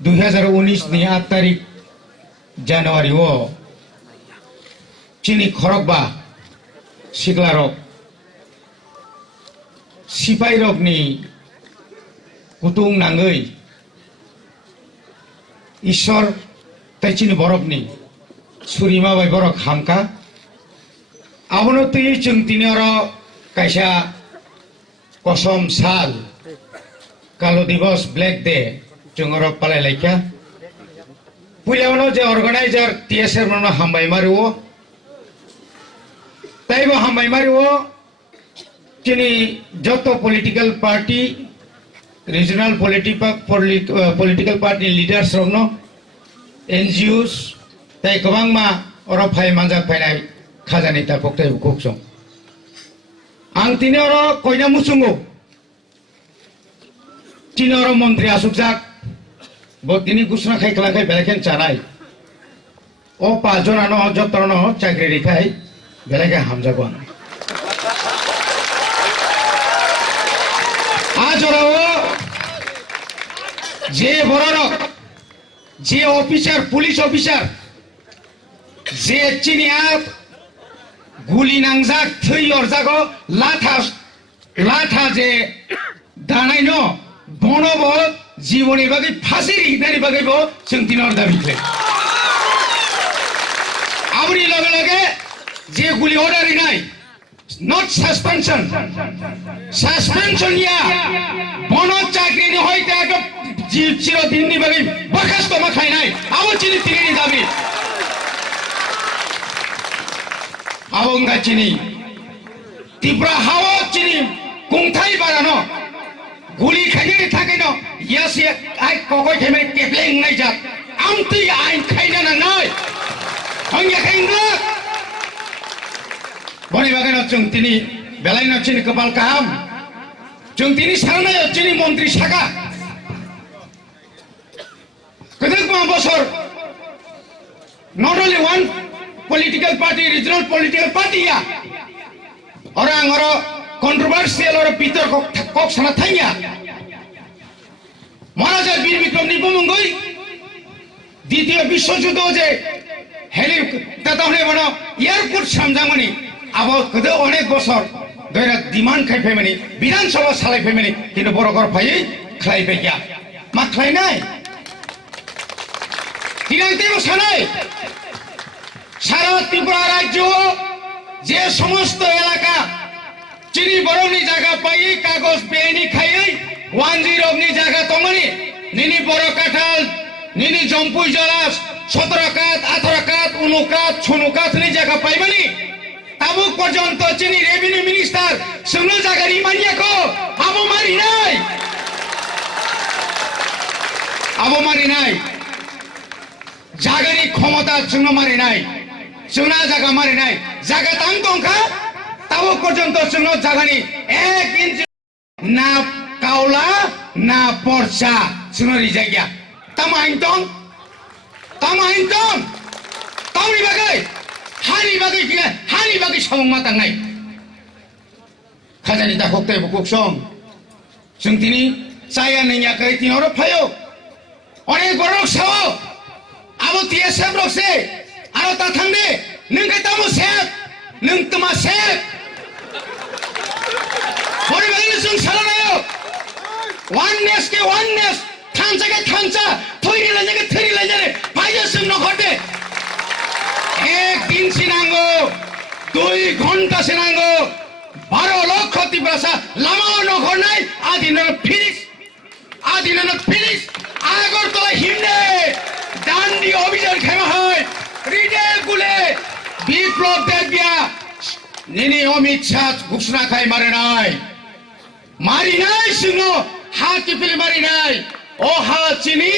2019 ni 8 tarik Januari wo Chini Khorokba Siglarok Sipai rok ni kutung nangai Ishor tai chini borok ni surima bai borok hamka abono tui chung tini oro kaisa kosom sal kalo divos black day chung oro palai laikya puilano je organizer TSF mano hambai maruo taibo hambai maruo chini Jotto political party regional political party leaders romno NGOs tai kobang ma oro phai manjak phainai khajani ta poktai bukoksong ang tini oro koina musungo tini oro montri asukjak Botini kusna khai kala khai belaken chanai o pajonano Jottono chakri rikai belake hamjagon ajorao je bororok je officer police officer je chinia guli nangjak thoi orjago latha je danai no bonobo জীবনের বাকি ফাঁসির ইনারি বাকি বো চিন্তিনার দাবি লে আবরি লগে লগে যে গুলি অর্ডারই নাই নট সাসপেনশন ইয়া বন চাকরি নি হইতে এক চিরদিন নি বাকি বরখাস্ত মা খাই নাই আবো চিনি তিনি দাবি আবঙ্গা চিনি ত্রিপুরা হাওয়া চিনি কুংথাই বাড়ানো Guli khajiri থাকে no yes ai kokoi theme kepleng nai jat amti ain khaina na noi hangya khainga boni bagano chung tini belai no chini kapal kaham chung tini sarana chini montri saka kedak ma bosor not only one political party regional political party ya orang oro controversial or Peter Cox sana thanya Maharaja Bir Bikram ni bumungoi দ্বিতীয় বিশ্বযুদ্ধ যে হেলি তাহলে বড় airport সামজামনি আবো কত অনেক বছর ধরে ডিমান্ড খাই ফেমেনি বিধানসভা সালাই ফেমেনি কিন্তু বড় কর ফাই খাই পেকিয়া মা খাই নাই তিনাইতে বসানাই সারা ত্রিপুরা রাজ্য যে সমস্ত এলাকা চিনি বরংনি জায়গা পাই কাগজ বেআইনি খাই 10 নি জায়গা তমনি নিনি বড় কাঁঠাল নিনি জম্পুই জলাস 17 কাত 18 কাত 19 কাত 16 কাত নি জায়গা পাইবানি তাবুক পর্যন্ত চিনি রেভিনিউ মিনিস্টার সুনো জায়গা রিমানিয়াকো আবো মারি নাই জাগানি ক্ষমতা সুনো মারি নাই সুনা জায়গা মারি নাই জায়গা তাং তংখা তাবুক পর্যন্ত সুনো জাগানি 1 ইঞ্চি না কাউলা না পরসা সুনরি জায়গা Tamaintong, tauri bagai, hani bagai samung matang nai. Khajani tak hokte bukuk som, sungtini saya nanya kai tinoro payo, orang borok sawo, abo TSF rok se, aro tatang de, neng katamu sep, neng tuma sep. Bori bagai sung salanayo, oneness ke oneness. Thansa ke Thansa, Thwngkwrwng ke Thwngkwrwng, Bhaija sung no khote. Ek din sinango, 2 ঘন্টা sinango, 12 লক্ষ Tripura lama no khornai, adinor finish, আদিলত finish Agartala হিমনে দান্ডি অভিযান খেলা হয় Riedel গুলে বিপ্লব দেবিয়া নিনি অমিত শাহ ঘোষণা খাই মারে নাই মারি নাই সিংহ হা টিপিলে মারি নাই ও হা চিনি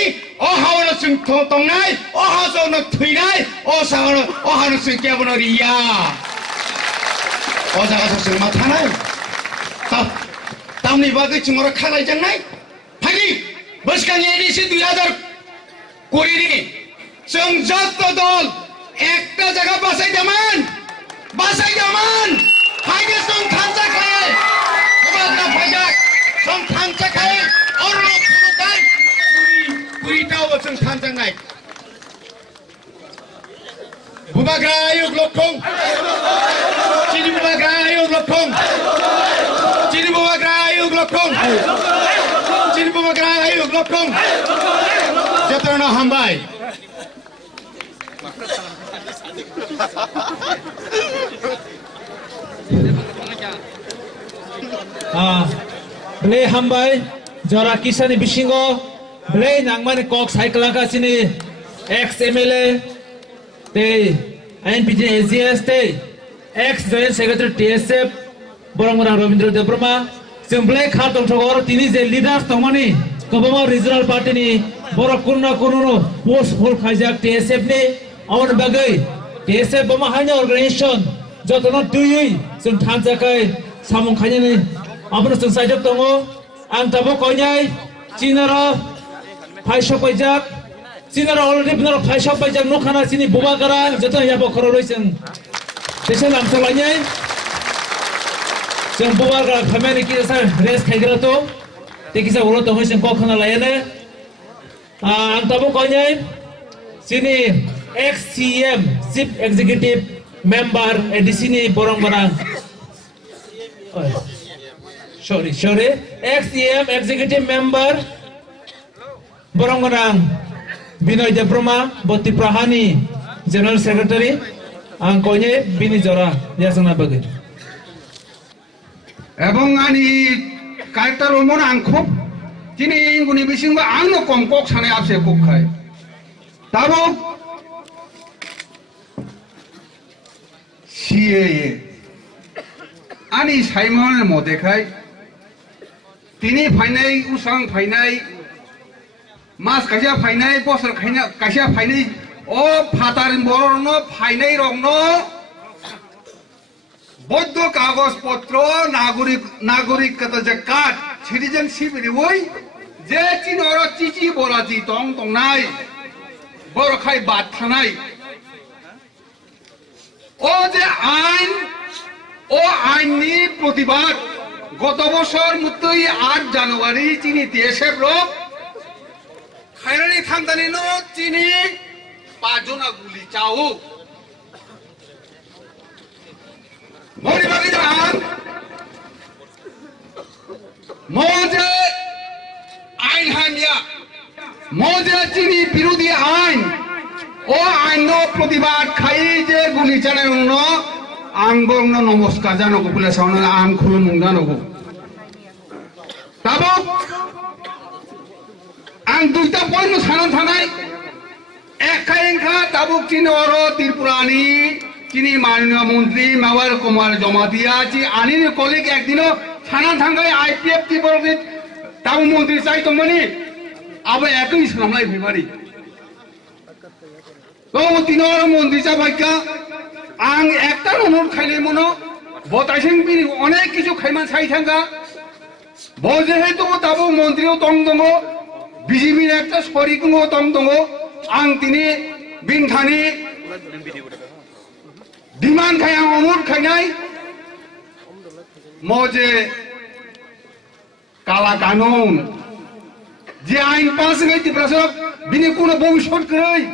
ও হাওনো সিং তংনাই ও হা জনো থুইনাই ও সাগর ও হানো সিং কেবন রিয়া ও জায়গা সিং মাথা নাই তামনি বাকি চিংর খালাই জানাই ফাইলি বসকানি এডিসি 2020 নি जों जत्तो दल একটা জায়গা বাসাই দেমান ফাইগে जों থানসা খায় তোমারা ফাইজা जों থানসা খায় অন্য কোনো গাই কুড়িটাও जों থানসা নাই বুবাগ্রায়ুক লক্ষং চিনি বুবাগ্রায়ুক লক্ষং চিনি বুবাগ্রায়ুক লক্ষং চিনি বুবাগ্রায়ুক লক্ষং যতনা হামবাই beli hambai jora kisani bisingo beli nangmani kok cycle ka sini ex MLA te INPG AGS te ex joint secretary TSF borong-borong Robindra Debroma जों beli khar tongthogor tini je leaders tongmani kobama regional party ni borok kunna kununo post hol khajak TSF ni amon bagai TSF bama hanya organization jotono tui जों thanjakai samung khajani abno जों sajak tongo ang tabo koinai chinaro phaisok paijak chinaro already binaro phaisok paijak nokhana chini bubagara joto yabo khoro roisen dese namso lainai जों bubagara family kisa res khaigra to tekisa ulo to hoisen kokhana layane ang tabo koinai chini ex-CM Chief Executive Member Edisini borong-borong sorry ex-CM Executive Member borong-borong Binoy Debroma Boti Prahani General Secretary ang konye bini jora yasana bagi এবং আনি corrector মন আং খুব তিনি গুনি বিসিংবা আংনো কম cock সানে আপসে cock খায় তাবো CAA আনি সাইমনের মধ্যে খায় তিনি ফাইনাই উসাং ফাইনাই মাস কাইসা ফাইনাই বছর কাইসা ফাইনাই ও ফাতার বরণ ফাইনাই রংন বৈধ কাগজপত্র নাগরিকতা যে কার্ড সিটিজেনশিপ ওই যে চিনর চিচি বরাজি তং তংনাই বরখাই বাদ থানাই ও যে আইন ও আইনি প্রতিবাদ গত বছর মতই 8 জানুয়ারি চিনি TSF রক খাইরানি থামদানি নো চিনি 5 জনা গুলি চাও মরি বাকি জান মজে আইন হামিয়া মজে চিনি বিরোধী আইন ও আইন প্রতিবাদ খাই যে গুলি চালানো আংবং নমস্কার জানাগো বলে সাউনা আং খুলুম জানাগো তাবো আং দুইটা পয়েন্ট সানান থানাই একা তাবো চিনি অর ত্রিপুরানি চিনি মাননীয় মন্ত্রী মাওয়ার কুমার জমা দিয়াছি আনি কলিগ একদিনও সানান থাঙ্গাই IPF ত্রিপুরা তাবো মন্ত্রী চাই তোমনি আবার একই সামলাই বিমারি তো তিনর মন্ত্রী চা ভাইকা আং একটা অনুরোধ খাইলে মনো বতাইছেন বিনি অনেক কিছু খাইমান চাই থাঙ্গা যেহেতু তাবো মন্ত্রীও তং দङ বিজেপির একটা শরিকও তং দङ আং তিনি বিনখানি ডিমান্ড খাই আং অনুরোধ খাইনাই মজে কালা কানুন যে আইন পাস হয়ে ত্রিপুরা বিনি কোনো ভবিষ্যৎ কই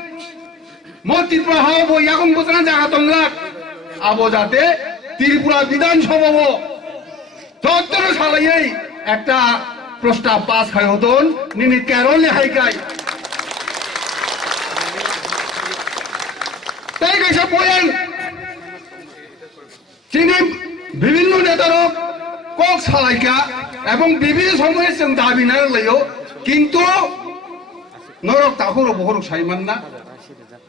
ত্রিপুরা হব ইয়াকম বোঝানা জায়গা তংলাক আবো যাতে ত্রিপুরা বিধানসভা যত্তর সালাই একটা প্রস্তাব পাস হয় হতন নিনি কেরল হাইকাই তাই কইসা বলেন চিনি বিভিন্ন নেতার কক সালাইকা এবং বিভিন্ন সময়ে जों দাবি না লইও কিন্তু নরক তাহর বহরক সাইমান না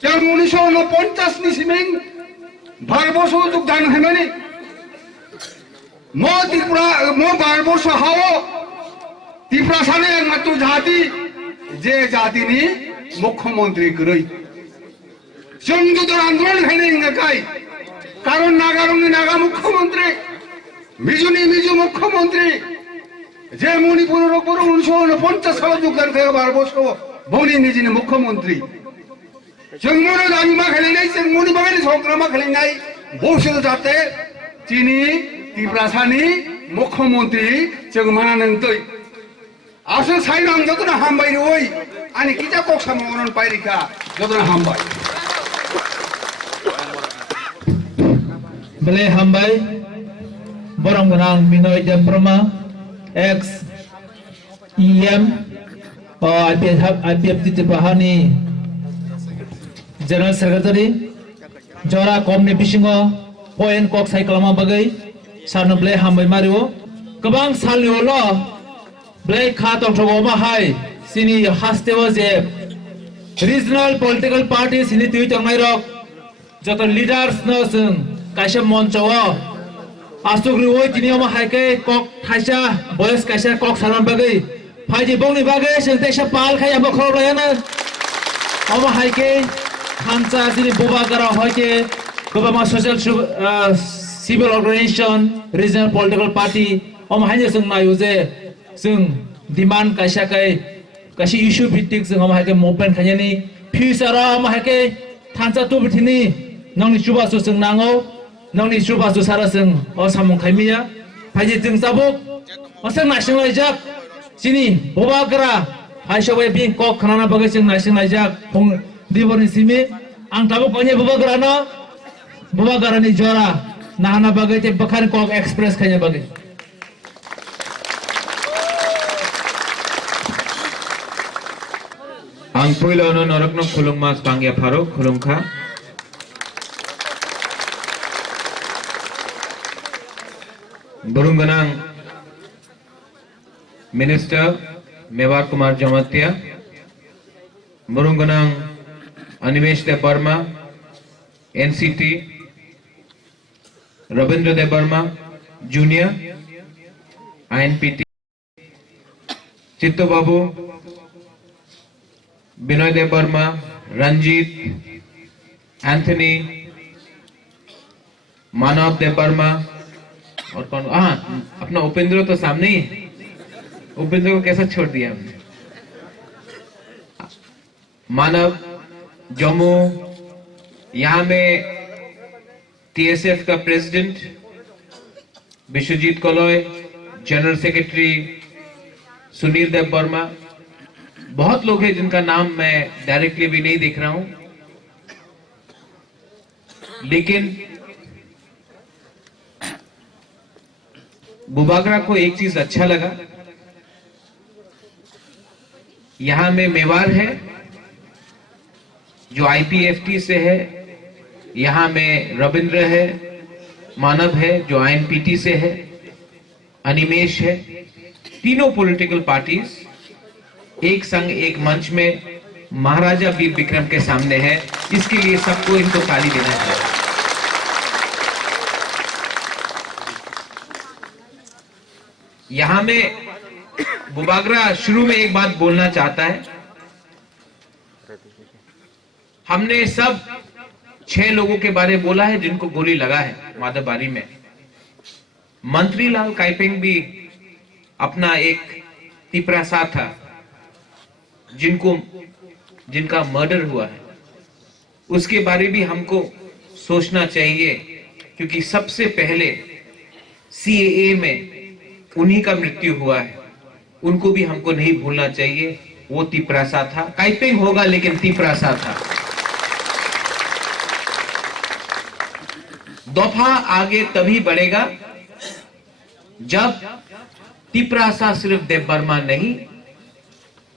যেমন 1949 ni simeng ভারতবর্ষ যোগদান হেমানি মো ত্রিপুরা মো ভারতবর্ষ হাও ত্রিপুরা সানে একমাত্র জাতি যে জাতিনি মুখ্যমন্ত্রী করই সংযুক্ত আন্দোলন খাইনে ইংকাই কারণ নাগারংনি নাগা মুখ্যমন্ত্রী মিজুনি মিজু মুখ্যমন্ত্রী যে মণিপুরের উপর 1949 সালে যোগদান করে ভারতবর্ষ বনি নিজে মুখ্যমন্ত্রী जोंमोनो दानिमा खेलेनाय जोंमोनि बागै संग्रामा खेलेनाय बसो जाते चिनी त्रिपुरासानि मुख्यमंत्री जों माना नंतै आसो साइनां जतना हामबाय ओइ आनि किजा कक्सा मरन पाइरिका जतना हामबाय beli hambai borong benang minoi jam perma X EM IPF Tripura General Secretary Jora Komni Bisingo Poin Kok Saikalama Bagai Sarno Blay Hambai Mario Kabang Salio Law Blay Katok Togoma High Sini Hasteni je Regional Political Parties Sini Twitter Mairok Jotto leaders no sung Kaisha Monchawa Asugri Oi Tinioma Haike Kok Thaisa Boys Kaisha Kok Salam Bagai Phaji Bongni Bagai Sung Tesha Pal Khaya Bokro Layana Oma Haike Thansa sini bubagara hoike government social civil organization regional political party om haine sung nayu je sung demand kaisa kai kasi issue bhitik sung om haike movement khanyani future om haike Thansa tu bithini nongni chuba su sung nango nongni chuba su sara sung o samung khaimia phaji jung sabuk osang nasing laijak sini bubagara haisabai bin kok khanana bagai sung nasing laijak Dibori simi, ang tabu konya bubagara ni jora, nahana bagai te bakar kok express kanya bagai. Ang puilo no norak no khulung mas pangya pharo khulung kha. Burunganang Minister Mewar Kumar Jamatia, Burunganang Animesh De Burma, NCT, Rabindra De Burma, Junior, INPT, Chitto Babu, Binoy De Burma, Ranjit, Anthony, Manav De Burma, और कौन अपना उपेंद्र तो सामने ही उपेंद्र को कैसा छोड़ दिया हमने मानव जम्मू यहाँ में TSF का president Biswajit Kaloi general secretary Sunil Dev Varma बहुत लोग हैं जिनका नाम मैं डायरेक्टली भी नहीं देख रहा हूं लेकिन बुबागरा को एक चीज अच्छा लगा यहां में मेवाड़ है जो IPFT से है यहां में रविंद्र है मानव है जो INPT से है अनिमेश है तीनों पॉलिटिकल पार्टीज एक संग एक मंच में महाराजा वीर विक्रम के सामने है इसके लिए सबको इनको ताली देना चाहिए यहां में बुबागरा शुरू में एक बात बोलना चाहता है हमने सब 6 लोगों के बारे में बोला है जिनको गोली लगा है माधवबारी में मंत्री लाल काइपेंग भी अपना एक तिपरा सा था जिनका मर्डर हुआ है उसके बारे भी हमको सोचना चाहिए क्योंकि सबसे पहले CAA में उन्हीं का मृत्यु हुआ है उनको भी हमको नहीं भूलना चाहिए वो तिपरा सा था काइपेंग होगा लेकिन तिपरा सा था दफा आगे तभी बढ़ेगा जब तिपरासा सिर्फ देव वर्मा नहीं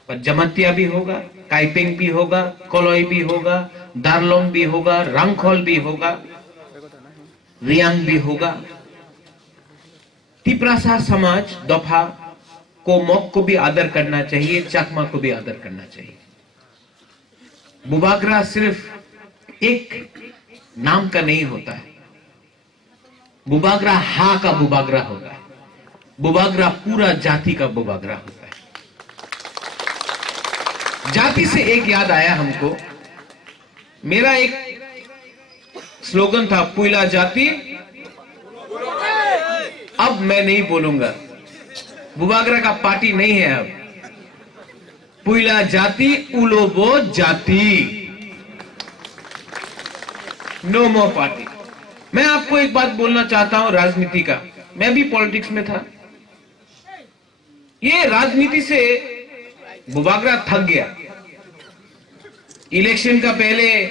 पर जमतिया भी होगा काइपेंग भी होगा कोलोई भी होगा दारलोंग भी होगा रंगखोल भी होगा रियांग भी होगा तिपरासा समाज दफा कोमोक को भी आदर करना चाहिए, चकमा को भी आदर करना चाहिए। बुबागरा सिर्फ एक नाम का नहीं होता है, बुबागरा हा का बुबागरा होता है, बुबागरा पूरा जाति का बुबागरा होता है। जाति से एक याद आया हमको, मेरा एक स्लोगन था, पुइला जाति। अब मैं नहीं बोलूंगा, बुबागरा का पार्टी नहीं है अब, पुइला जाति उलोबो जाति, नो मोर पार्टी। मैं आपको एक बात बोलना चाहता हूं राजनीति का, मैं भी पॉलिटिक्स में था। ये राजनीति से बुबागरा थक गया। इलेक्शन का पहले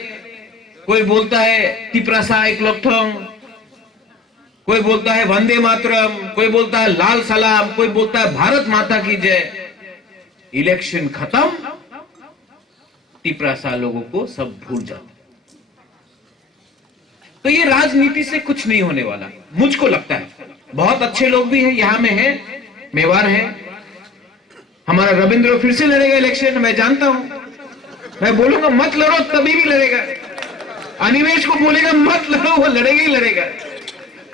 कोई बोलता है तिप्रासा एक लोकथोंग, कोई बोलता है वंदे मातरम, कोई बोलता है लाल सलाम, कोई बोलता है भारत माता की जय। इलेक्शन खत्म, तिप्रासा लोगों को सब भूल जाते। तो ये राजनीति से कुछ नहीं होने वाला, मुझको लगता है। बहुत अच्छे लोग भी हैं, यहां में है, मेवाड़ है, हमारा रविंद्र फिर से लड़ेगा इलेक्शन, मैं जानता हूं। मैं बोलूंगा मत लड़ो, तभी भी लड़ेगा। अनिमेश को बोलेगा मत लड़ो, वो लड़ेगा ही लड़ेगा।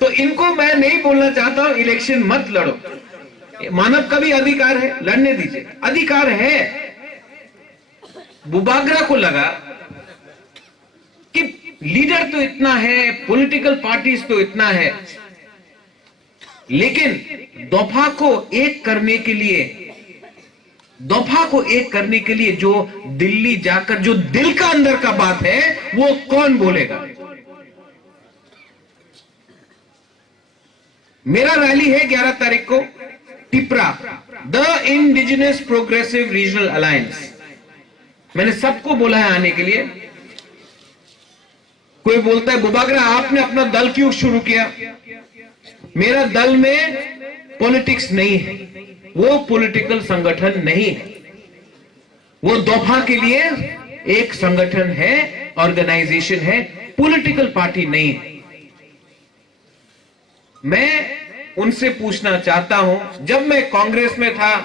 तो इनको मैं नहीं बोलना चाहता हूं इलेक्शन मत लड़ो, मानव का भी अधिकार है, लड़ने दीजिए, अधिकार है। बुबागरा को लगा कि लीडर तो इतना है, पॉलिटिकल पार्टीज तो इतना है, लेकिन दफा को एक करने के लिए जो दिल्ली जाकर जो दिल का अंदर का बात है वो कौन बोलेगा। मेरा रैली है 11 तारीख को Tipra, the indigenous progressive regional alliance. मैंने सबको बोला है आने के लिए। कोई बोलता है बुबागरा आपने अपना दल क्यों शुरू किया? मेरा दल में पॉलिटिक्स नहीं है, वो पॉलिटिकल संगठन नहीं है, वो दफा के लिए एक संगठन है, ऑर्गेनाइजेशन है, पॉलिटिकल पार्टी नहीं है। मैं उनसे पूछना चाहता हूं, जब मैं कांग्रेस में था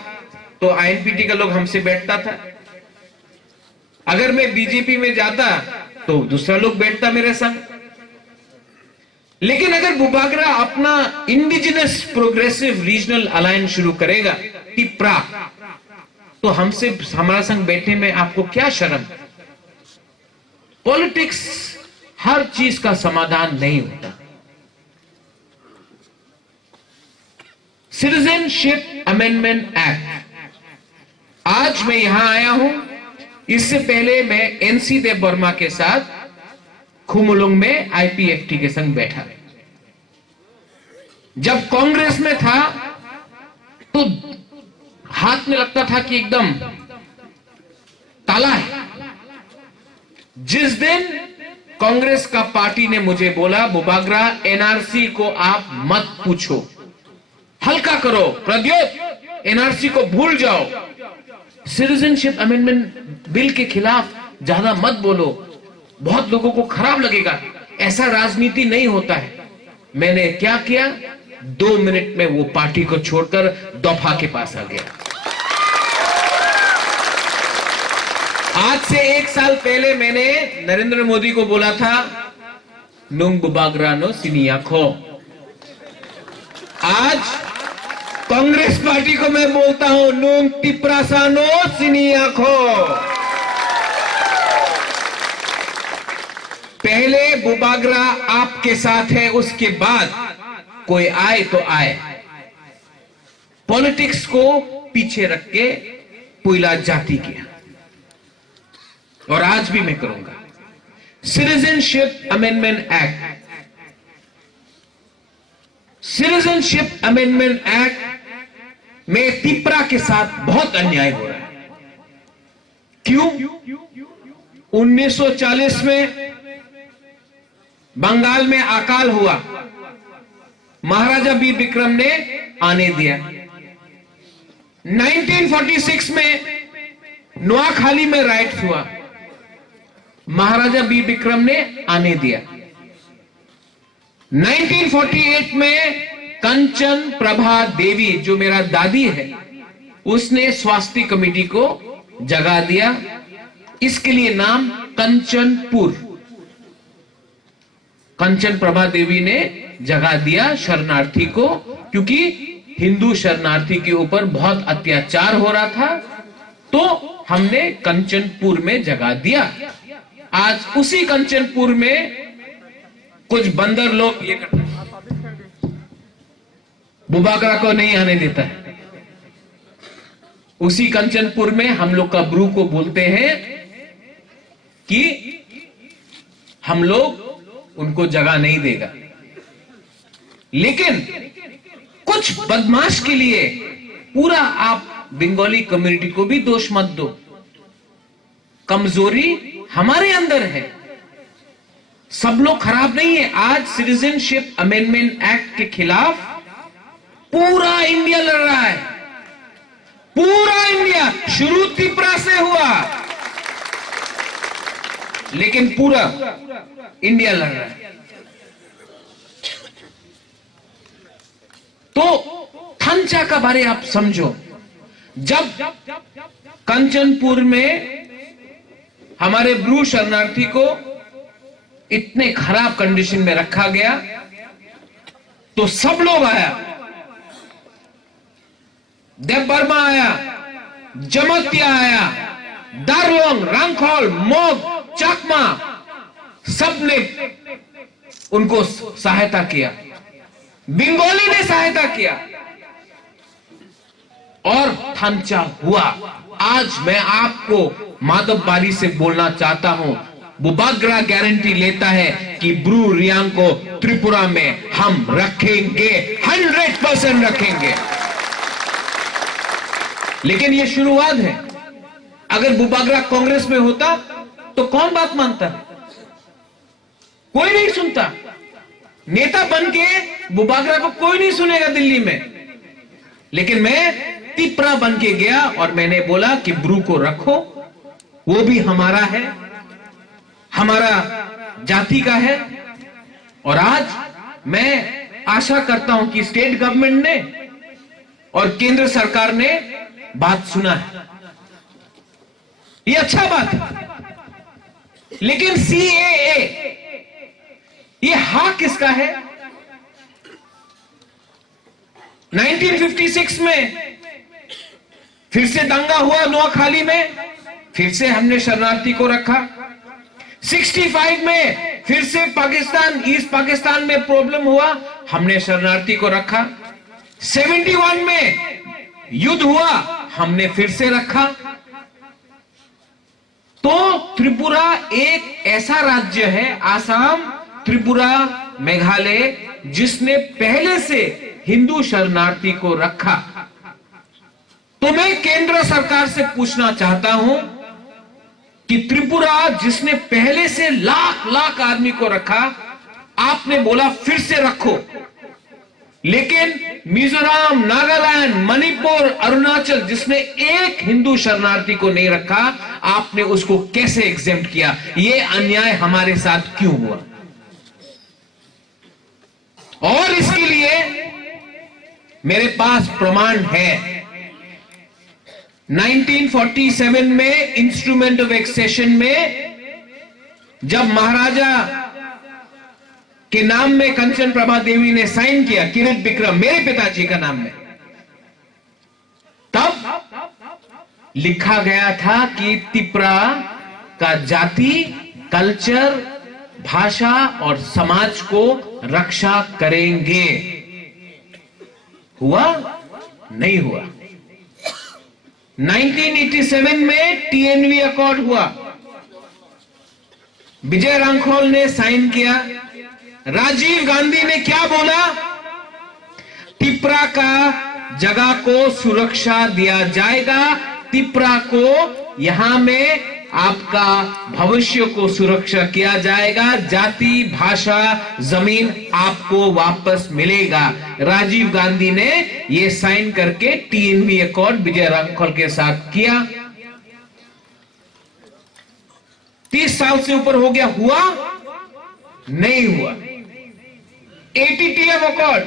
तो आईएनपीटी का लोग हमसे बैठता था, अगर मैं बीजेपी में जाता तो दूसरा लोग बैठता मेरे संग। लेकिन अगर बुबागरा अपना इंडिजिनस प्रोग्रेसिव रीजनल अलायंस शुरू करेगा टिपरा, तो हमसे हमारा संग बैठने में आपको क्या शर्म? पॉलिटिक्स हर चीज का समाधान नहीं होता। सिटीजनशिप अमेंडमेंट एक्ट, आज मैं यहां आया हूं, इससे पहले मैं एनसी देव वर्मा के साथ खुमुलुंग में आईपीएफटी के संग बैठा। जब कांग्रेस में था तो हाथ में लगता था कि एकदम ताला है। जिस दिन कांग्रेस का पार्टी ने मुझे बोला बुबागरा एनआरसी को आप मत पूछो, हल्का करो, प्रद्योत एनआरसी को भूल जाओ, सिटीजनशिप अमेंडमेंट बिल के खिलाफ ज्यादा मत बोलो, बहुत लोगों को खराब लगेगा, ऐसा राजनीति नहीं होता है। मैंने क्या किया, 2 मिनट में वो पार्टी को छोड़कर दफा के पास आ गया। आज से 1 साल पहले मैंने नरेंद्र मोदी को बोला था नुंग बुबागरा नो सिनिया खो। आज कांग्रेस पार्टी को मैं बोलता हूं नुंग टिप्रासा नो सिनिया खो। पहले बुबागरा आपके साथ है, उसके बाद कोई आए तो आए। पॉलिटिक्स को पीछे रख के पुइला जाति किया, और आज भी मैं करूंगा। Citizenship amendment act, citizenship amendment act में तिप्रा के साथ बहुत अन्याय हो रहा है। क्यों? 1940 में बंगाल में अकाल हुआ, महाराजा वीर विक्रम ने आने दिया। 1946 में नोआखाली में राइट्स हुआ, महाराजा वीर विक्रम ने आने दिया। 1948 में कंचन प्रभा देवी, जो मेरा दादी है, उसने स्वास्थ्य कमेटी को जगा दिया। इसके लिए नाम कंचनपुर, कंचन प्रभा देवी ने जगा दिया शरणार्थी को, क्योंकि हिंदू शरणार्थी के ऊपर बहुत अत्याचार हो रहा था, तो हमने कंचनपुर में जगा दिया। आज उसी कंचनपुर में कुछ बंदर लोग ये करते हैं, बुबागरा को नहीं आने देता है। उसी कंचनपुर में हम लोग का ब्रू को बोलते हैं कि हम लोग उनको जगह नहीं देगा। लेकिन कुछ बदमाश के लिए पूरा आप बंगाली कम्युनिटी को भी दोष मत दो। कमजोरी हमारे अंदर है, सब लोग खराब नहीं है। आज सिटीजनशिप अमेंडमेंट एक्ट के खिलाफ पूरा इंडिया लड़ रहा है, पूरा इंडिया। शुरू त्रिपुरा से हुआ, लेकिन पूरा इंडिया लड़ रहा है। तो थंसा का बारे आप समझो। जब कंचनपुर में हमारे ब्रू शरणार्थी को इतने खराब कंडीशन में रखा गया, तो सब लोग आया, देव बर्मा आया, जमतिया आया, दारलोंग, रंगखोल, मोग, चकमा, सबने उनको सहायता किया। बंगाली ने सहायता किया और थंसा हुआ। आज मैं आपको माधव बारी से बोलना चाहता हूं, बुबागरा गारंटी लेता है कि ब्रू रियांग को त्रिपुरा में हम रखेंगे, 100% रखेंगे। लेकिन यह शुरुआत है। अगर बुबागरा कांग्रेस में होता तो कौन बात मानता? कोई नहीं सुनता। नेता बन के बुबागरा को कोई नहीं सुनेगा दिल्ली में। लेकिन मैं त्रिपुरा बन के गया और मैंने बोला कि ब्रू को रखो, वो भी हमारा है, हमारा जाति का है। और आज मैं आशा करता हूं कि स्टेट गवर्नमेंट ने और केंद्र सरकार ने बात सुना है, ये अच्छा बात है। लेकिन CAA, ये हक किसका है? 1956 में फिर से दंगा हुआ नोआखाली में, फिर से हमने शरणार्थी को रखा। 65 में फिर से पाकिस्तान, ईस्ट पाकिस्तान में प्रॉब्लम हुआ, हमने शरणार्थी को रखा। 71 में युद्ध हुआ, हमने फिर से रखा। तो त्रिपुरा एक ऐसा राज्य है, आसाम, त्रिपुरा, मेघालय, जिसने पहले से हिंदू शरणार्थी को रखा। तो मैं केंद्र सरकार से पूछना चाहता हूं कि त्रिपुरा जिसने पहले से लाख लाख आदमी को रखा, आपने बोला फिर से रखो, लेकिन मिजोरम, नागालैंड, मणिपुर, अरुणाचल जिसने एक हिंदू शरणार्थी को नहीं रखा, आपने उसको कैसे एग्जेम्प्ट किया? यह अन्याय हमारे साथ क्यों हुआ? और इसके लिए मेरे पास प्रमाण है। 1947 में इंस्ट्रूमेंट ऑफ एक्सेशन में जब महाराजा के नाम में कंचन प्रभा देवी ने साइन किया, किरीट विक्रम मेरे पिताजी का नाम में, तब लिखा गया था कि त्रिपुरा का जाति, कल्चर, भाषा और समाज को रक्षा करेंगे। हुआ? नहीं हुआ। 1987 में TNV अकॉर्ड हुआ, विजय रंगखोल ने साइन किया। राजीव गांधी ने क्या बोला? त्रिपुरा का जगह को सुरक्षा दिया जाएगा, त्रिपुरा को यहां में आपका भविष्य को सुरक्षा किया जाएगा, जाति, भाषा, जमीन आपको वापस मिलेगा। राजीव गांधी ने यह साइन करके TNV अकॉर्ड विजय रंगखोल के साथ किया। 30 साल से ऊपर हो गया, हुआ? नहीं हुआ। ATTF अकॉर्ड,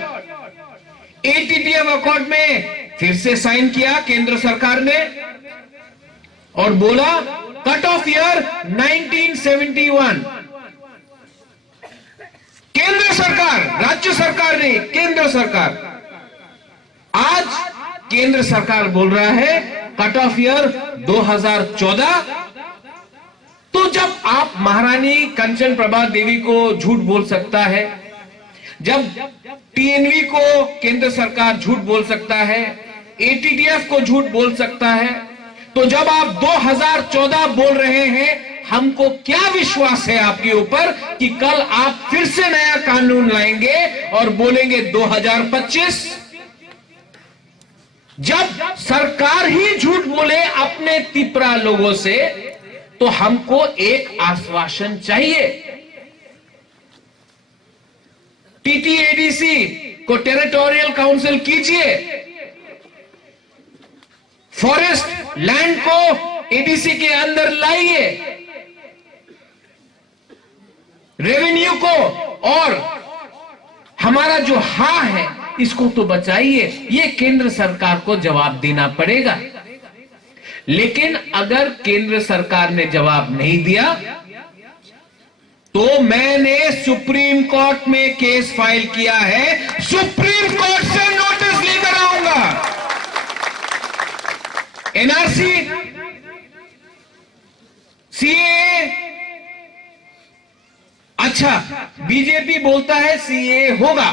ATTF अकॉर्ड में फिर से साइन किया केंद्र सरकार ने और बोला कट ऑफ ईयर 1971। केंद्र सरकार, राज्य सरकार नहीं, केंद्र सरकार। आज केंद्र सरकार बोल रहा है कट ऑफ ईयर 2014। तो जब आप महारानी कंचन प्रभा देवी को झूठ बोल सकता है, जब टीएनवी को केंद्र सरकार झूठ बोल सकता है, एटीटीएफ को झूठ बोल सकता है, तो जब आप 2014 बोल रहे हैं, हमको क्या विश्वास है आपके ऊपर कि कल आप फिर से नया कानून लाएंगे और बोलेंगे 2025? जब सरकार ही झूठ बोले अपने त्रिपुरा लोगों से, तो हमको एक आश्वासन चाहिए। टीटीएडीसी को टेरिटोरियल काउंसिल कीजिए, फॉरेस्ट लैंड को एडीसी के अंदर लाइए, रेवेन्यू को और हमारा जो हा है इसको तो बचाइए। ये केंद्र सरकार को जवाब देना पड़ेगा। लेकिन अगर केंद्र सरकार ने जवाब नहीं दिया तो मैंने सुप्रीम कोर्ट में केस फाइल किया है, सुप्रीम कोर्ट से नोटिस लेकर आऊंगा। एनआरसी, सीएए, अच्छा बीजेपी बोलता है सीएए होगा।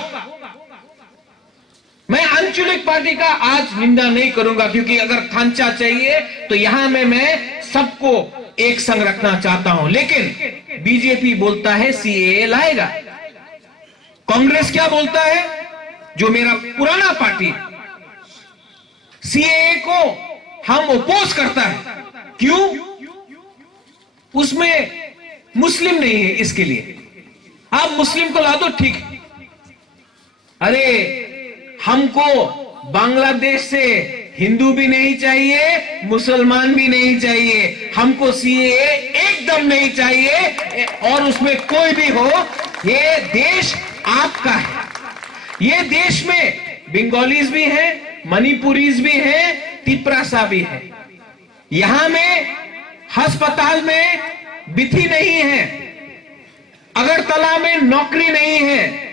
मैं आंचलिक पार्टी का आज निंदा नहीं करूंगा, क्योंकि अगर थांचा चाहिए तो यहां में मैं सबको एक संग रखना चाहता हूं। लेकिन बीजेपी बोलता है सीएए लाएगा। कांग्रेस क्या बोलता है, जो मेरा पुराना पार्टी, सीएए को हम अपोज करता है। क्यों? उसमें मुस्लिम नहीं है, इसके लिए आप मुस्लिम को ला दो, ठीक। अरे हमको बांग्लादेश से हिंदू भी नहीं चाहिए, मुसलमान भी नहीं चाहिए, हमको सीएए एकदम नहीं चाहिए। और उसमें कोई भी हो, ये देश आपका है। ये देश में बंगालीज भी हैं, मणिपुरीज भी हैं, त्रिपुरा भी है। यहां में अस्पताल में बिथी नहीं है, अगरतला में नौकरी नहीं है।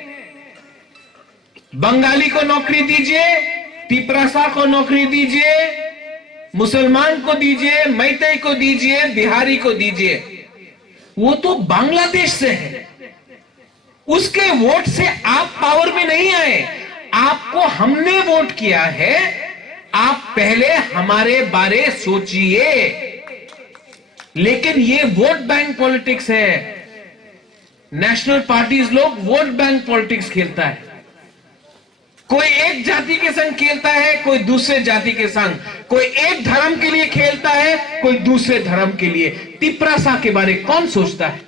बंगाली को नौकरी दीजिए, त्रिपुरा को नौकरी दीजिए, मुसलमान को दीजिए, मैतेई को दीजिए, बिहारी को दीजिए। वो तो बांग्लादेश से है, उसके वोट से आप पावर में नहीं आए। आपको हमने वोट किया है, आप पहले हमारे बारे सोचिए। लेकिन ये वोट बैंक पॉलिटिक्स है। नेशनल पार्टीज लोग वोट बैंक पॉलिटिक्स खेलता है। कोई एक जाति के संग खेलता है, कोई दूसरे जाति के संग, कोई एक धर्म के लिए खेलता है, कोई दूसरे धर्म के लिए। त्रिपुरा के बारे कौन सोचता है?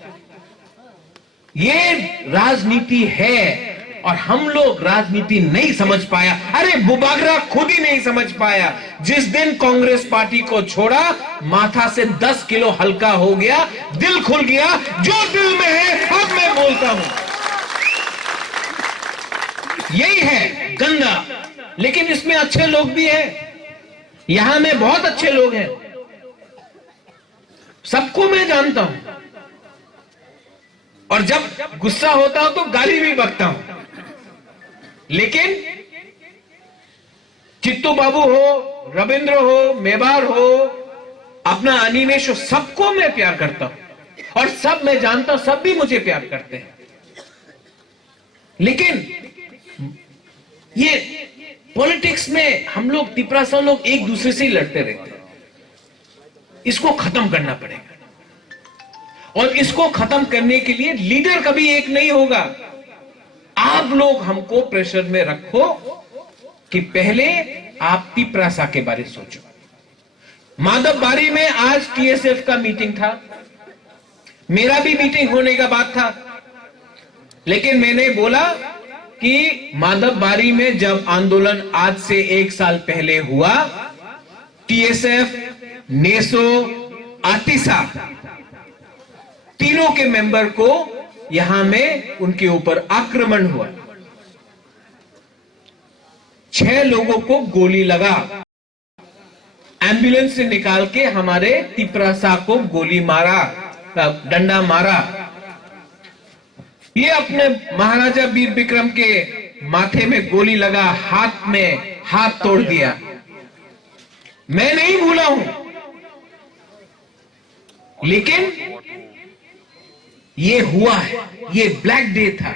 ये राजनीति है और हम लोग राजनीति नहीं समझ पाया। अरे बुबागरा खुद ही नहीं समझ पाया। जिस दिन कांग्रेस पार्टी को छोड़ा, माथा से 10 किलो हल्का हो गया, दिल खुल गया। जो दिल में है अब मैं बोलता हूं, यही है गंगा। लेकिन इसमें अच्छे लोग भी हैं, यहां में बहुत अच्छे लोग हैं, सबको मैं जानता हूं। और जब गुस्सा होता हूं तो गाली भी बकता हूं। लेकिन चित्तू बाबू हो, रविंद्र हो, मेवार हो, अपना अनिमेश हो, सबको मैं प्यार करता हूं और सब मैं जानता हूं, सब भी मुझे प्यार करते हैं। लेकिन ये पॉलिटिक्स में हम लोग त्रिपुरा लोग एक दूसरे से ही लड़ते रहते हैं। इसको खत्म करना पड़ेगा और इसको खत्म करने के लिए लीडर कभी एक नहीं होगा। आप लोग हमको प्रेशर में रखो कि पहले आप त्रिपुरा के बारे में सोचो। माधव बारी में आज टीएसएफ का मीटिंग था, मेरा भी मीटिंग होने का बात था। लेकिन मैंने बोला कि माधव बारी में जब आंदोलन आज से 1 साल पहले हुआ, टीएसएफ, नेसो, आतिसा तीनों के मेंबर को यहां में उनके ऊपर आक्रमण हुआ। 6 लोगों को गोली लगा, एम्बुलेंस से निकाल के हमारे त्रिपुरा सा को गोली मारा, डंडा मारा। ये अपने महाराजा वीर विक्रम के माथे में गोली लगा, हाथ में हाथ तोड़ दिया। मैं नहीं भूला हूं, लेकिन ये हुआ है, ये ब्लैक डे था।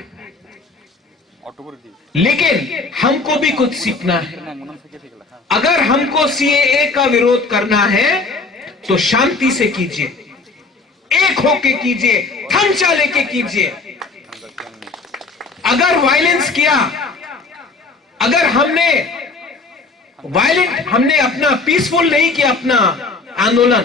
लेकिन हमको भी कुछ सीखना है। अगर हमको सीएए का विरोध करना है तो शांति से कीजिए, एक होके कीजिए, थंसा लेके कीजिए। अगर वायलेंस किया, अगर हमने अपना पीसफुल नहीं किया अपना आंदोलन,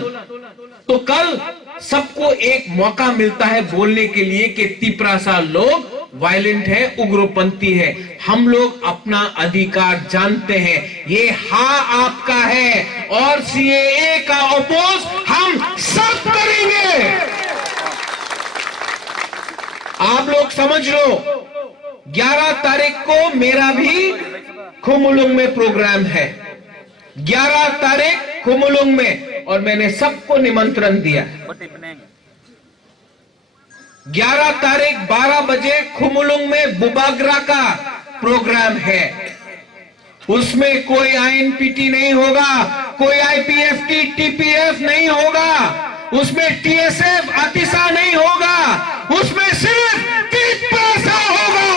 तो कल सबको एक मौका मिलता है बोलने के लिए कि त्रिपुरा सा लोग वायलेंट है, उग्रपंथी है। हम लोग अपना अधिकार जानते हैं, ये हाँ आपका है, और सीएए का अपोज हम सब करेंगे। आप लोग समझ लो, 11 तारीख को मेरा भी खुमुलुंग में प्रोग्राम है, 11 तारीख खुमुलुंग में, और मैंने सबको निमंत्रण दिया। 11 तारीख 12 बजे खुमुलुंग में बुबागरा का प्रोग्राम है। उसमें कोई आईएनपीटी नहीं होगा, कोई आईपीएफटी टीपीएफ नहीं होगा, उसमें टीएसएफ आतिशा नहीं होगा, उसमें सिर्फ त्रिपुरा होगा।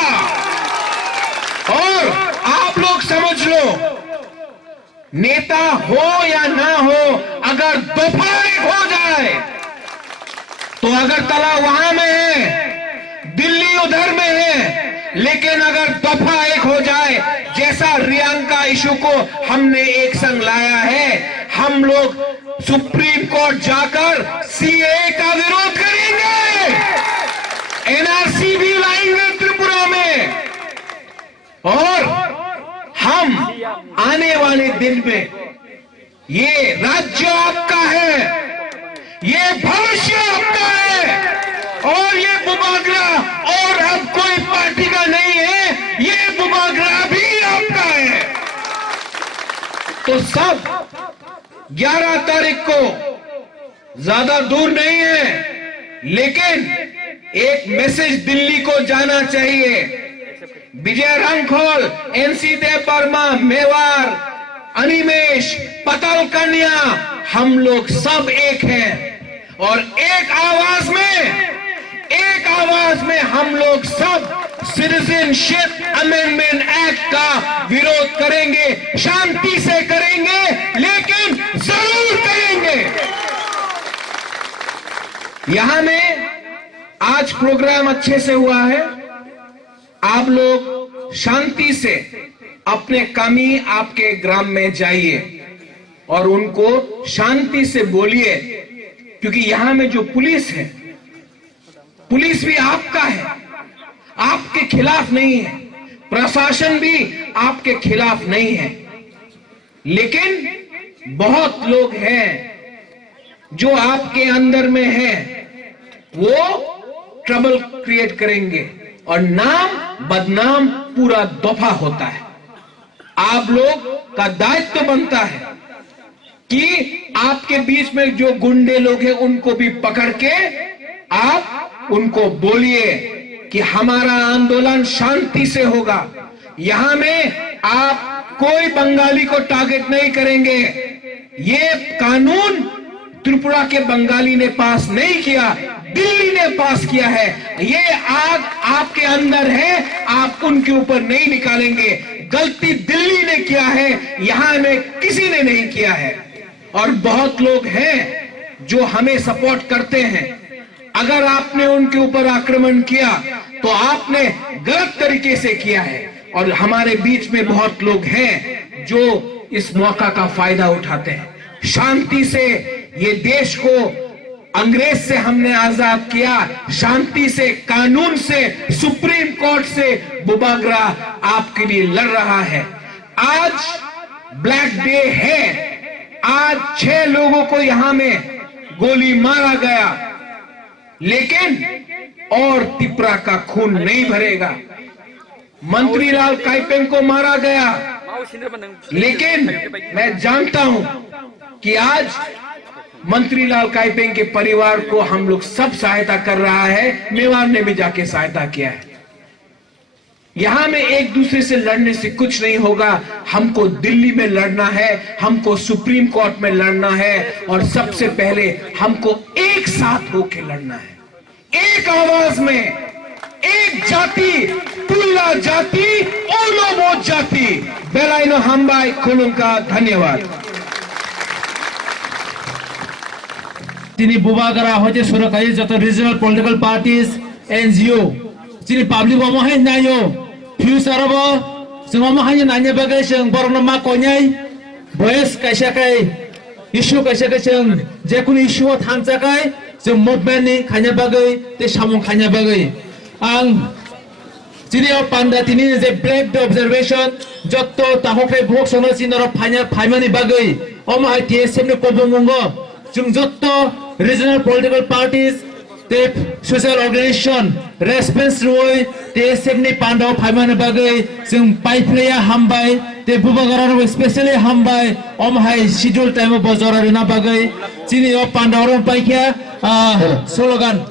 और आप लोग समझ लो, नेता हो या ना हो, अगर दफा एक हो जाए तो अगरतला वहां में है, दिल्ली उधर में है, लेकिन अगर दफा एक हो जाए, जैसा रियांका इशू को हमने एक संग लाया है, हम लोग सुप्रीम कोर्ट जाकर सीएए का विरोध करेंगे, एनआरसी भी लाएंगे त्रिपुरा में, और हम आने वाले दिन में, ये राज्य आपका है, ये भविष्य आपका है, और ये बुबागरा और अब कोई पार्टी का नहीं है, ये बुबागरा भी आपका है। तो सब 11 तारीख को ज्यादा दूर नहीं है, लेकिन एक मैसेज दिल्ली को जाना चाहिए। विजय रंगखोल, एनसी देव वर्मा, मेवार, अनिमेश, पतल कन्या, हम लोग सब एक हैं, और एक आवाज में हम लोग सब सिटीजनशिप अमेंडमेंट एक्ट का विरोध करेंगे, शांति से करेंगे, लेकिन जरूर करेंगे। यहां में आज प्रोग्राम अच्छे से हुआ है, आप लोग शांति से अपने कमी आपके ग्राम में जाइए और उनको शांति से बोलिए, क्योंकि यहां में जो पुलिस है, पुलिस भी आपका है, आपके खिलाफ नहीं है, प्रशासन भी आपके खिलाफ नहीं है, लेकिन बहुत लोग हैं जो आपके अंदर में हैं, वो ट्रबल क्रिएट करेंगे और नाम बदनाम पूरा दफा होता है। आप लोग का दायित्व बनता है कि आपके बीच में जो गुंडे लोग हैं उनको भी पकड़ के आप उनको बोलिए कि हमारा आंदोलन शांति से होगा। यहां में आप कोई बंगाली को टारगेट नहीं करेंगे। ये कानून त्रिपुरा के बंगाली ने पास नहीं किया, दिल्ली ने पास किया है। ये आग आपके अंदर है, आप उनके ऊपर नहीं निकालेंगे। गलती दिल्ली ने किया है, यहां में किसी ने नहीं किया है। और बहुत लोग हैं जो हमें सपोर्ट करते हैं। अगर आपने उनके ऊपर आक्रमण किया तो आपने गलत तरीके से किया है, और हमारे बीच में बहुत लोग हैं जो इस मौका का फायदा उठाते हैं। शांति से ये देश को अंग्रेज से हमने आजाद किया, शांति से, कानून से, सुप्रीम कोर्ट से बुबागरा आपके लिए लड़ रहा है। आज ब्लैक डे है, आज 6 लोगों को यहां में गोली मारा गया, लेकिन और त्रिपुरा का खून नहीं भरेगा। मंत्री लाल काइपेंग को मारा गया, लेकिन मैं जानता हूं कि आज मंत्री लाल काइपेंग के परिवार को हम लोग सब सहायता कर रहा है। मेवाड़ ने भी जाके सहायता किया है। यहां में एक दूसरे से लड़ने से कुछ नहीं होगा। हमको दिल्ली में लड़ना है, हमको सुप्रीम कोर्ट में लड़ना है, और सबसे पहले हमको एक साथ होके लड़ना है, एक आवाज में, एक जाति, तुल्ला जाति, ओलोमो जाति। बेलाइनो हमबाई खुलुम का धन्यवाद। Chini Bubagara hoje Surakai Jotto regional political parties NGO Chini public wa mohai nayo future abo semua mohai nanya bagai seng borong nama konyai boys kaisa kai issue kaisa kai seng jekun issue Thansa kai seng movement ni khanya bagai te samung khanya bagai ang Chini Panda tini je black observation Jotto tahokai bhok sono sinoro phaimani bagai omahai TSF ni kobomungo jung Jotto regional political parties, the social organization, response role, TSF ni Pandao Paiman bagai, sing pipeline hambai, the Bubagaran especially hambai, hai schedule time of Bozorana bagai, Chini of Pandao Paikia, slogan.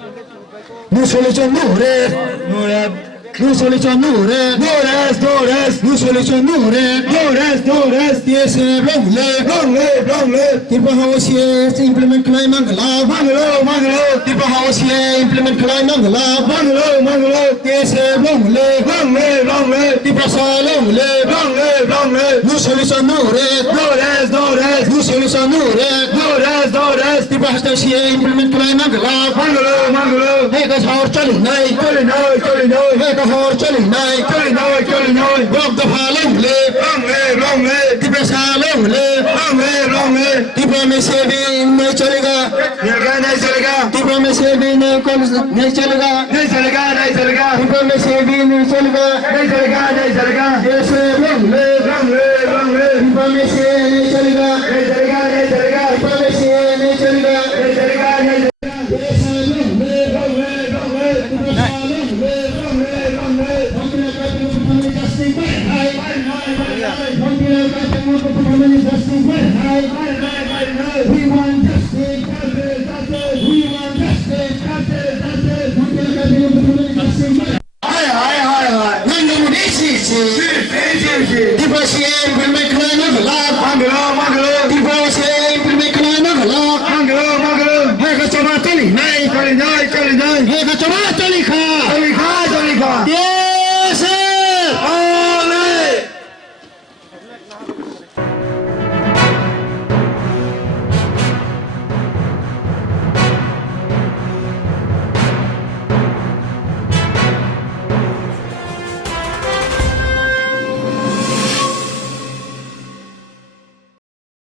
No solution, no red, no red. No solution, no red. No rest, no rest. No solution, no red. No rest, no rest. Yes, long live, long live, long live. Tipa house here, implement climb mangala. Mangalo, mangalo. Tipa house here, implement climb mangala. Mangalo, mangalo. Yes, long live, long live, long live. Tipa sa long live, long live, long live. No solution, no red. No rest, no rest. No solution, no red. No rest, no rest. Tipa house here, implement climb mangala. Mangalo, mangalo. Hey, guys, how are you? Night, chilling, night, chilling, night. Hor chilling night, chilling night, chilling night. Rock the long live, long live, long live. Tipa sa long live, long live, long live. Tipa में से भी नहीं चलेगा, नहीं चलेगा. Tipa में से भी नहीं चलेगा, नहीं चलेगा, नहीं चलेगा. Tipa में से भी नहीं चलेगा, नहीं चलेगा, नहीं चलेगा. ऐसे long live, long live, long live. Tipa में से नहीं चलेगा, नहीं चलेगा, नहीं चलेगा. Tipa में से नहीं चलेगा, नहीं चलेगा, नहीं चलेगा. ऐसे long live, long live, long live. Tipa sa long live, long live. Justice,